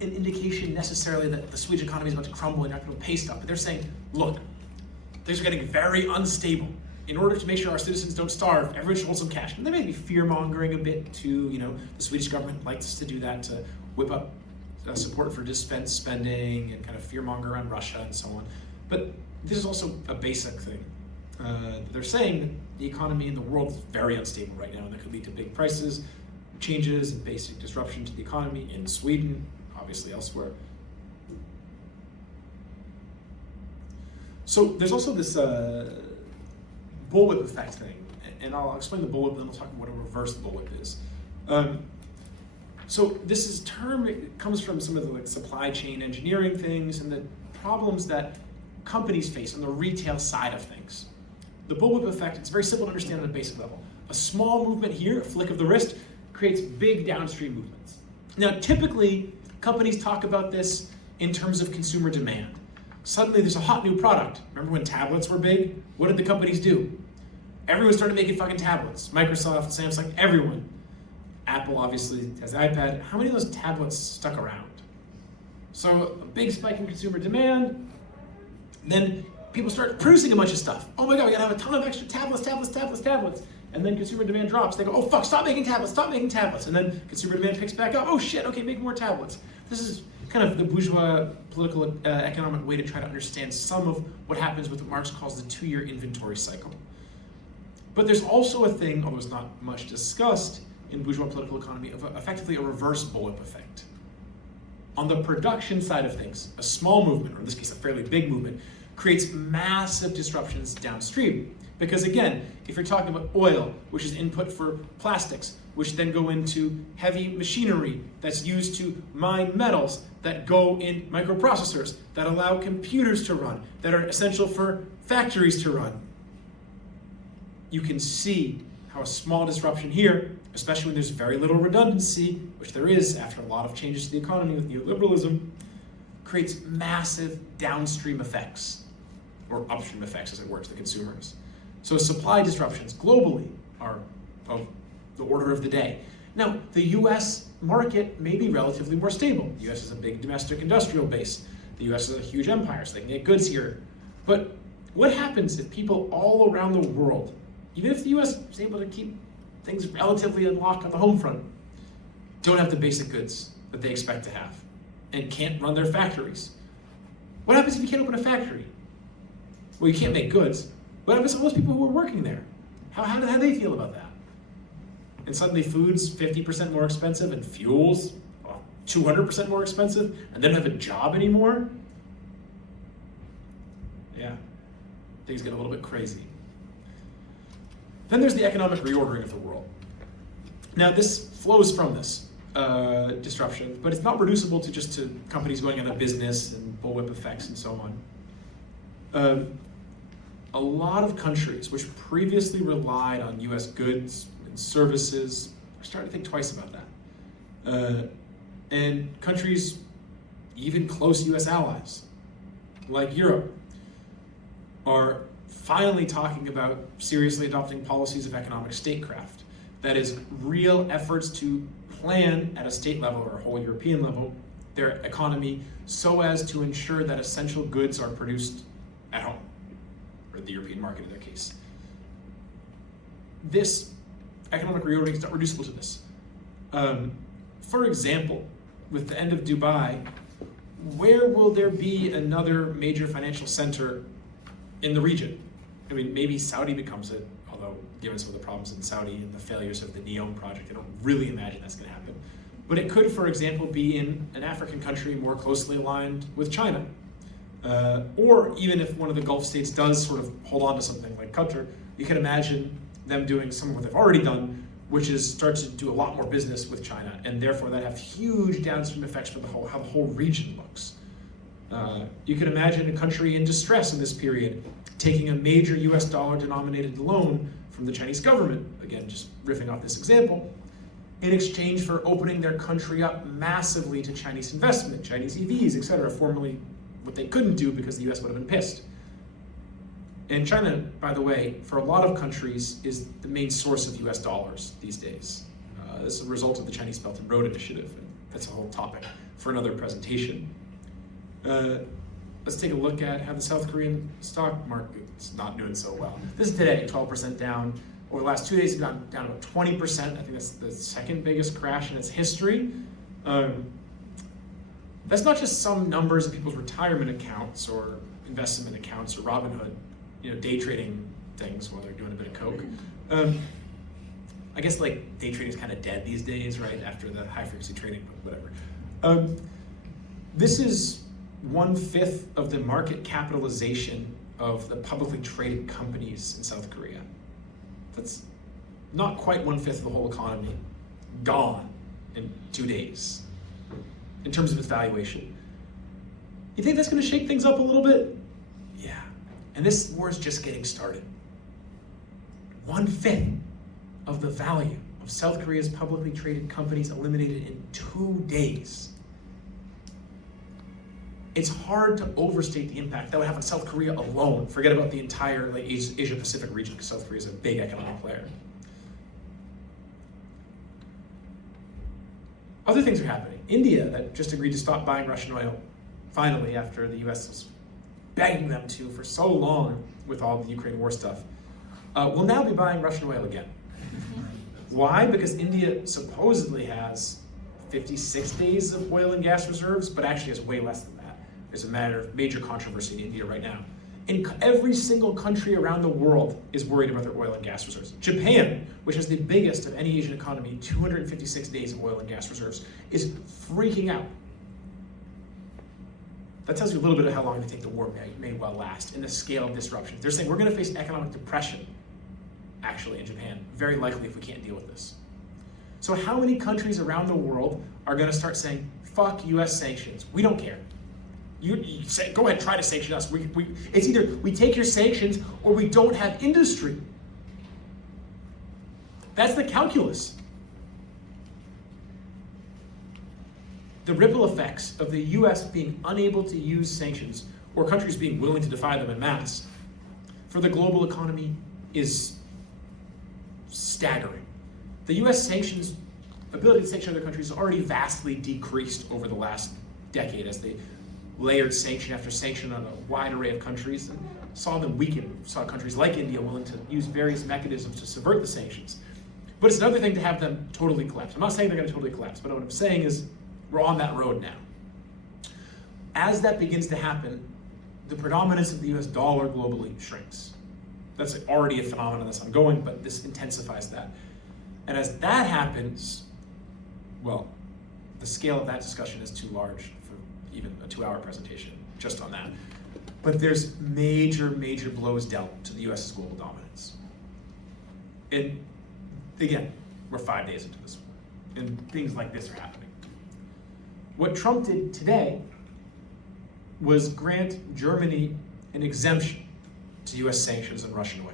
an indication necessarily that the Swedish economy is about to crumble and you're not going to pay stuff, but they're saying, look, things are getting very unstable. In order to make sure our citizens don't starve, everyone should hold some cash. And they may be fear-mongering a bit too, the Swedish government likes to do that to whip up support for defense spending and kind of fear-monger around Russia and so on. But this is also a basic thing. They're saying that the economy in the world is very unstable right now and that could lead to big prices changes and basic disruption to the economy in Sweden, obviously elsewhere. So there's also this bullwhip effect thing, and I'll explain the bullwhip, then we'll talk about what a reverse bullwhip is. So this is term, it comes from some of the like supply chain engineering things and the problems that companies face on the retail side of things. The bullwhip effect, it's very simple to understand on a basic level. A small movement here, a flick of the wrist, creates big downstream movements. Now, typically, companies talk about this in terms of consumer demand. Suddenly, there's a hot new product. Remember when tablets were big? What did the companies do? Everyone started making fucking tablets. Microsoft, Samsung, everyone. Apple obviously has the iPad. How many of those tablets stuck around? So a big spike in consumer demand. Then people start producing a bunch of stuff. Oh my God, we gotta have a ton of extra tablets. And then consumer demand drops. They go, oh fuck, stop making tablets. And then consumer demand picks back up. Oh shit, okay, make more tablets. This is kind of the bourgeois political economic way to try to understand some of what happens with what Marx calls the 2-year inventory cycle. But there's also a thing, although it's not much discussed in bourgeois political economy, of effectively a reverse bullwhip effect. On the production side of things, a small movement, or in this case a fairly big movement, creates massive disruptions downstream. Because again, if you're talking about oil, which is input for plastics, which then go into heavy machinery that's used to mine metals that go in microprocessors that allow computers to run, that are essential for factories to run, you can see how a small disruption here, especially when there's very little redundancy, which there is after a lot of changes to the economy with neoliberalism, creates massive downstream effects, or upstream effects as it were to the consumers. So supply disruptions globally are of the order of the day. Now, the US market may be relatively more stable. The US is a big domestic industrial base. The US is a huge empire, so they can get goods here. But what happens if people all around the world, even if the US is able to keep things relatively in lock on the home front, don't have the basic goods that they expect to have and can't run their factories? What happens if you can't open a factory? Well, you can't make goods. What happens to all those people who are working there? How do they feel about that? And suddenly food's 50% more expensive and fuel's 200% more expensive, and they don't have a job anymore? Yeah, things get a little bit crazy. Then there's the economic reordering of the world. Now this flows from this disruption, but it's not reducible to just to companies going out of business and bullwhip effects and so on. A lot of countries which previously relied on US goods and services are starting to think twice about that. And countries, even close US allies, like Europe, are finally talking about seriously adopting policies of economic statecraft. That is, real efforts to plan at a state level or a whole European level their economy so as to ensure that essential goods are produced at home, or the European market in their case. This economic reordering is not reducible to this. For example, with the end of Dubai, where will there be another major financial center in the region? I mean, maybe Saudi becomes it, although given some of the problems in Saudi and the failures of the NEOM project, I don't really imagine that's going to happen. But it could, for example, be in an African country more closely aligned with China. Or even if one of the Gulf states does sort of hold on to something like Qatar, you can imagine them doing some of what they've already done, which is start to do a lot more business with China, and therefore that have huge downstream effects for how the whole region looks. You can imagine a country in distress in this period taking a major US dollar denominated loan from the Chinese government, again just riffing off this example, in exchange for opening their country up massively to Chinese investment, Chinese EVs, etc., formerly what they couldn't do because the US would have been pissed. And China, by the way, for a lot of countries, is the main source of US dollars these days. This is a result of the Chinese Belt and Road Initiative. And that's a whole topic for another presentation. Let's take a look at how the South Korean stock market is not doing so well. This is today, 12% down. Over the last 2 days, it's gone down about 20%. I think that's the second biggest crash in its history. That's not just some numbers in people's retirement accounts or investment accounts or Robinhood, day trading things while they're doing a bit of coke. I guess like day trading is kind of dead these days, right? After the high frequency trading, but whatever. This is 1/5 of the market capitalization of the publicly traded companies in South Korea. That's not quite 1/5 of the whole economy, gone in 2 days in terms of its valuation. You think that's going to shake things up a little bit? Yeah. And this war is just getting started. 1/5 of the value of South Korea's publicly traded companies eliminated in 2 days. It's hard to overstate the impact that would have on South Korea alone. Forget about the entire Asia-Pacific region, because South Korea is a big economic player. Other things are happening. India, that just agreed to stop buying Russian oil, finally, after the US was begging them to for so long with all the Ukraine war stuff, will now be buying Russian oil again. Why? Because India supposedly has 56 days of oil and gas reserves, but actually has way less than that. There's a matter of major controversy in India right now. And every single country around the world is worried about their oil and gas reserves. Japan, which has the biggest of any Asian economy, 256 days of oil and gas reserves, is freaking out. That tells you a little bit of how long they think the war may well last and the scale of disruptions. They're saying we're going to face economic depression, actually, in Japan, very likely if we can't deal with this. So how many countries around the world are going to start saying, fuck US sanctions, we don't care. You say, go ahead, try to sanction us. It's either we take your sanctions or we don't have industry. That's the calculus. The ripple effects of the US being unable to use sanctions or countries being willing to defy them en masse for the global economy is staggering. The US sanctions, ability to sanction other countries has already vastly decreased over the last decade as they layered sanction after sanction on a wide array of countries and saw them weaken, saw countries like India willing to use various mechanisms to subvert the sanctions. But it's another thing to have them totally collapse. I'm not saying they're going to totally collapse, but what I'm saying is we're on that road now. As that begins to happen, the predominance of the US dollar globally shrinks. That's already a phenomenon that's ongoing, but this intensifies that. And as that happens, well, the scale of that discussion is too large for even a 2-hour presentation just on that. But there's major, major blows dealt to the US's global dominance. And again, we're 5 days into this war, and things like this are happening. What Trump did today was grant Germany an exemption to US sanctions on Russian oil.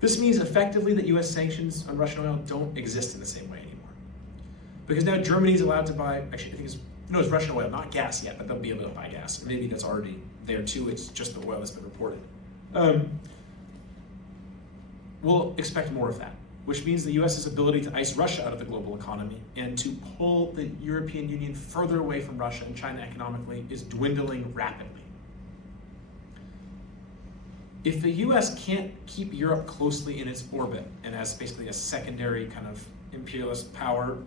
This means effectively that US sanctions on Russian oil don't exist in the same way anymore. Because now Germany's allowed to buy, actually I think it's Russian oil, not gas yet, but they'll be able to buy gas. Maybe that's already there too, it's just the oil that's been reported. We'll expect more of that, which means the US's ability to ice Russia out of the global economy and to pull the European Union further away from Russia and China economically is dwindling rapidly. If the US can't keep Europe closely in its orbit and as basically a secondary kind of imperialist powers,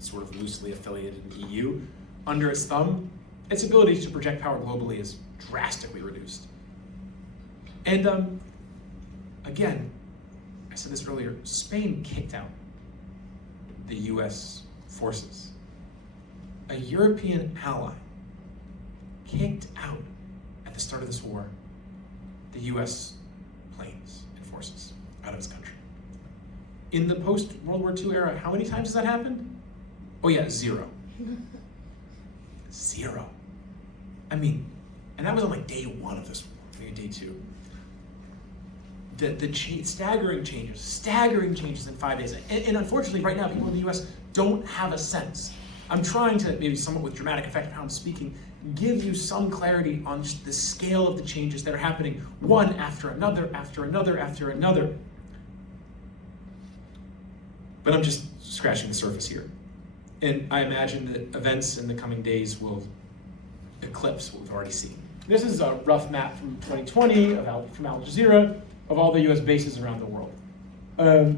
sort of loosely affiliated in the EU, under its thumb, its ability to project power globally is drastically reduced. And again, I said this earlier, Spain kicked out the US forces. A European ally kicked out, at the start of this war, the US planes and forces out of his country. In the post-World War II era, how many times has that happened? Oh yeah, 0. 0. I mean, and that was on like day 1 of this war, maybe day 2. Staggering changes in 5 days. And unfortunately, right now, people in the US don't have a sense. I'm trying to, maybe somewhat with dramatic effect of how I'm speaking, give you some clarity on just the scale of the changes that are happening one after another, after another, after another. But I'm just scratching the surface here. And I imagine that events in the coming days will eclipse what we've already seen. This is a rough map from 2020 from Al Jazeera of all the US bases around the world. I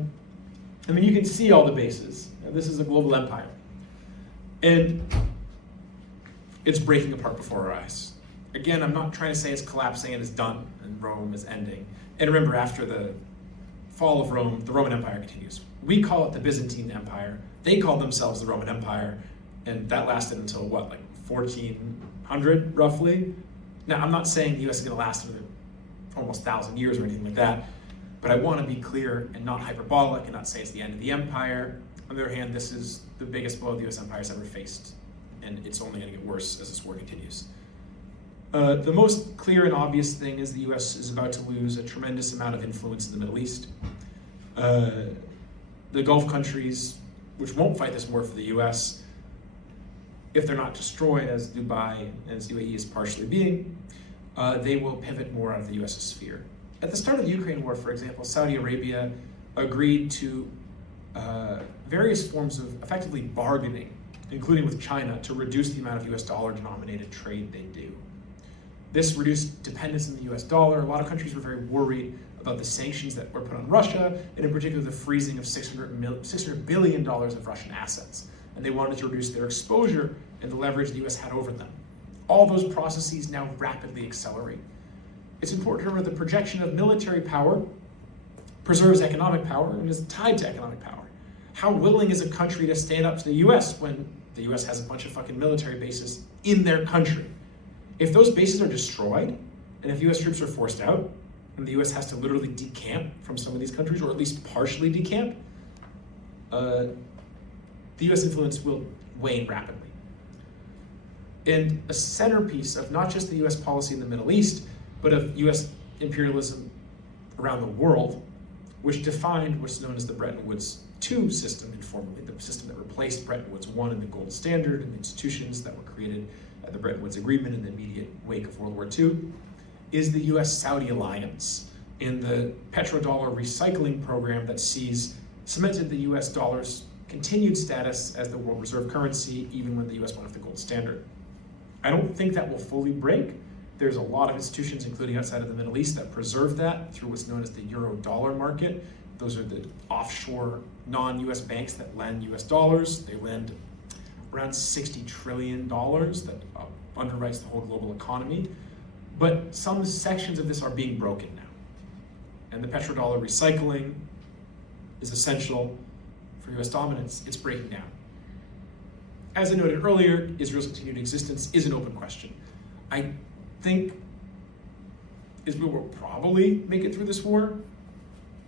mean, you can see all the bases. This is a global empire. And it's breaking apart before our eyes. Again, I'm not trying to say it's collapsing and it's done and Rome is ending. And remember, after the fall of Rome, the Roman Empire continues. We call it the Byzantine Empire. They called themselves the Roman Empire, and that lasted until what, like 1400 roughly? Now, I'm not saying the US is gonna last another almost 1,000 years or anything like that, but I wanna be clear and not hyperbolic and not say it's the end of the empire. On the other hand, this is the biggest blow the US empire's ever faced, and it's only gonna get worse as this war continues. The most clear and obvious thing is the US is about to lose a tremendous amount of influence in the Middle East. The Gulf countries, which won't fight this war for the US, if they're not destroyed as Dubai, as UAE is partially being, they will pivot more out of the US sphere. At the start of the Ukraine war, for example, Saudi Arabia agreed to various forms of effectively bargaining, including with China, to reduce the amount of US dollar denominated trade they do. This reduced dependence on the US dollar. A lot of countries were very worried about the sanctions that were put on Russia, and in particular the freezing of $600 billion of Russian assets. And they wanted to reduce their exposure and the leverage the US had over them. All those processes now rapidly accelerate. It's important to remember the projection of military power preserves economic power and is tied to economic power. How willing is a country to stand up to the US when The US has a bunch of fucking military bases in their country. If those bases are destroyed, and if US troops are forced out, and the US has to literally decamp from some of these countries, or at least partially decamp, the US influence will wane rapidly. And a centerpiece of not just the US policy in the Middle East, but of US imperialism around the world, which defined what's known as the Bretton Woods II system informally, the system that replaced Bretton Woods I and the gold standard and the institutions that were created at the Bretton Woods Agreement in the immediate wake of World War II, is the US-Saudi alliance in the petrodollar recycling program that cemented the US dollar's continued status as the world reserve currency, even when the US went off the gold standard. I don't think that will fully break. There's a lot of institutions, including outside of the Middle East, that preserve that through what's known as the euro-dollar market. Those are the offshore non-US banks that lend US dollars. They lend around $60 trillion that underwrites the whole global economy. But some sections of this are being broken now. And the petrodollar recycling is essential for US dominance. It's breaking down. As I noted earlier, Israel's continued existence is an open question. I think Israel will probably make it through this war.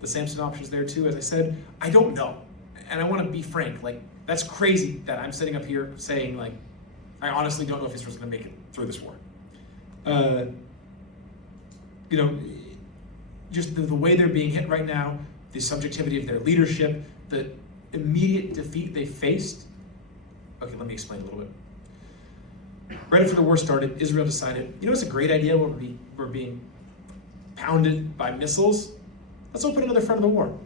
The Samson option's there too, as I said. I don't know. And I want to be frank, like, that's crazy that I'm sitting up here saying, like, I honestly don't know if Israel's going to make it through this war. You know, just the way they're being hit right now, the subjectivity of their leadership, the immediate defeat they faced. Okay, let me explain a little bit. Right after the war started, Israel decided, you know, it's a great idea when we're being pounded by missiles. Let's open another front of the war.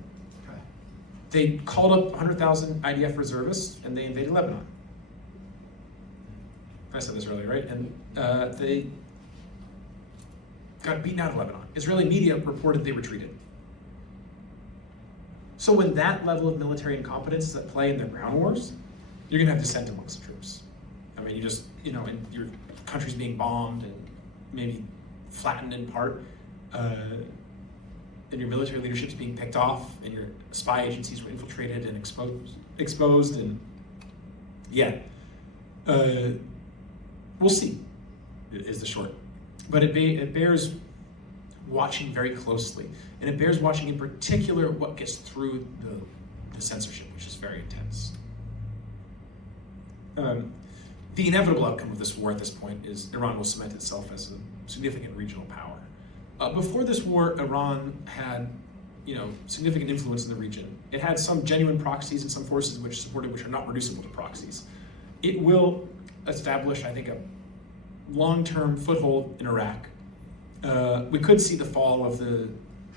They called up 100,000 IDF reservists and they invaded Lebanon. I said this earlier, right? And they got beaten out of Lebanon. Israeli media reported they retreated. So when that level of military incompetence is at play in their ground wars, you're gonna have dissent amongst the troops. I mean, and your country's being bombed and maybe flattened in part, and your military leadership's being picked off, and your spy agencies were infiltrated and exposed, and yeah, we'll see, is the short. But it bears watching very closely, and it bears watching in particular what gets through the censorship, which is very intense. The inevitable outcome of this war at this point is Iran will cement itself as a significant regional power. Before this war, Iran had, significant influence in the region. It had some genuine proxies and some forces which are not reducible to proxies. It will establish, I think, a long-term foothold in Iraq. We could see the fall of the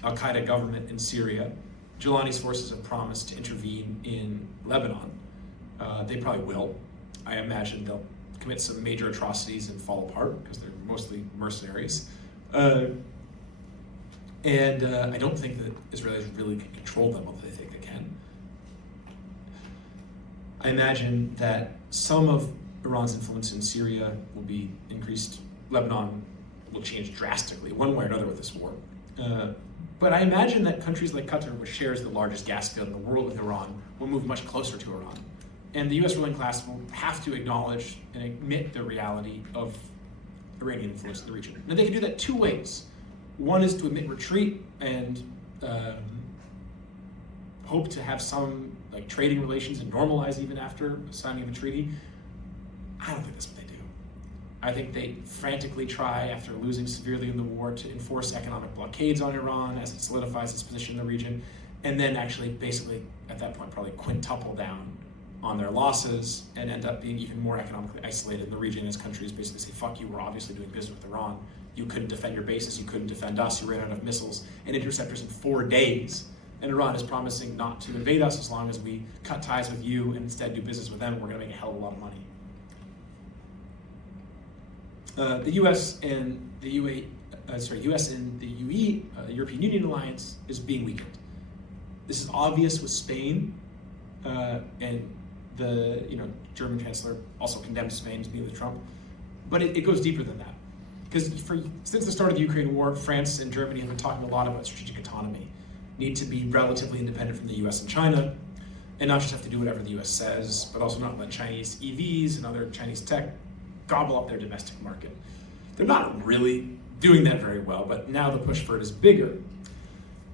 Al-Qaeda government in Syria. Gilani's forces have promised to intervene in Lebanon. They probably will. I imagine they'll commit some major atrocities and fall apart because they're mostly mercenaries. And I don't think that Israelis really can control them, although they think they can. I imagine that some of Iran's influence in Syria will be increased. Lebanon will change drastically, one way or another, with this war. But I imagine that countries like Qatar, which shares the largest gas field in the world with Iran, will move much closer to Iran. And the US ruling class will have to acknowledge and admit the reality of Iranian influence in the region. Now, they can do that two ways. One is to admit retreat and hope to have some trading relations and normalize even after signing of a treaty. I don't think that's what they do. I think they frantically try, after losing severely in the war, to enforce economic blockades on Iran as it solidifies its position in the region, and then actually basically at that point probably quintuple down on their losses and end up being even more economically isolated in the region as countries basically say, fuck you, we're obviously doing business with Iran. You couldn't defend your bases, you couldn't defend us, you ran out of missiles and interceptors in 4 days. And Iran is promising not to invade us as long as we cut ties with you and instead do business with them. We're gonna make a hell of a lot of money. The US and the UE, European Union alliance, is being weakened. This is obvious with Spain, and the German Chancellor also condemned Spain's meeting with Trump, but it goes deeper than that. Because since the start of the Ukraine war, France and Germany have been talking a lot about strategic autonomy, need to be relatively independent from the US and China. and not just have to do whatever the US says, but also not let Chinese EVs and other Chinese tech gobble up their domestic market. They're not really doing that very well, but now the push for it is bigger.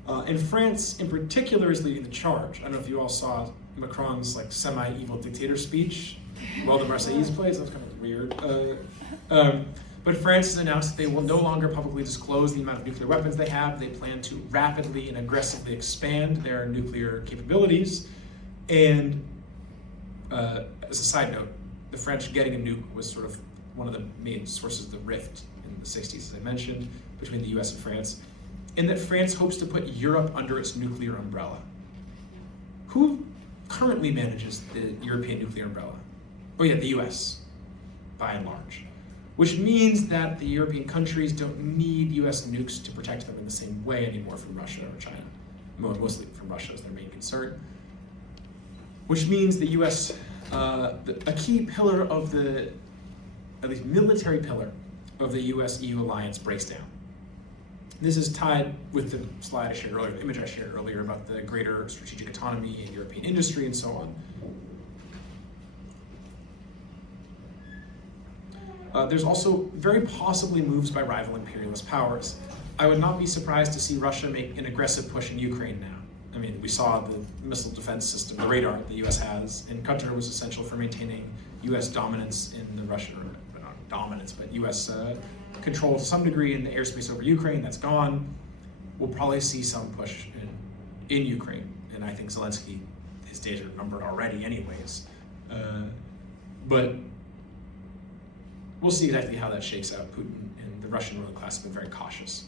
And France, in particular, is leading the charge. I don't know if you all saw Macron's like semi-evil dictator speech while the Marseillaise plays. That was kind of weird. But France has announced that they will no longer publicly disclose the amount of nuclear weapons they have. They plan to rapidly and aggressively expand their nuclear capabilities. And as a side note, the French getting a nuke was sort of one of the main sources of the rift in the 60s, as I mentioned, between the US and France. And that France hopes to put Europe under its nuclear umbrella. Who currently manages the European nuclear umbrella? Oh yeah, the US, by and large. Which means that the European countries don't need US nukes to protect them in the same way anymore from Russia or China. Mostly from Russia is their main concern. Which means the US, a key pillar of the, at least military pillar of the US-EU alliance breaks down. This is tied with the slide I shared earlier, the image I shared earlier about the greater strategic autonomy in European industry and so on. There's also very possibly moves by rival imperialist powers. I would not be surprised to see Russia make an aggressive push in Ukraine now. I mean, we saw the missile defense system, the radar the US has, and Qatar was essential for maintaining US dominance in the Russian, or not dominance, but US control to some degree in the airspace over Ukraine. That's gone. We'll probably see some push in Ukraine, and I think Zelensky, his days are numbered already anyways. But we'll see exactly how that shakes out. Putin and the Russian ruling class have been very cautious.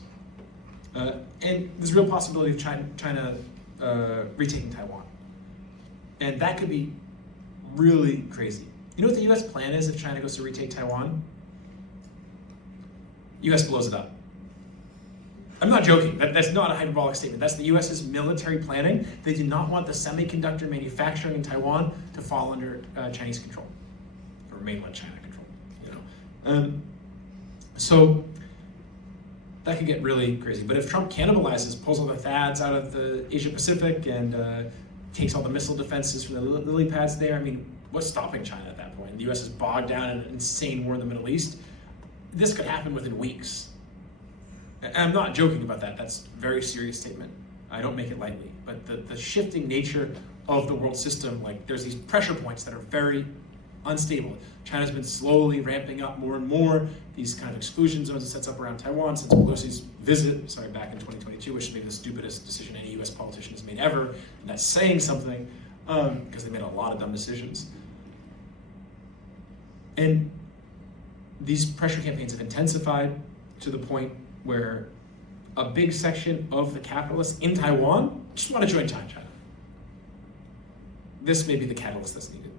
And there's a real possibility of China retaking Taiwan. And that could be really crazy. You know what the US plan is if China goes to retake Taiwan? US blows it up. I'm not joking, that's not a hyperbolic statement. That's the US's military planning. They do not want the semiconductor manufacturing in Taiwan to fall under Chinese control, or mainland China control, you know. So that could get really crazy. But if Trump cannibalizes, pulls all the THAADs out of the Asia Pacific and takes all the missile defenses from the lily pads there, I mean, what's stopping China at that point? The US is bogged down in an insane war in the Middle East. This could happen within weeks. And I'm not joking about that. That's a very serious statement. I don't make it lightly. But the shifting nature of the world system, like there's these pressure points that are very unstable. China's been slowly ramping up more and more these kind of exclusion zones it sets up around Taiwan since Pelosi's visit, back in 2022, which is maybe the stupidest decision any US politician has made ever. And that's saying something, because they made a lot of dumb decisions. And these pressure campaigns have intensified to the point where a big section of the capitalists in Taiwan just want to join China. This may be the catalyst that's needed.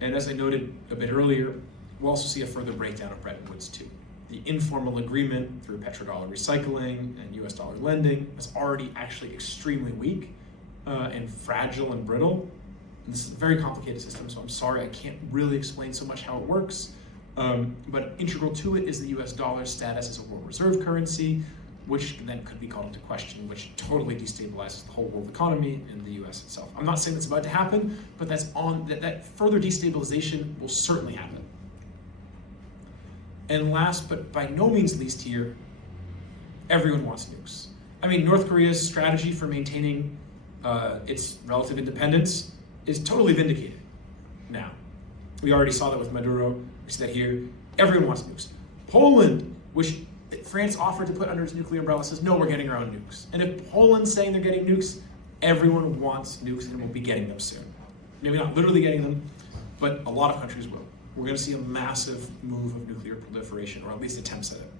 And as I noted a bit earlier, we'll also see a further breakdown of Bretton Woods too. The informal agreement through petrodollar recycling and US dollar lending is already actually extremely weak and fragile and brittle. And this is a very complicated system, so I'm sorry I can't really explain so much how it works. But integral to it is the US dollar's status as a world reserve currency, which then could be called into question, which totally destabilizes the whole world economy and the US itself. I'm not saying that's about to happen, but that further destabilization will certainly happen. And last, but by no means least here, everyone wants nukes. I mean, North Korea's strategy for maintaining its relative independence is totally vindicated now. We already saw that with Maduro, we see that here. Everyone wants nukes. Poland, which France offered to put under its nuclear umbrella, says, no, we're getting our own nukes. And if Poland's saying they're getting nukes, everyone wants nukes and will be getting them soon. Maybe not literally getting them, but a lot of countries will. We're going to see a massive move of nuclear proliferation, or at least attempts at it.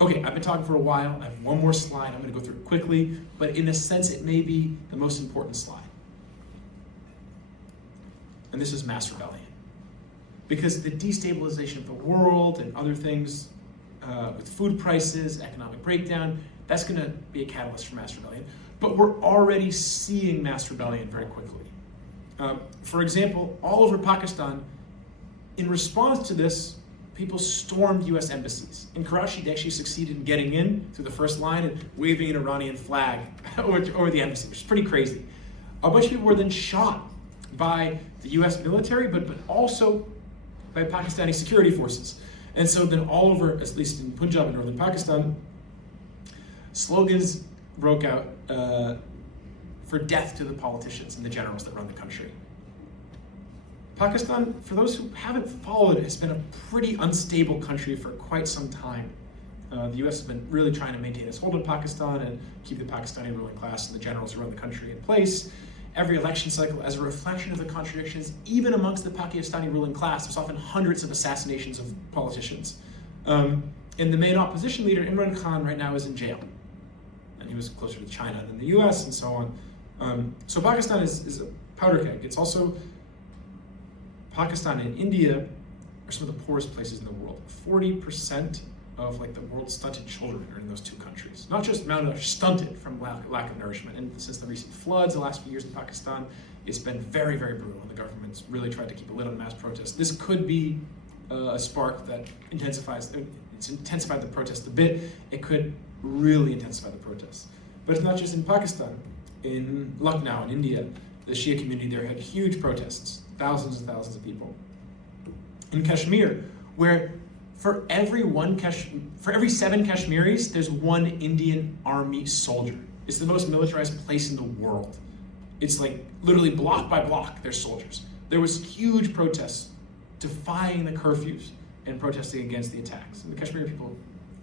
Okay, I've been talking for a while. I have one more slide. I'm going to go through it quickly, but in a sense, it may be the most important slide. And this is mass rebellion. Because the destabilization of the world and other things with food prices, economic breakdown, that's going to be a catalyst for mass rebellion. But we're already seeing mass rebellion very quickly. For example, all over Pakistan, in response to this, people stormed US embassies. In Karachi, they actually succeeded in getting in through the first line and waving an Iranian flag over the embassy, which is pretty crazy. A bunch of people were then shot by the US military, but also by Pakistani security forces. And so then all over, at least in Punjab and northern Pakistan, slogans broke out for death to the politicians and the generals that run the country. Pakistan, for those who haven't followed, has been a pretty unstable country for quite some time. The US has been really trying to maintain its hold on Pakistan and keep the Pakistani ruling class and the generals who run the country in place. Every election cycle, as a reflection of the contradictions, even amongst the Pakistani ruling class, there's often hundreds of assassinations of politicians. And the main opposition leader, Imran Khan, right now is in jail. And he was closer to China than the US and so on. So Pakistan is a powder keg. It's also, Pakistan and India are some of the poorest places in the world. 40% of the world's stunted children are in those two countries. Not just malnourished, stunted from lack of nourishment. And since the recent floods the last few years in Pakistan, it's been very, very brutal, and the government's really tried to keep a lid on mass protests. This could be a spark that intensifies, it's intensified the protest a bit. It could really intensify the protests. But it's not just in Pakistan. In Lucknow, in India, the Shia community there had huge protests, thousands and thousands of people. In Kashmir, where for every 7 Kashmiris, there's one Indian army soldier. It's the most militarized place in the world. It's literally block by block, there's soldiers. There was huge protests defying the curfews and protesting against the attacks. And the Kashmiri people,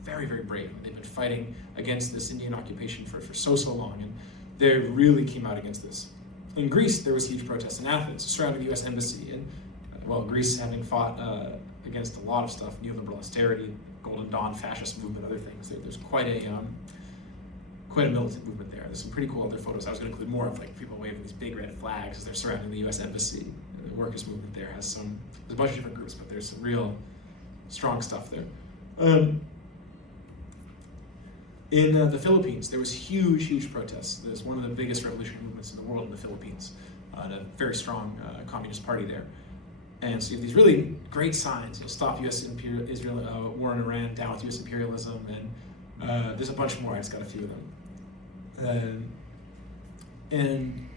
very, very brave. They've been fighting against this Indian occupation for so long, and they really came out against this. In Greece, there was huge protests in Athens surrounding the US embassy, and Greece having fought against a lot of stuff, neoliberal austerity, Golden Dawn, fascist movement, other things. There's quite a militant movement there. There's some pretty cool other photos. I was going to include more of people waving these big red flags as they're surrounding the US embassy. The workers' movement there has there's a bunch of different groups, but there's some real strong stuff there. In the Philippines, there was huge protests. There's one of the biggest revolutionary movements in the world in the Philippines, and a very strong communist party there. And so you have these really great signs, stop US Israel war in Iran, down with US imperialism, and there's a bunch more, I just got a few of them. And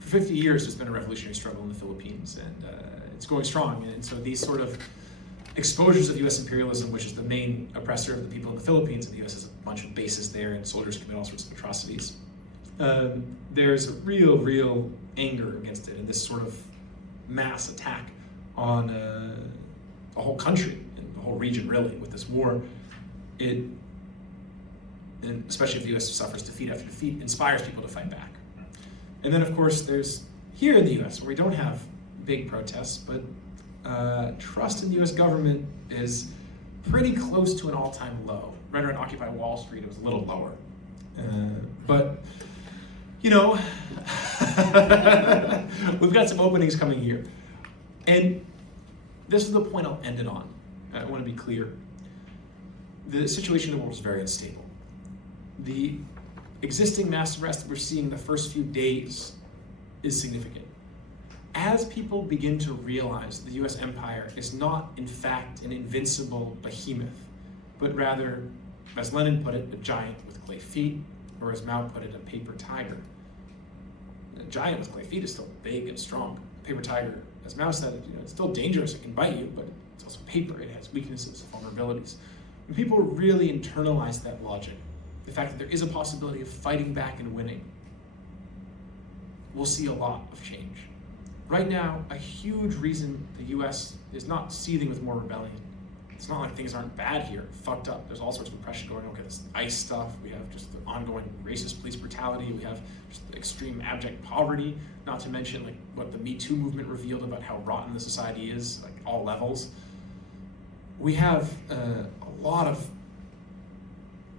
for 50 years, there's been a revolutionary struggle in the Philippines, and it's going strong. And so these sort of exposures of US imperialism, which is the main oppressor of the people in the Philippines, and the US has a bunch of bases there, and soldiers commit all sorts of atrocities. There's a real anger against it, and this sort of mass attack on a whole country and the whole region, really, with this war. And especially if the US suffers defeat after defeat, inspires people to fight back. And then, of course, there's here in the US, where we don't have big protests, but trust in the US government is pretty close to an all-time low. Right around Occupy Wall Street, it was a little lower. But we've got some openings coming here. And this is the point I'll end it on. I want to be clear. The situation in the world is very unstable. The existing mass arrest that we're seeing the first few days is significant. As people begin to realize the US empire is not, in fact, an invincible behemoth, but rather, as Lenin put it, a giant with clay feet, or as Mao put it, a paper tiger. A giant with clay feet is still big and strong. A paper tiger, as Mao said, it's still dangerous, it can bite you, but it's also paper, it has weaknesses, vulnerabilities. When people really internalize that logic, the fact that there is a possibility of fighting back and winning, we'll see a lot of change. Right now, a huge reason the US is not seething with more rebellion. It's not like things aren't bad here, fucked up. There's all sorts of repression going on. We have this ICE stuff. We have just the ongoing racist police brutality. We have just extreme abject poverty, not to mention what the Me Too movement revealed about how rotten the society is, all levels. We have a lot of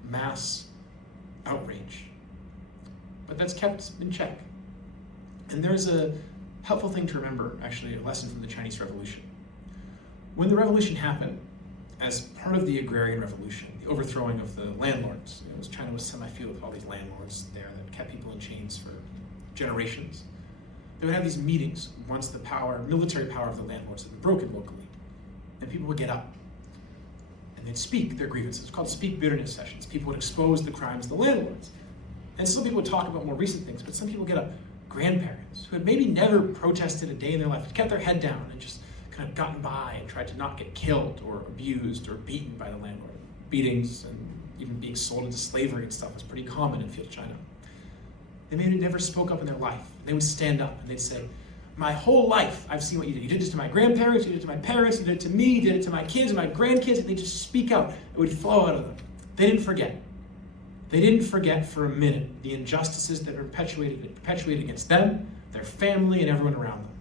mass outrage, but that's kept in check. And there's a helpful thing to remember, actually, a lesson from the Chinese Revolution. When the revolution happened, as part of the agrarian revolution, the overthrowing of the landlords, China was semi-feudal with all these landlords there that kept people in chains for generations. They would have these meetings once the military power of the landlords had been broken locally. And people would get up and they'd speak their grievances. It's called speak bitterness sessions. People would expose the crimes of the landlords. And some people would talk about more recent things, but some people get up grandparents who had maybe never protested a day in their life, kept their head down and just kind of gotten by and tried to not get killed or abused or beaten by the landlord. Beatings and even being sold into slavery and stuff was pretty common in Field China. They maybe never spoke up in their life. They would stand up and they'd say, my whole life, I've seen what you did. You did this to my grandparents, you did it to my parents, you did it to me, you did it to my kids and my grandkids, and they just speak out. It would flow out of them. They didn't forget. They didn't forget for a minute the injustices that were perpetuated against them, their family, and everyone around them.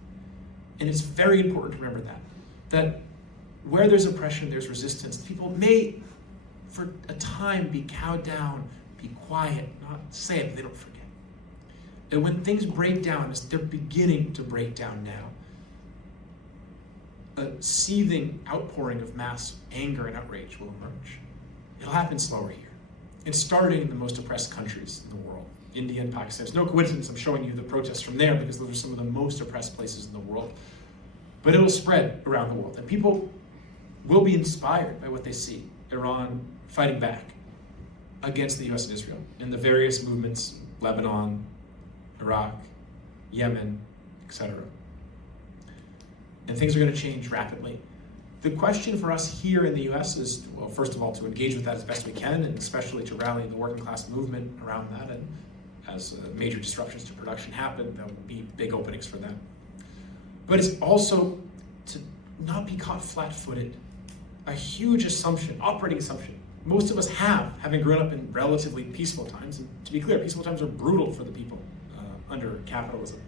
And it's very important to remember that where there's oppression, there's resistance. People may, for a time, be cowed down, be quiet, not say it, but they don't forget. And when things break down, as they're beginning to break down now, a seething outpouring of mass anger and outrage will emerge. It'll happen slower here. It's starting in the most oppressed countries in the world, India and Pakistan. It's no coincidence I'm showing you the protests from there because those are some of the most oppressed places in the world. But it'll spread around the world, and people will be inspired by what they see. Iran fighting back against the US and Israel in the various movements, Lebanon, Iraq, Yemen, etc. And things are going to change rapidly. The question for us here in the US is, well, first of all, to engage with that as best we can, and especially to rally the working class movement around that. And as major disruptions to production happen, there will be big openings for them. But it's also to not be caught flat-footed. A huge assumption, operating assumption, most of us have, having grown up in relatively peaceful times. And to be clear, peaceful times are brutal for the people under capitalism.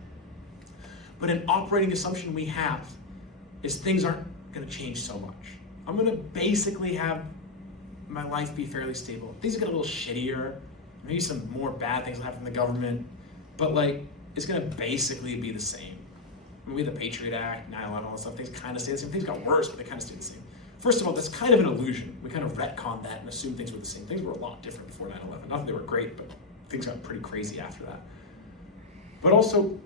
But an operating assumption we have is things aren't going to change so much. I'm going to basically have my life be fairly stable. Things get a little shittier. Maybe some more bad things will happen in the government, but like it's going to basically be the same. Maybe the Patriot Act, 9/11, all that stuff, things kind of stay the same. Things got worse, but they kind of stay the same. First of all, that's kind of an illusion. We kind of retconned that and assumed things were the same. Things were a lot different before 9/11. Not that they were great, but things got pretty crazy after that. But also,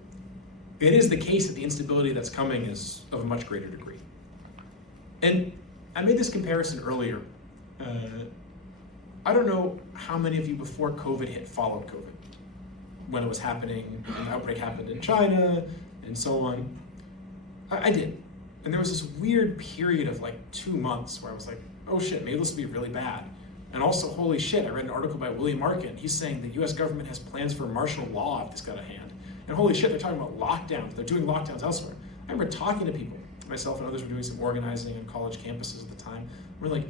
it is the case that the instability that's coming is of a much greater degree. And I made this comparison earlier. I don't know how many of you before COVID hit followed COVID, when it was happening, an outbreak happened in China, and so on. I did. And there was this weird period of like 2 months where I was like, oh shit, maybe this will be really bad. And also, holy shit, I read an article by William Arkin. He's saying the US government has plans for martial law if this got a hand. And holy shit, they're talking about lockdowns. They're doing lockdowns elsewhere. I remember talking to people, myself and others were doing some organizing on college campuses at the time. We're like,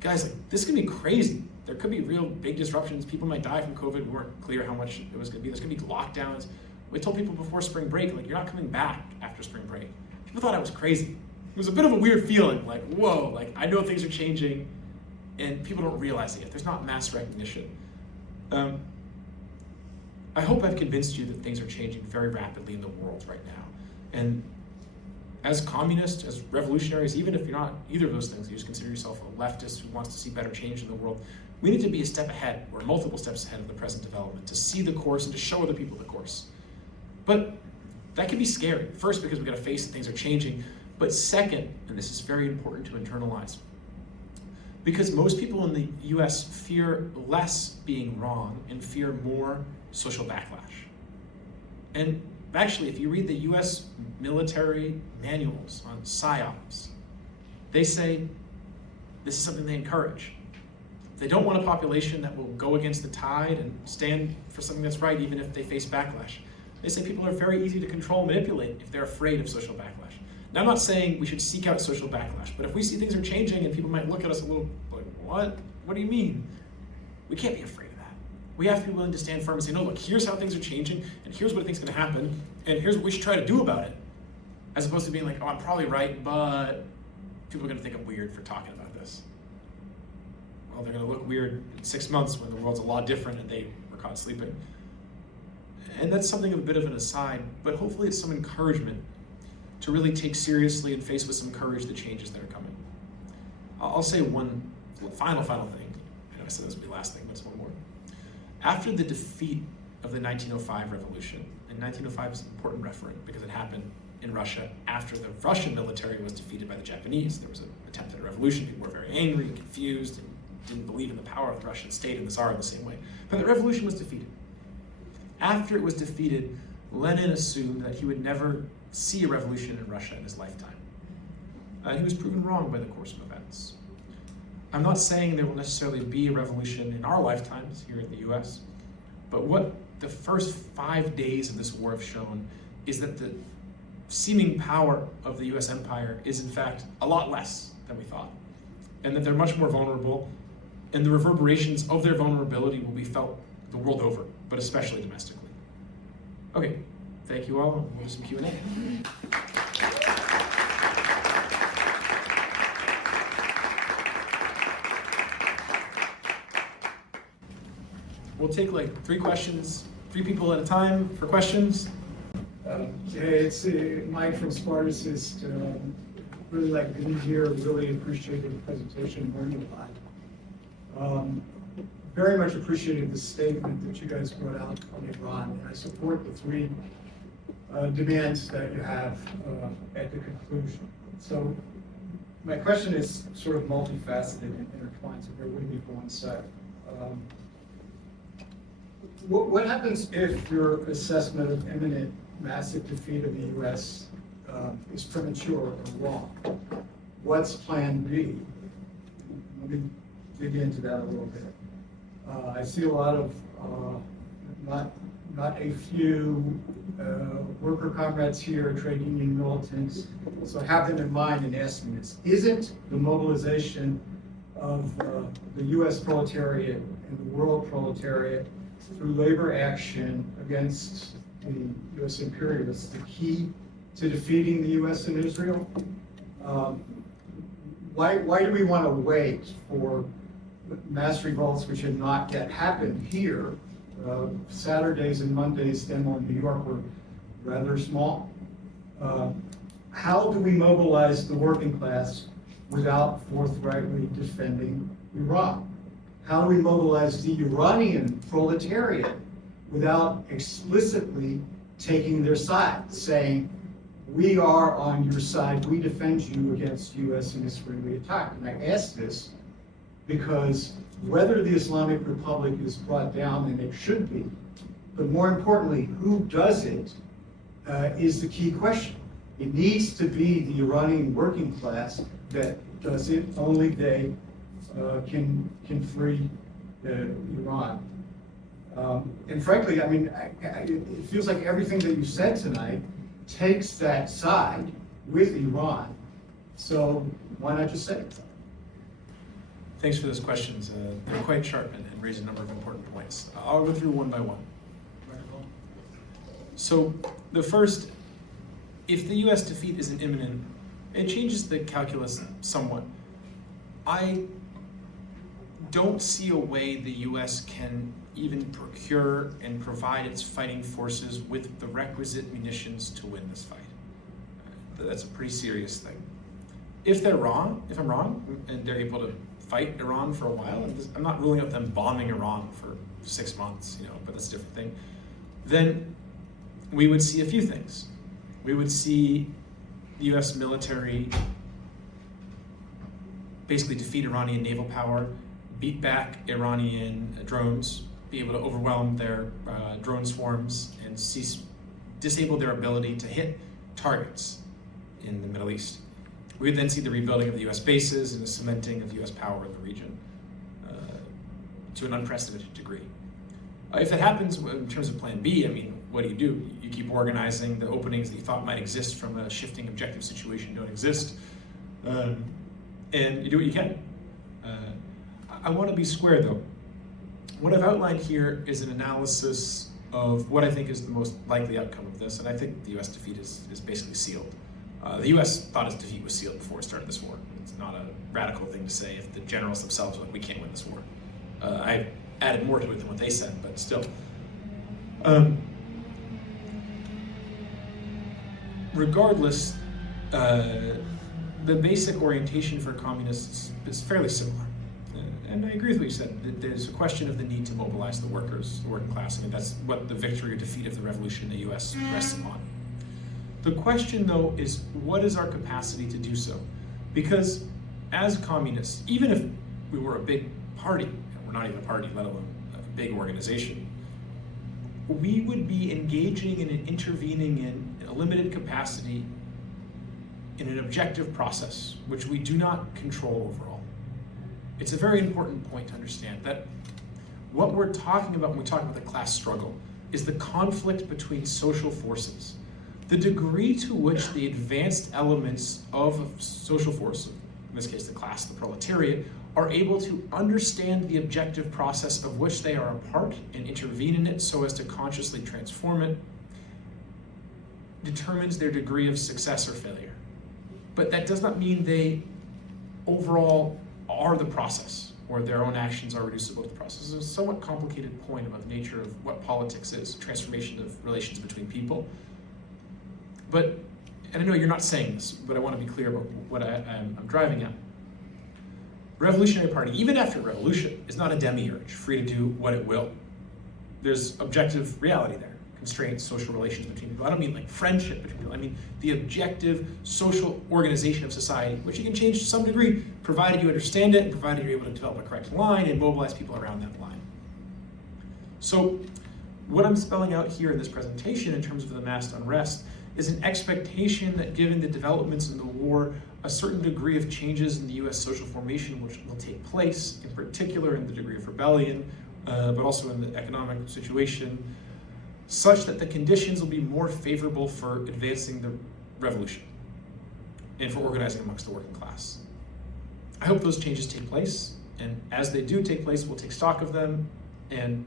guys, like this could be crazy. There could be real big disruptions. People might die from COVID. We weren't clear how much it was going to be. There's going to be lockdowns. We told people before spring break, like, you're not coming back after spring break. People thought I was crazy. It was a bit of a weird feeling, like, whoa, like I know things are changing and people don't realize it yet. There's not mass recognition. I hope I've convinced you that things are changing very rapidly in the world right now. And as communists, as revolutionaries, even if you're not either of those things, you just consider yourself a leftist who wants to see better change in the world, we need to be a step ahead, or multiple steps ahead of the present development, to see the course and to show other people the course. But that can be scary. First, because we've got to face that things are changing. But second, and this is very important to internalize, because most people in the US fear less being wrong and fear more social backlash. And actually, if you read the US military manuals on PSYOPs, they say this is something they encourage. They don't want a population that will go against the tide and stand for something that's right, even if they face backlash. They say people are very easy to control and manipulate if they're afraid of social backlash. Now, I'm not saying we should seek out social backlash, but if we see things are changing and people might look at us a little like, what? What do you mean? We can't be afraid of that. We have to be willing to stand firm and say, no, look, here's how things are changing, and here's what I think is going to happen, and here's what we should try to do about it. As opposed to being like, oh, I'm probably right, but people are going to think I'm weird for talking about this. Well, they're going to look weird in 6 months when the world's a lot different and they were caught sleeping. And that's something of a bit of an aside, but hopefully it's some encouragement to really take seriously and face with some courage the changes that are coming. I'll say one final thing. I know I said this would be the last thing, but it's one more. After the defeat of the 1905 revolution, and 1905 is an important referent because it happened in Russia after the Russian military was defeated by the Japanese. There was an attempt at a revolution. People were very angry and confused and didn't believe in the power of the Russian state and the Tsar in the same way. But the revolution was defeated. After it was defeated, Lenin assumed that he would never see a revolution in Russia in his lifetime. He was proven wrong by the course of events. I'm not saying there will necessarily be a revolution in our lifetimes here in the US, but what the first 5 days of this war have shown is that the seeming power of the US empire is in fact a lot less than we thought, and that they're much more vulnerable, and the reverberations of their vulnerability will be felt the world over, but especially domestically. Okay, thank you all. We'll do some Q&A. We'll take like 3 questions, 3 people at a time for questions. It's Mike from Spartacist. Really like being here, really appreciated the presentation, learned a lot. Very much appreciated the statement that you guys brought out on Iran, and I support the 3 demands that you have at the conclusion. So my question is sort of multifaceted and intertwined, so bear with me for one sec. What happens if your assessment of imminent massive defeat of the U.S. Is premature or wrong? What's plan B? Let me dig into that a little bit. I see a lot of, not a few worker comrades here, trade union militants, so have them in mind and ask me this. Isn't the mobilization of the U.S. proletariat and the world proletariat through labor action against the U.S. imperialists the key to defeating the U.S. and Israel? Why do we want to wait for mass revolts which have not yet happened here? Saturdays and Mondays demo in New York were rather small. How do we mobilize the working class without forthrightly defending Iran? How do we mobilize the Iranian proletariat without explicitly taking their side, saying, we are on your side, we defend you against U.S. and Israeli attack? And I ask this because whether the Islamic Republic is brought down, and it should be, but more importantly, who does it, is the key question. It needs to be the Iranian working class that does it. Only they can free Iran. And frankly, I mean, it feels like everything that you said tonight takes that side with Iran. So why not just say it? Thanks for those questions. They're quite sharp and raise a number of important points. I'll go through one by one. So the first, if the US defeat isn't imminent, it changes the calculus somewhat. I don't see a way the US can even procure and provide its fighting forces with the requisite munitions to win this fight. That's a pretty serious thing. If I'm wrong, and they're able to fight Iran for a while, and I'm not ruling out them bombing Iran for 6 months, but that's a different thing, then we would see a few things. We would see the US military basically defeat Iranian naval power, beat back Iranian drones, be able to overwhelm their drone swarms, and disable their ability to hit targets in the Middle East. We would then see the rebuilding of the US bases and the cementing of US power in the region to an unprecedented degree. If that happens in terms of plan B, I mean, what do? You keep organizing. The openings that you thought might exist from a shifting objective situation don't exist, and you do what you can. I want to be square though. What I've outlined here is an analysis of what I think is the most likely outcome of this, and I think the US defeat is basically sealed. The US thought its defeat was sealed before it started this war. It's not a radical thing to say if the generals themselves are like, we can't win this war. I added more to it than what they said, but still. Regardless, the basic orientation for communists is fairly similar. And I agree with what you said. There's a question of the need to mobilize the workers, the working class. I mean, that's what the victory or defeat of the revolution in the US rests upon. The question, though, is what is our capacity to do so? Because as communists, even if we were a big party, and we're not even a party, let alone a big organization, we would be engaging and intervening in a limited capacity in an objective process, which we do not control overall. It's a very important point to understand that what we're talking about when we talk about the class struggle is the conflict between social forces. The degree to which the advanced elements of a social force, in this case the class, the proletariat, are able to understand the objective process of which they are a part and intervene in it so as to consciously transform it, determines their degree of success or failure. But that does not mean they overall are the process, or their own actions are reducible to the process. It's a somewhat complicated point about the nature of what politics is, transformation of relations between people. But, and I know you're not saying this, but I want to be clear about what I'm driving at. Revolutionary Party, even after revolution, is not a demiurge, free to do what it will. There's objective reality there, constraints, social relations between people. I don't mean like friendship between people. I mean the objective social organization of society, which you can change to some degree, provided you understand it and provided you're able to develop a correct line and mobilize people around that line. So what I'm spelling out here in this presentation in terms of the mass unrest is an expectation that given the developments in the war, a certain degree of changes in the US social formation which will take place, in particular in the degree of rebellion, but also in the economic situation, such that the conditions will be more favorable for advancing the revolution and for organizing amongst the working class. I hope those changes take place, and as they do take place, we'll take stock of them and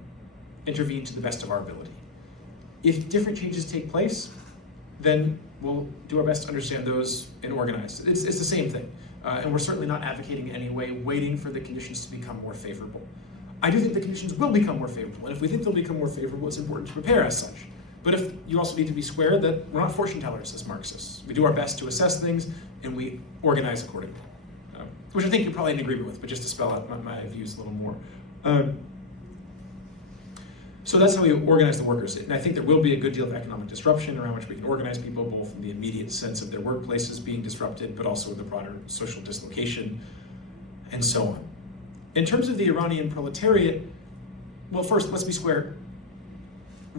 intervene to the best of our ability. If different changes take place, then we'll do our best to understand those and organize. It's the same thing, and we're certainly not advocating in any way waiting for the conditions to become more favorable. I do think the conditions will become more favorable, and if we think they'll become more favorable, it's important to prepare as such. But if you also need to be square that we're not fortune tellers as Marxists. We do our best to assess things, and we organize accordingly, which I think you're probably in agreement with, but just to spell out my views a little more. So that's how we organize the workers. And I think there will be a good deal of economic disruption around which we can organize people, both in the immediate sense of their workplaces being disrupted, but also in the broader social dislocation, and so on. In terms of the Iranian proletariat, well, first, let's be square.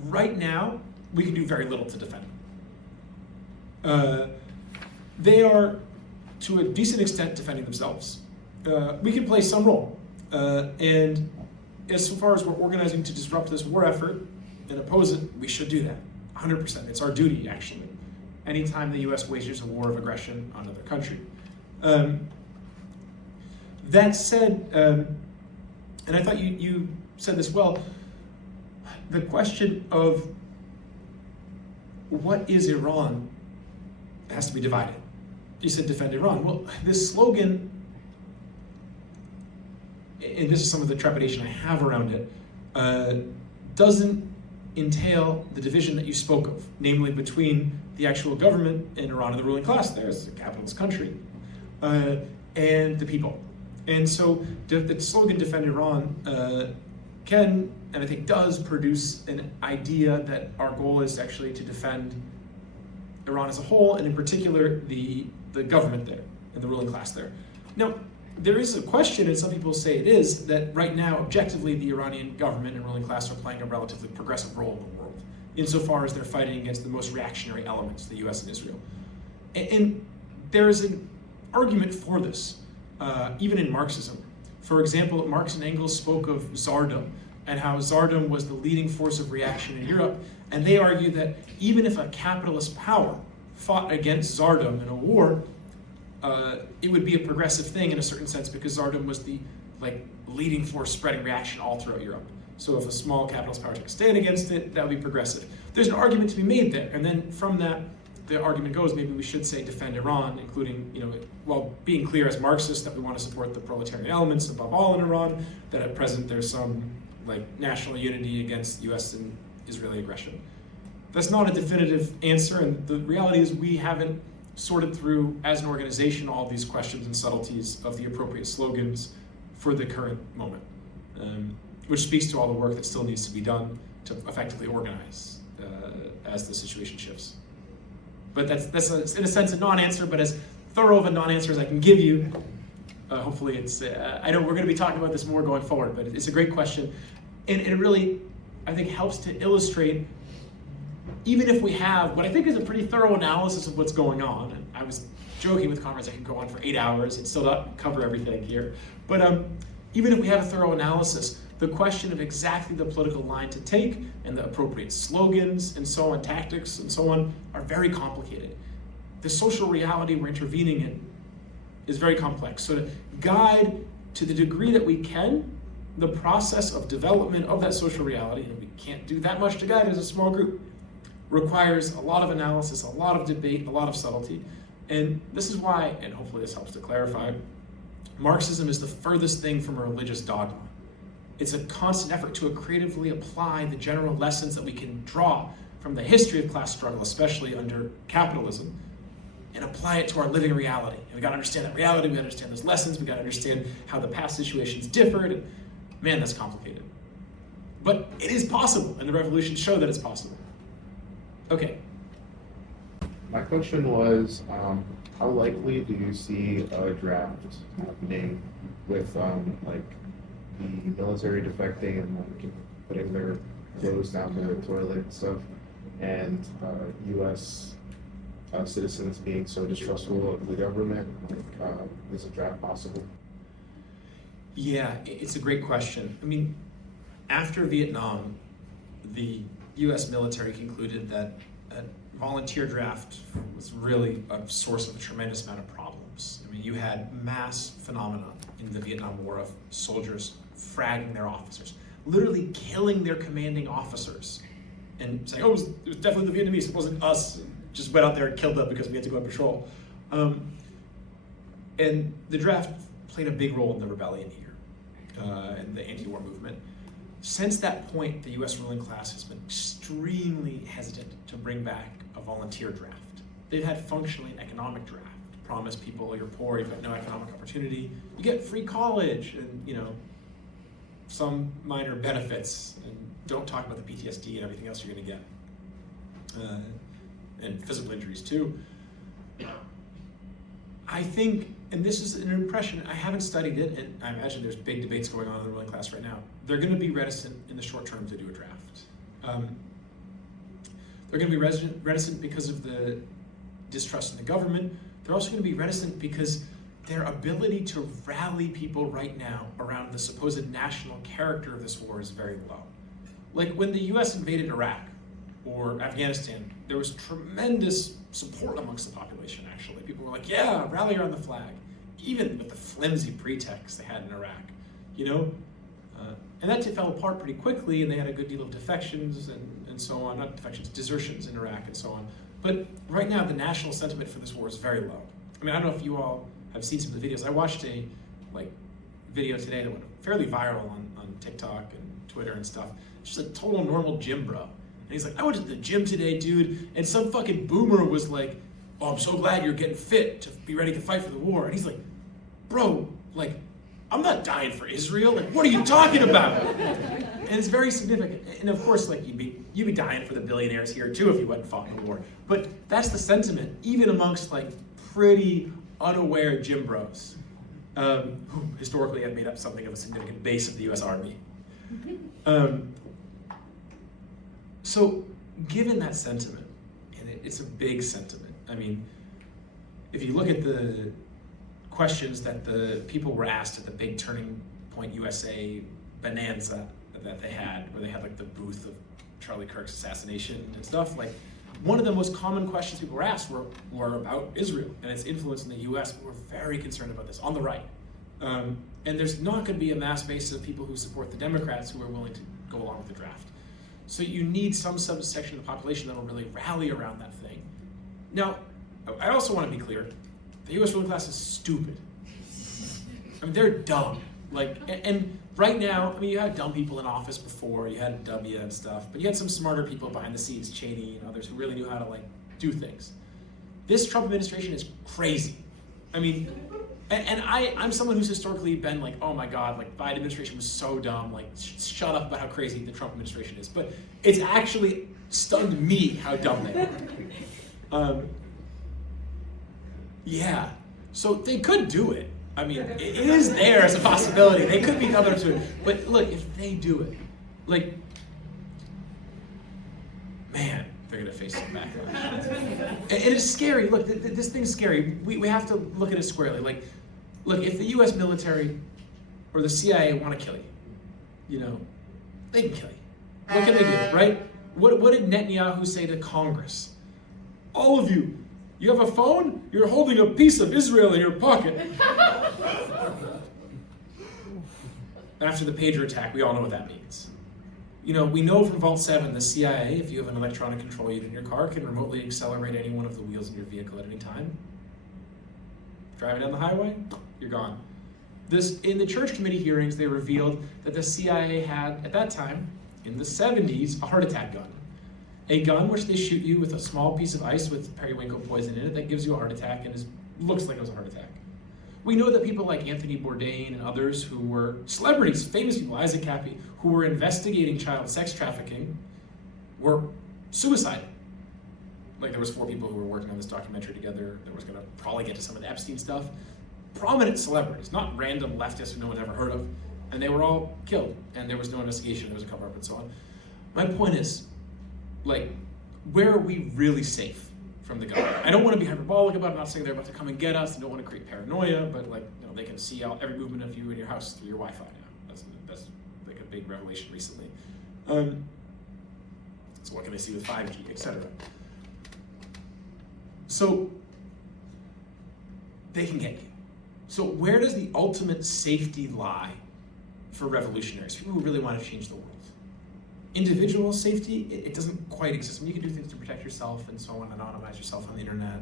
Right now, we can do very little to defend them. They are, to a decent extent, defending themselves. We can play some role. And as far as we're organizing to disrupt this war effort and oppose it, we should do that, 100%. It's our duty, actually, anytime the US wages a war of aggression on another country. That said, and I thought you said this well, the question of what is Iran has to be divided. You said defend Iran. Well, this slogan, and this is some of the trepidation I have around it, doesn't entail the division that you spoke of, namely between the actual government in Iran and the ruling class there, it's a capitalist country, and the people. And so the slogan defend Iran can, and I think does, produce an idea that our goal is actually to defend Iran as a whole, and in particular the government there and the ruling class there. Now, there is a question, and some people say it is, that right now, objectively, the Iranian government and ruling class are playing a relatively progressive role in the world, insofar as they're fighting against the most reactionary elements, the US and Israel. And there is an argument for this, even in Marxism. For example, Marx and Engels spoke of Tsardom, and how Tsardom was the leading force of reaction in Europe, and they argue that even if a capitalist power fought against Tsardom in a war, it would be a progressive thing in a certain sense because Tsardom was the leading force spreading reaction all throughout Europe. So if a small capitalist power took a stand against it, that would be progressive. There's an argument to be made there, and then from that, the argument goes, maybe we should say defend Iran, including, while being clear as Marxists that we want to support the proletarian elements above all in Iran, that at present there's some national unity against US and Israeli aggression. That's not a definitive answer, and the reality is we haven't sorted through, as an organization, all these questions and subtleties of the appropriate slogans for the current moment, which speaks to all the work that still needs to be done to effectively organize as the situation shifts. But that's in a sense a non-answer, but as thorough of a non-answer as I can give you. Hopefully it's, I know we're going to be talking about this more going forward, but it's a great question. And it really, I think helps to illustrate, even if we have what I think is a pretty thorough analysis of what's going on, and I was joking with Conference I could go on for 8 hours and still not cover everything here, but even if we have a thorough analysis, the question of exactly the political line to take and the appropriate slogans and so on, tactics and so on, are very complicated. The social reality we're intervening in is very complex. So to guide, to the degree that we can, the process of development of that social reality, and we can't do that much to guide as a small group, requires a lot of analysis, a lot of debate, a lot of subtlety. And this is why, and hopefully this helps to clarify, Marxism is the furthest thing from a religious dogma. It's a constant effort to creatively apply the general lessons that we can draw from the history of class struggle, especially under capitalism, and apply it to our living reality. And we gotta understand that reality, we gotta understand those lessons, we gotta understand how the past situations differed, and man, that's complicated. But it is possible, and the revolutions show that it's possible. Okay. My question was, how likely do you see a draft happening with like the military defecting and like putting their clothes down the toilet and stuff, and U.S. Citizens being so distrustful of the government? Like, is a draft possible? Yeah, it's a great question. I mean, after Vietnam, the U.S. military concluded that a volunteer draft was really a source of a tremendous amount of problems. I mean, you had mass phenomena in the Vietnam War of soldiers fragging their officers, literally killing their commanding officers, and saying, oh, it was definitely the Vietnamese, it wasn't us, just went out there and killed them because we had to go on patrol. And the draft played a big role in the rebellion here, and the anti-war movement. Since that point, the US ruling class has been extremely hesitant to bring back a volunteer draft. They've had functionally an economic draft, promise people you're poor, you've got no economic opportunity, you get free college and some minor benefits, and don't talk about the PTSD and everything else you're gonna get. And physical injuries too. I think, and this is an impression, I haven't studied it, and I imagine there's big debates going on in the ruling class right now. They're gonna be reticent in the short term to do a draft. They're gonna be reticent because of the distrust in the government. They're also gonna be reticent because their ability to rally people right now around the supposed national character of this war is very low. Like when the US invaded Iraq or Afghanistan, there was tremendous support amongst the population, actually. People were like, yeah, rally around the flag, even with the flimsy pretext they had in Iraq, And that fell apart pretty quickly, and they had a good deal of defections and so on, not defections, desertions in Iraq and so on. But right now, the national sentiment for this war is very low. I mean, I don't know if you all have seen some of the videos. I watched a video today that went fairly viral on TikTok and Twitter and stuff. It's just a total normal gym bro. And he's like, I went to the gym today, dude, and some fucking boomer was like, oh, I'm so glad you're getting fit to be ready to fight for the war. And he's like, bro, I'm not dying for Israel. What are you talking about? And it's very significant. And of course, you'd be dying for the billionaires here too if you went and fought in the war. But that's the sentiment, even amongst pretty unaware gym bros, who historically have made up something of a significant base of the US Army. So given that sentiment, and it's a big sentiment, I mean, if you look at the questions that the people were asked at the big Turning Point USA bonanza that they had, where they had the booth of Charlie Kirk's assassination and stuff, one of the most common questions people were asked were about Israel and its influence in the US. But we're very concerned about this on the right. And there's not going to be a mass base of people who support the Democrats who are willing to go along with the draft. So you need some subsection of the population that will really rally around that thing. Now, I also want to be clear, the US ruling class is stupid. I mean, they're dumb. And right now, you had dumb people in office before, you had W and stuff, but you had some smarter people behind the scenes, Cheney and others, who really knew how to do things. This Trump administration is crazy. I mean, and I'm someone who's historically been oh my God, Biden administration was so dumb, shut up about how crazy the Trump administration is. But it's actually stunned me how dumb they are. Yeah, so they could do it. I mean, it is there as a possibility. They could be the other two. But look, if they do it, man, they're gonna face some backlash. And it is scary. Look, this thing's scary. We have to look at it squarely. Like, look, if the U.S. military or the CIA want to kill you, they can kill you. What can they do, right? What did Netanyahu say to Congress? All of you, you have a phone? You're holding a piece of Israel in your pocket. After the pager attack, we all know what that means. We know from Vault 7, the CIA, if you have an electronic control unit in your car, can remotely accelerate any one of the wheels in your vehicle at any time. Driving down the highway, you're gone. In the church committee hearings, they revealed that the CIA had, at that time, in the 70s, a heart attack gun. A gun which they shoot you with a small piece of ice with periwinkle poison in it that gives you a heart attack and looks like it was a heart attack. We know that people like Anthony Bourdain and others who were celebrities, famous people, Isaac Cappy, who were investigating child sex trafficking, were suicidal. Like, there was 4 people who were working on this documentary together that was gonna probably get to some of the Epstein stuff. Prominent celebrities, not random leftists who no one's ever heard of, and they were all killed, and there was no investigation, there was a cover-up and so on. My point is, like, where are we really safe from the government? I don't want to be hyperbolic about it. I'm not saying they're about to come and get us. I don't want to create paranoia, but they can see every movement of you in your house through your Wi-Fi now. That's like a big revelation recently. So what can they see with 5G, etc. So they can get you. So where does the ultimate safety lie for revolutionaries, people who really want to change the world? Individual safety, it doesn't quite exist. I mean, you can do things to protect yourself and so on, anonymize yourself on the internet,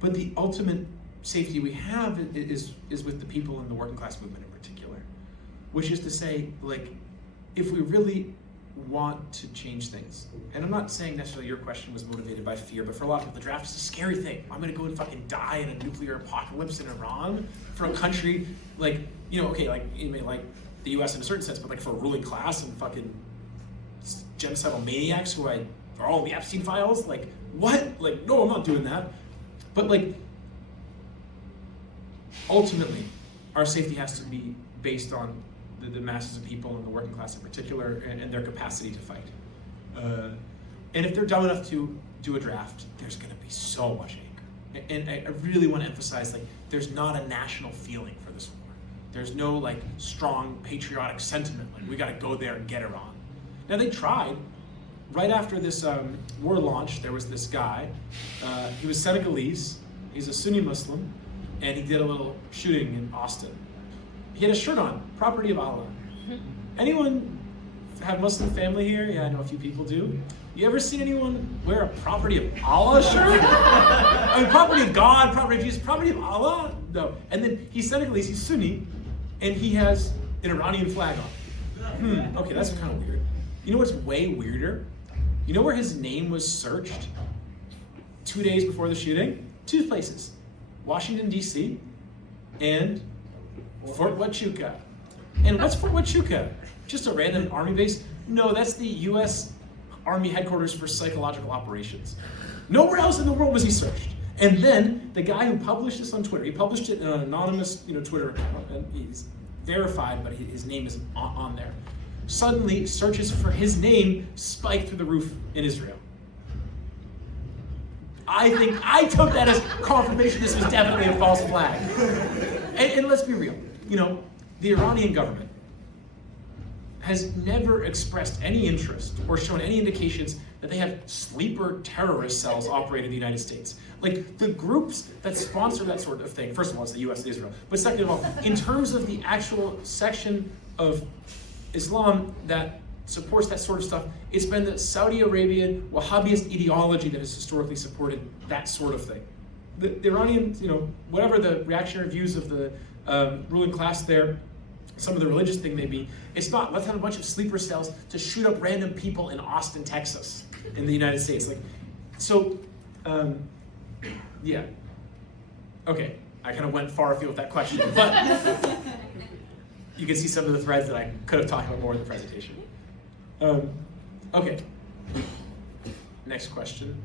but the ultimate safety we have is with the people in the working class movement in particular, which is to say, like, if we really want to change things, and I'm not saying necessarily your question was motivated by fear, but for a lot of people, the draft is a scary thing. I'm gonna go and fucking die in a nuclear apocalypse in Iran for a country, like, you may like the US in a certain sense, but like for a ruling class and fucking genocidal maniacs who are all in the Epstein files, like, what? Like, no, I'm not doing that. But like, ultimately, our safety has to be based on the masses of people and the working class in particular and their capacity to fight. And if they're dumb enough to do a draft, there's gonna be so much anger. And I really wanna emphasize, like, there's not a national feeling for this war. There's no like strong patriotic sentiment, like we gotta go there and get Iran. Now they tried. Right after this war launched, there was this guy, he was Senegalese, he's a Sunni Muslim, and he did a little shooting in Austin. He had a shirt on, property of Allah. Anyone have Muslim family here? Yeah, I know a few people do. You ever seen anyone wear a property of Allah shirt? I mean, property of God, property of Jesus, property of Allah? No. And then he's Senegalese, he's Sunni, and he has an Iranian flag on. Okay, that's kind of weird. You know what's way weirder? You know where his name was searched 2 days before the shooting? 2 places. Washington, D.C. and Fort Huachuca. And what's Fort Huachuca? Just a random army base? No, that's the U.S. Army headquarters for psychological operations. Nowhere else in the world was he searched. And then the guy who published this on Twitter, he published it in an anonymous, Twitter account, and he's verified, but his name is on there. Suddenly, searches for his name spiked through the roof in Israel. I think I took that as confirmation this was definitely a false flag. And let's be real, the Iranian government has never expressed any interest or shown any indications that they have sleeper terrorist cells operating in the United States. Like, the groups that sponsor that sort of thing, first of all, it's the US and Israel, but second of all, in terms of the actual section of Islam that supports that sort of stuff, it's been the Saudi Arabian Wahhabist ideology that has historically supported that sort of thing. The Iranian, whatever the reactionary views of the ruling class there, some of the religious thing may be, it's not, let's have a bunch of sleeper cells to shoot up random people in Austin, Texas, in the United States. Yeah. Okay, I kind of went far afield with that question, but you can see some of the threads that I could have talked about more in the presentation. Okay. Next questions?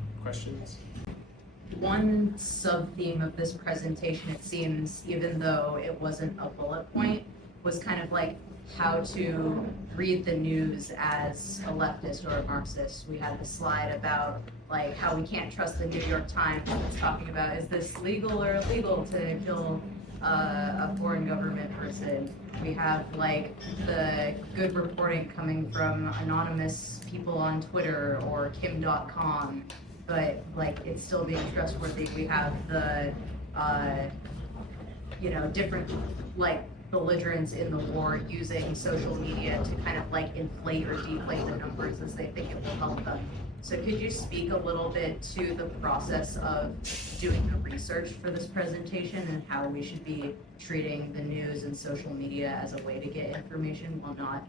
One sub-theme of this presentation, it seems, even though it wasn't a bullet point, was kind of like how to read the news as a leftist or a Marxist. We had the slide about like how we can't trust the New York Times. It's talking about, is this legal or illegal to kill a foreign government person? We have like the good reporting coming from anonymous people on Twitter or Kim.com, but like it's still being trustworthy. We have the different like belligerents in the war using social media to kind of like inflate or deflate the numbers as they think it will help them. So could you speak a little bit to the process of doing the research for this presentation and how we should be treating the news and social media as a way to get information while not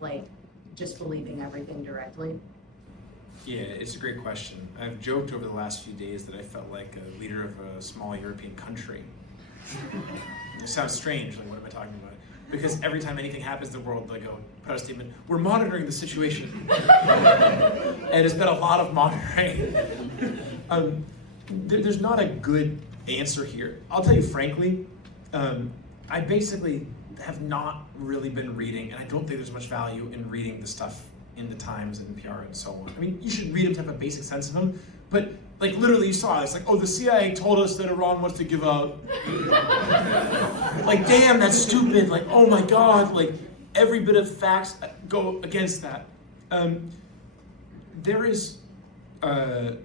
like just believing everything directly? Yeah, it's a great question. I've joked over the last few days that I felt like a leader of a small European country. It sounds strange, like what am I talking about? Because every time anything happens in the world, I go, put a statement, we're monitoring the situation. And it's been a lot of monitoring. There's not a good answer here. I'll tell you frankly, I basically have not really been reading, and I don't think there's much value in reading the stuff in the Times and NPR and so on. I mean, you should read them to have a basic sense of them, but like literally you saw it, it's like, oh, the CIA told us that Iran wants to give up. Like, damn, that's stupid. Like, oh my God, like every bit of facts go against that. There is a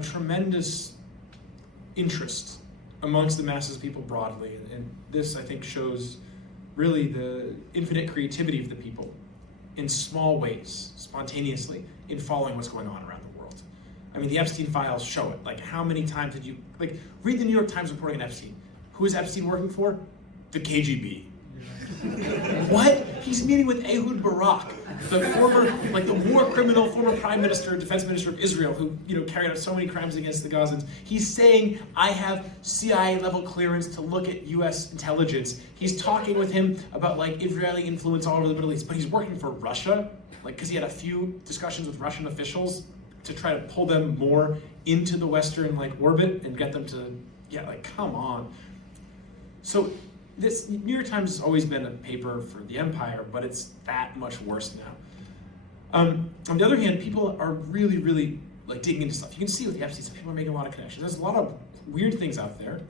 tremendous interest amongst the masses of people broadly, and this I think shows really the infinite creativity of the people in small ways, spontaneously, in following what's going on around the world. I mean, the Epstein files show it. Like, how many times did you, like, read the New York Times reporting on Epstein. Who is Epstein working for? The KGB. What? He's meeting with Ehud Barak, the former, like the war criminal, former prime minister, defense minister of Israel, who carried out so many crimes against the Gazans. He's saying, I have CIA level clearance to look at US intelligence. He's talking with him about like Israeli influence all over the Middle East, but he's working for Russia, like because he had a few discussions with Russian officials to try to pull them more into the Western like orbit and get them to, come on. So this New York Times has always been a paper for the empire, but it's that much worse now. On the other hand, people are really, really like digging into stuff. You can see with the Epstein stuff, people are making a lot of connections. There's a lot of weird things out there.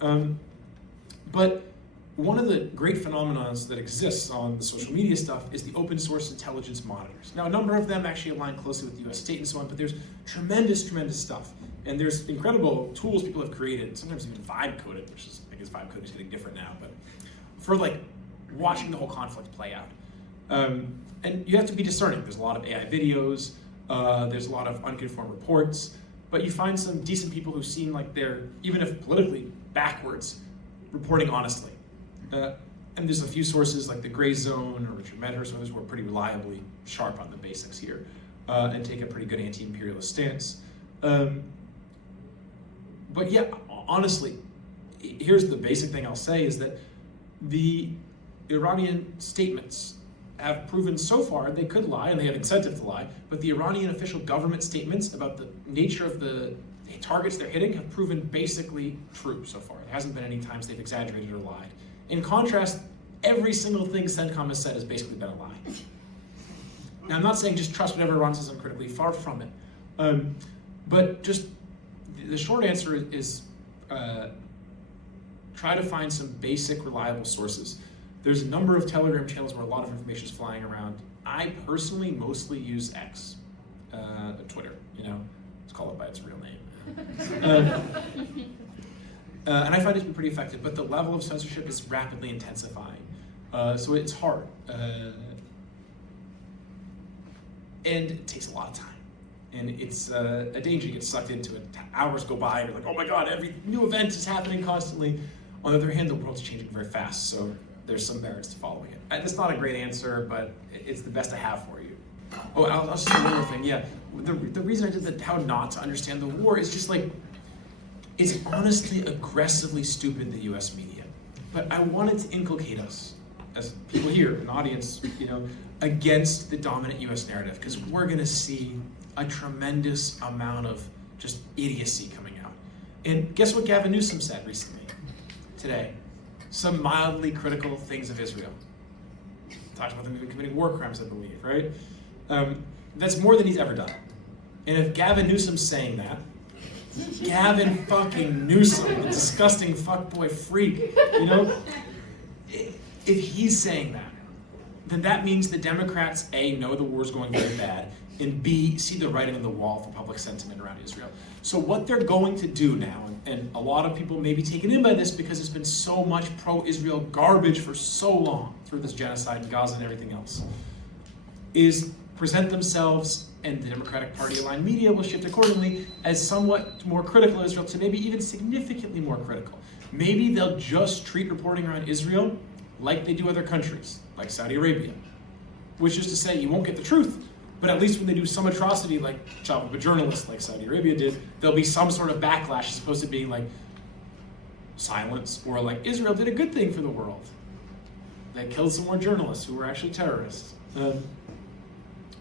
But one of the great phenomena that exists on the social media stuff is the open source intelligence monitors. Now, a number of them actually align closely with the US state and so on, but there's tremendous, tremendous stuff. And there's incredible tools people have created, sometimes even vibe coded, which is, I guess vibe coding is getting different now, but for like watching the whole conflict play out. And you have to be discerning. There's a lot of AI videos, there's a lot of unconformed reports, but you find some decent people who seem like they're, even if politically backwards, reporting honestly. And there's a few sources like the Gray Zone or Richard Medhurst and others who are pretty reliably sharp on the basics here and take a pretty good anti-imperialist stance. But yeah, honestly, here's the basic thing I'll say is that the Iranian statements have proven so far they could lie and they have incentive to lie, but the Iranian official government statements about the nature of the targets they're hitting have proven basically true so far. There hasn't been any times they've exaggerated or lied. In contrast, every single thing CENTCOM has said has basically been a lie. Now, I'm not saying just trust whatever Iran says uncritically, far from it. But just the short answer is try to find some basic, reliable sources. There's a number of Telegram channels where a lot of information is flying around. I personally mostly use X, Twitter, let's call it by its real name. And I find it to be pretty effective, but the level of censorship is rapidly intensifying. So it's hard. And it takes a lot of time. And it's a danger to get sucked into it. Hours go by and you're like, oh my God, every new event is happening constantly. On the other hand, the world's changing very fast, so there's some merits to following it. It's not a great answer, but it's the best I have for you. Oh, I'll say one more thing, yeah. The reason I did the how not to understand the war is just like, it's honestly aggressively stupid, the US media. But I wanted to inculcate us, as people here, an audience, against the dominant US narrative, because we're gonna see a tremendous amount of just idiocy coming out. And guess what Gavin Newsom said recently, today? some mildly critical things of Israel. Talks about them even committing war crimes, I believe, right? That's more than he's ever done. And if Gavin Newsom's saying that, Gavin fucking Newsom, the disgusting fuckboy freak, you know? If he's saying that, then that means the Democrats, A, know the war's going very bad, and B, see the writing on the wall for public sentiment around Israel. So what they're going to do now, and a lot of people may be taken in by this because there's been so much pro-Israel garbage for so long through this genocide in Gaza and everything else, is present themselves, and the Democratic Party-aligned media will shift accordingly, as somewhat more critical of Israel to maybe even significantly more critical. Maybe they'll just treat reporting around Israel like they do other countries, like Saudi Arabia. Which is to say, you won't get the truth, but at least when they do some atrocity, like chop up a journalist, like Saudi Arabia did, there'll be some sort of backlash as opposed to being like silence, or like Israel did a good thing for the world. They killed some more journalists who were actually terrorists.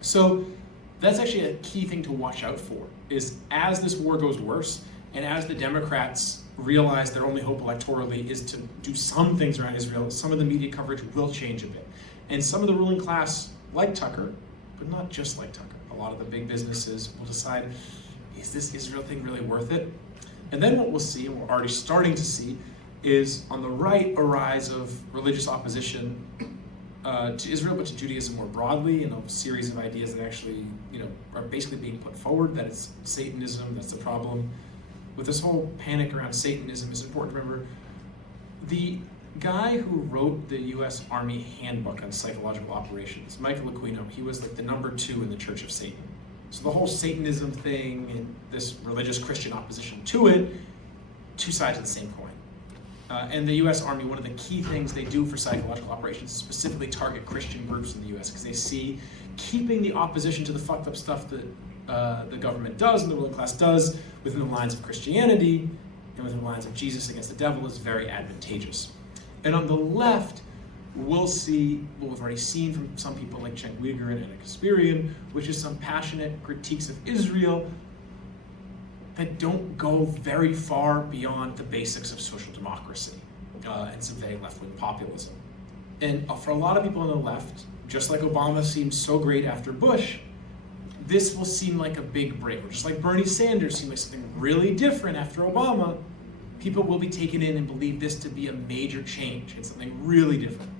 So that's actually a key thing to watch out for, is as this war goes worse, and as the Democrats realize their only hope electorally is to do some things around Israel, some of the media coverage will change a bit. And some of the ruling class, like Tucker, but not just like Tucker, a lot of the big businesses will decide, is this Israel thing really worth it? And then what we'll see, and we're already starting to see, is on the right a rise of religious opposition to Israel, but to Judaism more broadly, and a series of ideas that actually, are basically being put forward, that it's Satanism, that's the problem. With this whole panic around Satanism, it's important to remember the guy who wrote the U.S. Army Handbook on Psychological Operations, Michael Aquino, he was like the #2 in the Church of Satan. So the whole Satanism thing and this religious Christian opposition to it, two sides of the same coin. And the U.S. Army, one of the key things they do for psychological operations is specifically target Christian groups in the U.S. because they see keeping the opposition to the fucked up stuff that the government does and the ruling class does within the lines of Christianity and within the lines of Jesus against the devil is very advantageous. And on the left, we'll see what we've already seen from some people like Cenk Uygur and Anna Kasparian, which is some passionate critiques of Israel that don't go very far beyond the basics of social democracy and some vague left-wing populism. And for a lot of people on the left, just like Obama seemed so great after Bush, this will seem like a big break. Or just like Bernie Sanders seemed like something really different after Obama, people will be taken in and believe this to be a major change. It's something really different.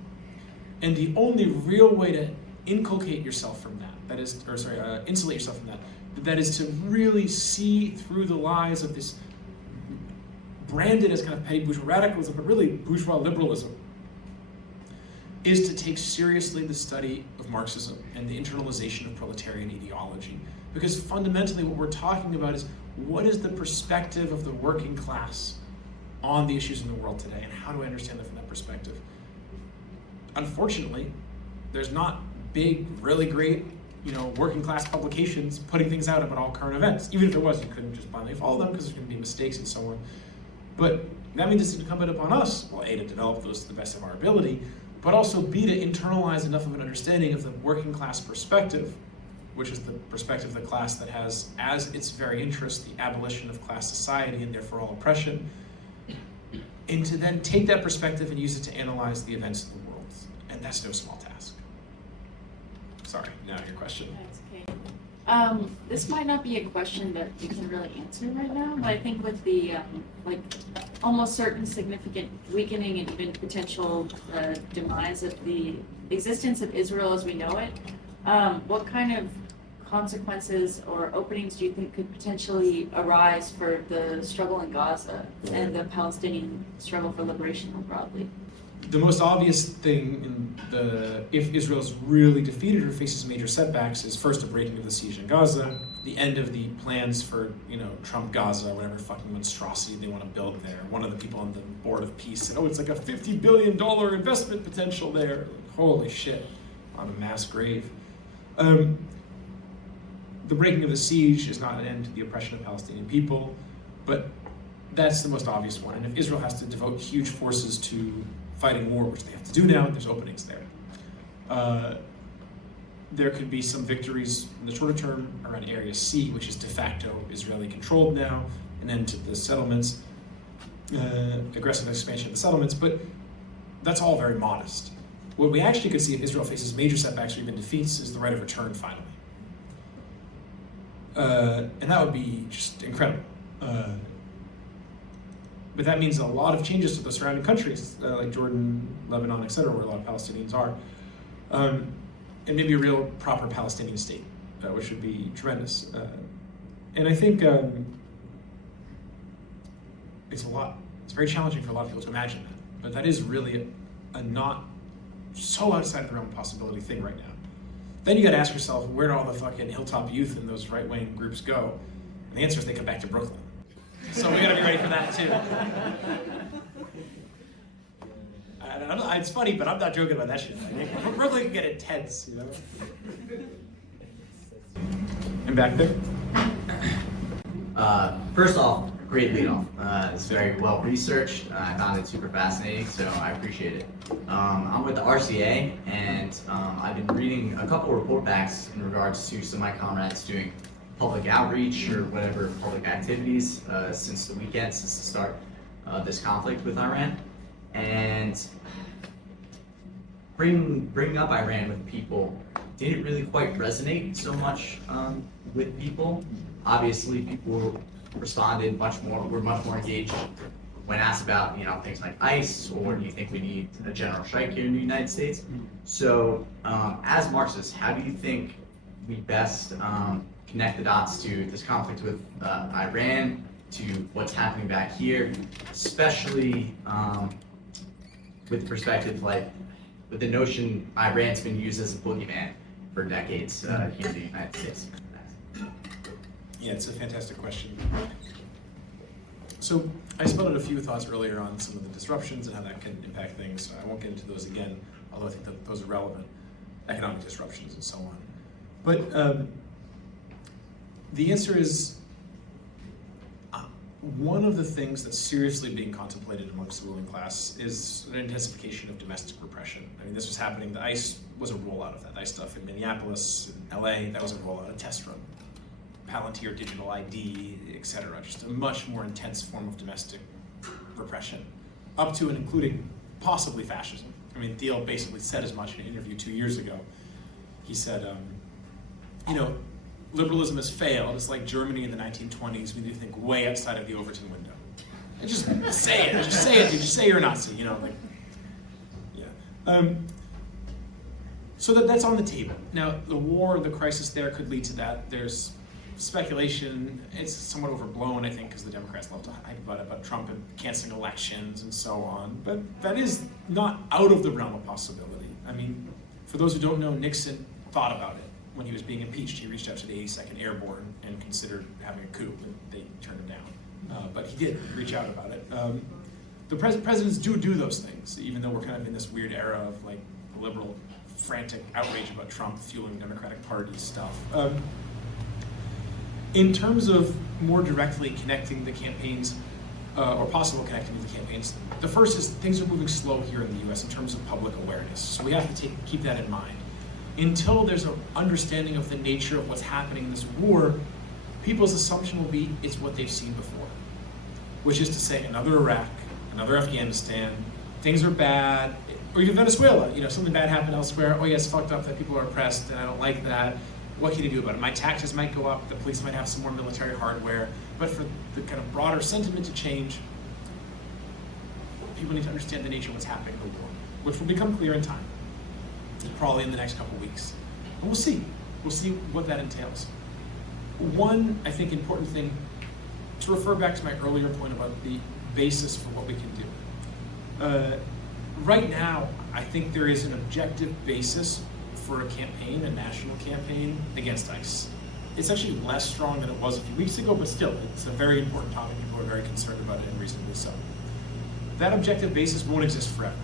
And the only real way to inculcate yourself from that is, insulate yourself from that is to really see through the lies of this branded as kind of petty bourgeois radicalism, but really bourgeois liberalism, is to take seriously the study of Marxism and the internalization of proletarian ideology. Because fundamentally what we're talking about is what is the perspective of the working class on the issues in the world today, and how do I understand them from that perspective? Unfortunately, there's not big, really great, working class publications putting things out about all current events. Even if there was, you couldn't just blindly follow them because there's going to be mistakes and so on. But that means it's incumbent upon us, well, A, to develop those to the best of our ability, but also B, to internalize enough of an understanding of the working class perspective, which is the perspective of the class that has as its very interest the abolition of class society and therefore all oppression, and to then take that perspective and use it to analyze the events of the world. And that's no small task. Sorry, now your question. That's okay. This might not be a question that you can really answer right now, but I think with the almost certain significant weakening and even potential demise of the existence of Israel as we know it, what kind of consequences or openings do you think could potentially arise for the struggle in Gaza and the Palestinian struggle for liberation more broadly? The most obvious thing if Israel is really defeated or faces major setbacks is first a breaking of the siege in Gaza, the end of the plans for Trump Gaza, whatever fucking monstrosity they want to build there. One of the people on the board of peace said, "Oh, it's like a $50 billion investment potential there." Holy shit, on a mass grave. The breaking of the siege is not an end to the oppression of Palestinian people, but that's the most obvious one. And if Israel has to devote huge forces to fighting war, which they have to do now, there's openings there. There could be some victories in the shorter term around Area C, which is de facto Israeli controlled now, and then to the settlements, aggressive expansion of the settlements. But that's all very modest. What we actually could see if Israel faces major setbacks or even defeats is the right of return finally. And that would be just incredible. But that means a lot of changes to the surrounding countries, like Jordan, Lebanon, et cetera, where a lot of Palestinians are. And maybe a real proper Palestinian state, which would be tremendous. And I think it's very challenging for a lot of people to imagine that. But that is really a not so outside of the realm of possibility thing right now. Then you gotta ask yourself, where do all the fucking hilltop youth and those right-wing groups go? And the answer is they come back to Brooklyn. So we gotta be ready for that too. It's funny, but I'm not joking about that shit. Brooklyn can get intense, you know? And back there? First off, great lead off. It's very well researched. I found it super fascinating, so I appreciate it. I'm with the RCA, and I've been reading a couple report backs in regards to some of my comrades doing public outreach or whatever public activities since the weekend, since the start of this conflict with Iran. And bringing up Iran with people didn't really quite resonate so much with people. Obviously, people responded were much more engaged when asked about, things like ICE, or do you think we need a general strike here in the United States? So, as Marxists, how do you think we best connect the dots to this conflict with Iran, to what's happening back here, especially with the perspective, with the notion Iran's been used as a boogeyman for decades here in the United States? Yeah, it's a fantastic question. So I spelled out a few thoughts earlier on some of the disruptions and how that can impact things. So I won't get into those again, although I think that those are relevant, economic disruptions and so on. But the answer is, one of the things that's seriously being contemplated amongst the ruling class is an intensification of domestic repression. I mean, this was happening, the ICE was a rollout of that. ICE stuff in Minneapolis, in LA, that was a rollout, a test run. Palantir digital ID, et cetera, just a much more intense form of domestic repression, up to and including possibly fascism. I mean, Thiel basically said as much in an interview 2 years ago. He said, liberalism has failed. It's like Germany in the 1920s. We need to think way outside of the Overton window. And just say it, dude. Just say you're a Nazi, So that's on the table. Now, the war, the crisis there could lead to that. There's speculation. It's somewhat overblown, I think, because the Democrats love to hype about Trump and canceling elections and so on. But that is not out of the realm of possibility. I mean, for those who don't know, Nixon thought about it when he was being impeached. He reached out to the 82nd Airborne and considered having a coup, and they turned him down. But he did reach out about it. The presidents do those things, even though we're kind of in this weird era of liberal, frantic outrage about Trump fueling Democratic Party stuff. In terms of more directly connecting the campaigns, or possible connecting with the campaigns, the first is things are moving slow here in the US in terms of public awareness. So we have to keep that in mind. Until there's an understanding of the nature of what's happening in this war, people's assumption will be it's what they've seen before, which is to say another Iraq, another Afghanistan, things are bad, or even Venezuela, something bad happened elsewhere. Oh yeah, it's fucked up that people are oppressed and I don't like that. What can you do about it? My taxes might go up, the police might have some more military hardware, but for the kind of broader sentiment to change, people need to understand the nature of what's happening in the war, which will become clear in time, probably in the next couple weeks. And we'll see. We'll see what that entails. One, I think, important thing, to refer back to my earlier point about the basis for what we can do. Right now, I think there is an objective basis for a campaign, a national campaign, against ICE. It's actually less strong than it was a few weeks ago, but still, it's a very important topic. People are very concerned about it, and reasonably so. That objective basis won't exist forever.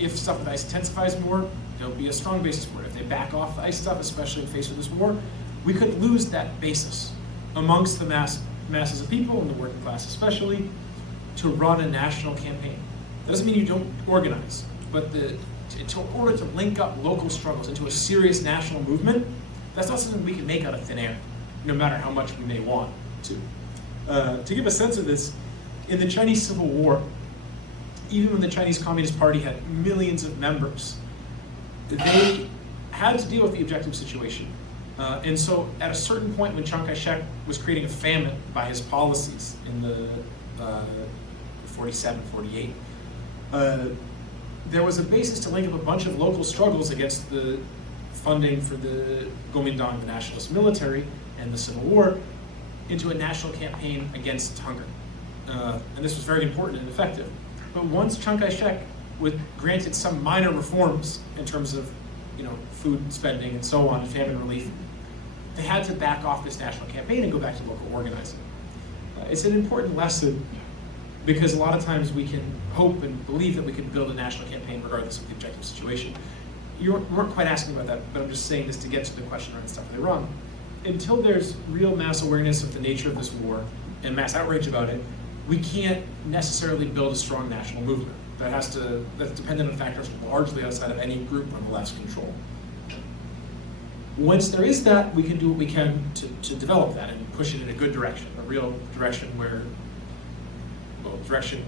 If stuff with ICE intensifies more, there'll be a strong basis for it. If they back off the ICE stuff, especially in face of this war, we could lose that basis amongst the masses of people, and the working class especially, to run a national campaign. That doesn't mean you don't organize, but in order to link up local struggles into a serious national movement, that's not something we can make out of thin air, no matter how much we may want to. To give a sense of this, in the Chinese Civil War, even when the Chinese Communist Party had millions of members, they had to deal with the objective situation. And so at a certain point when Chiang Kai-shek was creating a famine by his policies in the 47, 48, there was a basis to link up a bunch of local struggles against the funding for the Kuomintang, the nationalist military, and the Civil War, into a national campaign against hunger. And this was very important and effective. But once Chiang Kai-shek was granted some minor reforms in terms of, food spending and so on, and famine relief, they had to back off this national campaign and go back to local organizing. It's an important lesson because a lot of times we can hope and believe that we can build a national campaign regardless of the objective situation. You weren't quite asking about that, but I'm just saying this to get to the question around stuff they're wrong. Until there's real mass awareness of the nature of this war and mass outrage about it, we can't necessarily build a strong national movement. That's dependent on factors largely outside of any group on the left's control. Once there is that, we can do what we can to develop that and push it in a good direction, a real direction direction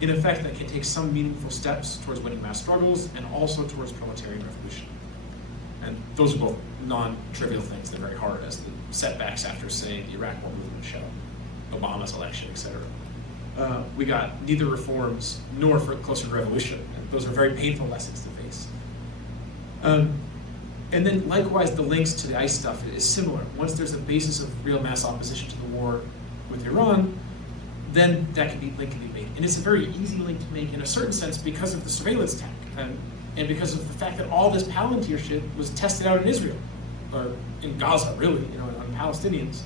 in effect that can take some meaningful steps towards winning mass struggles and also towards proletarian revolution. And those are both non-trivial things. They're very hard, as the setbacks after, say, the Iraq War movement show, Obama's election, etc. We got neither reforms nor for closer to revolution. And those are very painful lessons to face. And then likewise, the links to the ICE stuff is similar. Once there's a basis of real mass opposition to the war with Iran, then that link can be made. And it's a very easy link to make in a certain sense because of the surveillance tech and because of the fact that all this Palantir shit was tested out in Israel, or in Gaza, really, on Palestinians.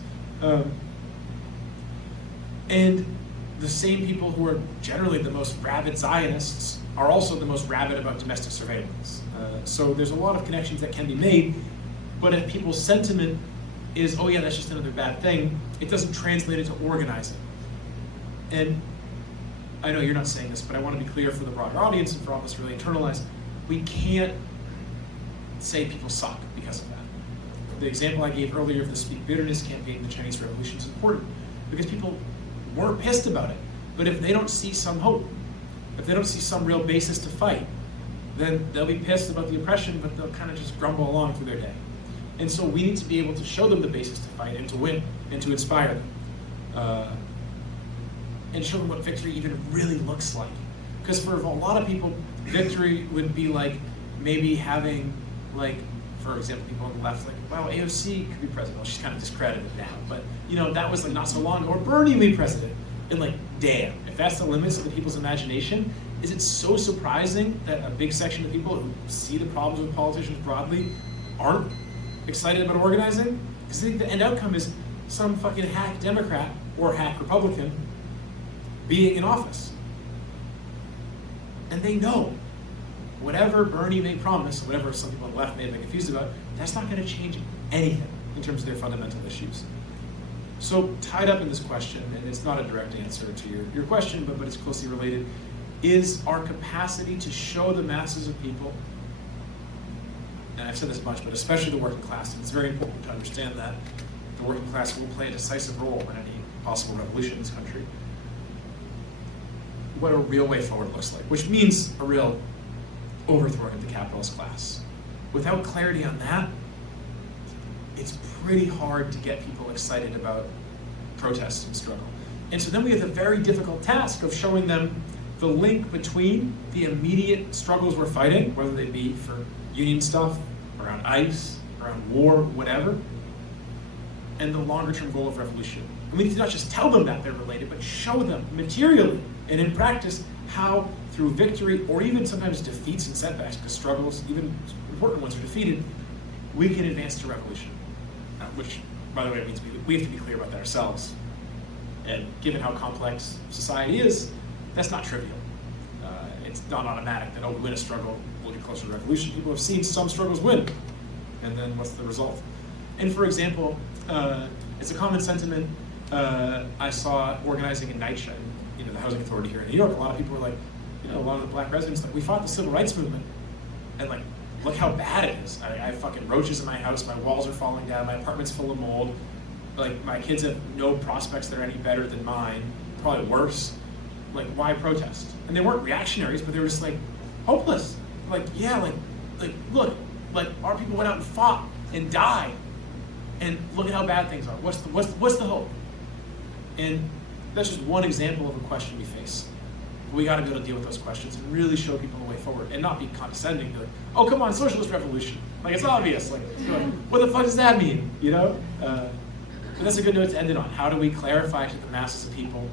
And the same people who are generally the most rabid Zionists are also the most rabid about domestic surveillance. So there's a lot of connections that can be made, but if people's sentiment is, oh yeah, that's just another bad thing, it doesn't translate into organizing. And I know you're not saying this, but I want to be clear for the broader audience and for all of us really internalized, we can't say people suck because of that. The example I gave earlier of the Speak Bitterness campaign, the Chinese Revolution, is important because people were pissed about it. But if they don't see some hope, if they don't see some real basis to fight, then they'll be pissed about the oppression, but they'll kind of just grumble along through their day. And so we need to be able to show them the basis to fight and to win and to inspire them. And show them what victory even really looks like. Because for a lot of people, victory would be like maybe having, for example, people on the left, well, AOC could be president. Well, she's kind of discredited now, but that was not so long ago. Or Bernie will be president. And damn, if that's the limits of the people's imagination, is it so surprising that a big section of people who see the problems with politicians broadly aren't excited about organizing? Because I think the end outcome is some fucking hack Democrat or hack Republican being in office. And they know whatever Bernie may promise, whatever some people on the left may have been confused about, that's not going to change anything in terms of their fundamental issues. So tied up in this question, and it's not a direct answer to your question, but it's closely related, is our capacity to show the masses of people, and I've said this a bunch, but especially the working class, and it's very important to understand that the working class will play a decisive role in any possible revolution in this country, what a real way forward looks like, which means a real overthrowing of the capitalist class. Without clarity on that, it's pretty hard to get people excited about protest and struggle. And so then we have the very difficult task of showing them the link between the immediate struggles we're fighting, whether they be for union stuff, around ICE, around war, whatever, and the longer term goal of revolution. And we need to not just tell them that they're related, but show them materially and in practice how through victory or even sometimes defeats and setbacks, because struggles, even important ones, are defeated, we can advance to revolution. Which, by the way, means we have to be clear about that ourselves. And given how complex society is, that's not trivial. It's not automatic that, we win a struggle, we'll get closer to revolution. People have seen some struggles win, and then what's the result? And for example, it's a common sentiment I saw organizing in NYCHA, the housing authority here in New York. A lot of people were like, a lot of the black residents, we fought the civil rights movement, and look how bad it is. I have fucking roaches in my house, my walls are falling down, my apartment's full of mold, my kids have no prospects that are any better than mine, probably worse. Like, why protest? And they weren't reactionaries, but they were just like hopeless. Like, yeah, like look, like our people went out and fought and died, and look at how bad things are. What's the hope? And that's just one example of a question we face. We got to be able to deal with those questions and really show people the way forward, and not be condescending. Like, oh, come on, socialist revolution. Like, it's obvious. Like, what the fuck does that mean? You know? But that's a good note to end it on. How do we clarify to the masses of people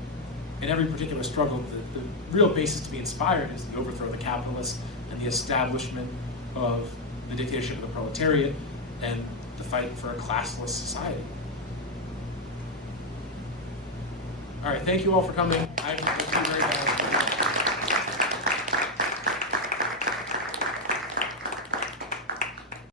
in every particular struggle the real basis to be inspired is the overthrow of the capitalists and the establishment of the dictatorship of the proletariat and the fight for a classless society. All right, thank you all for coming. I thank you very much.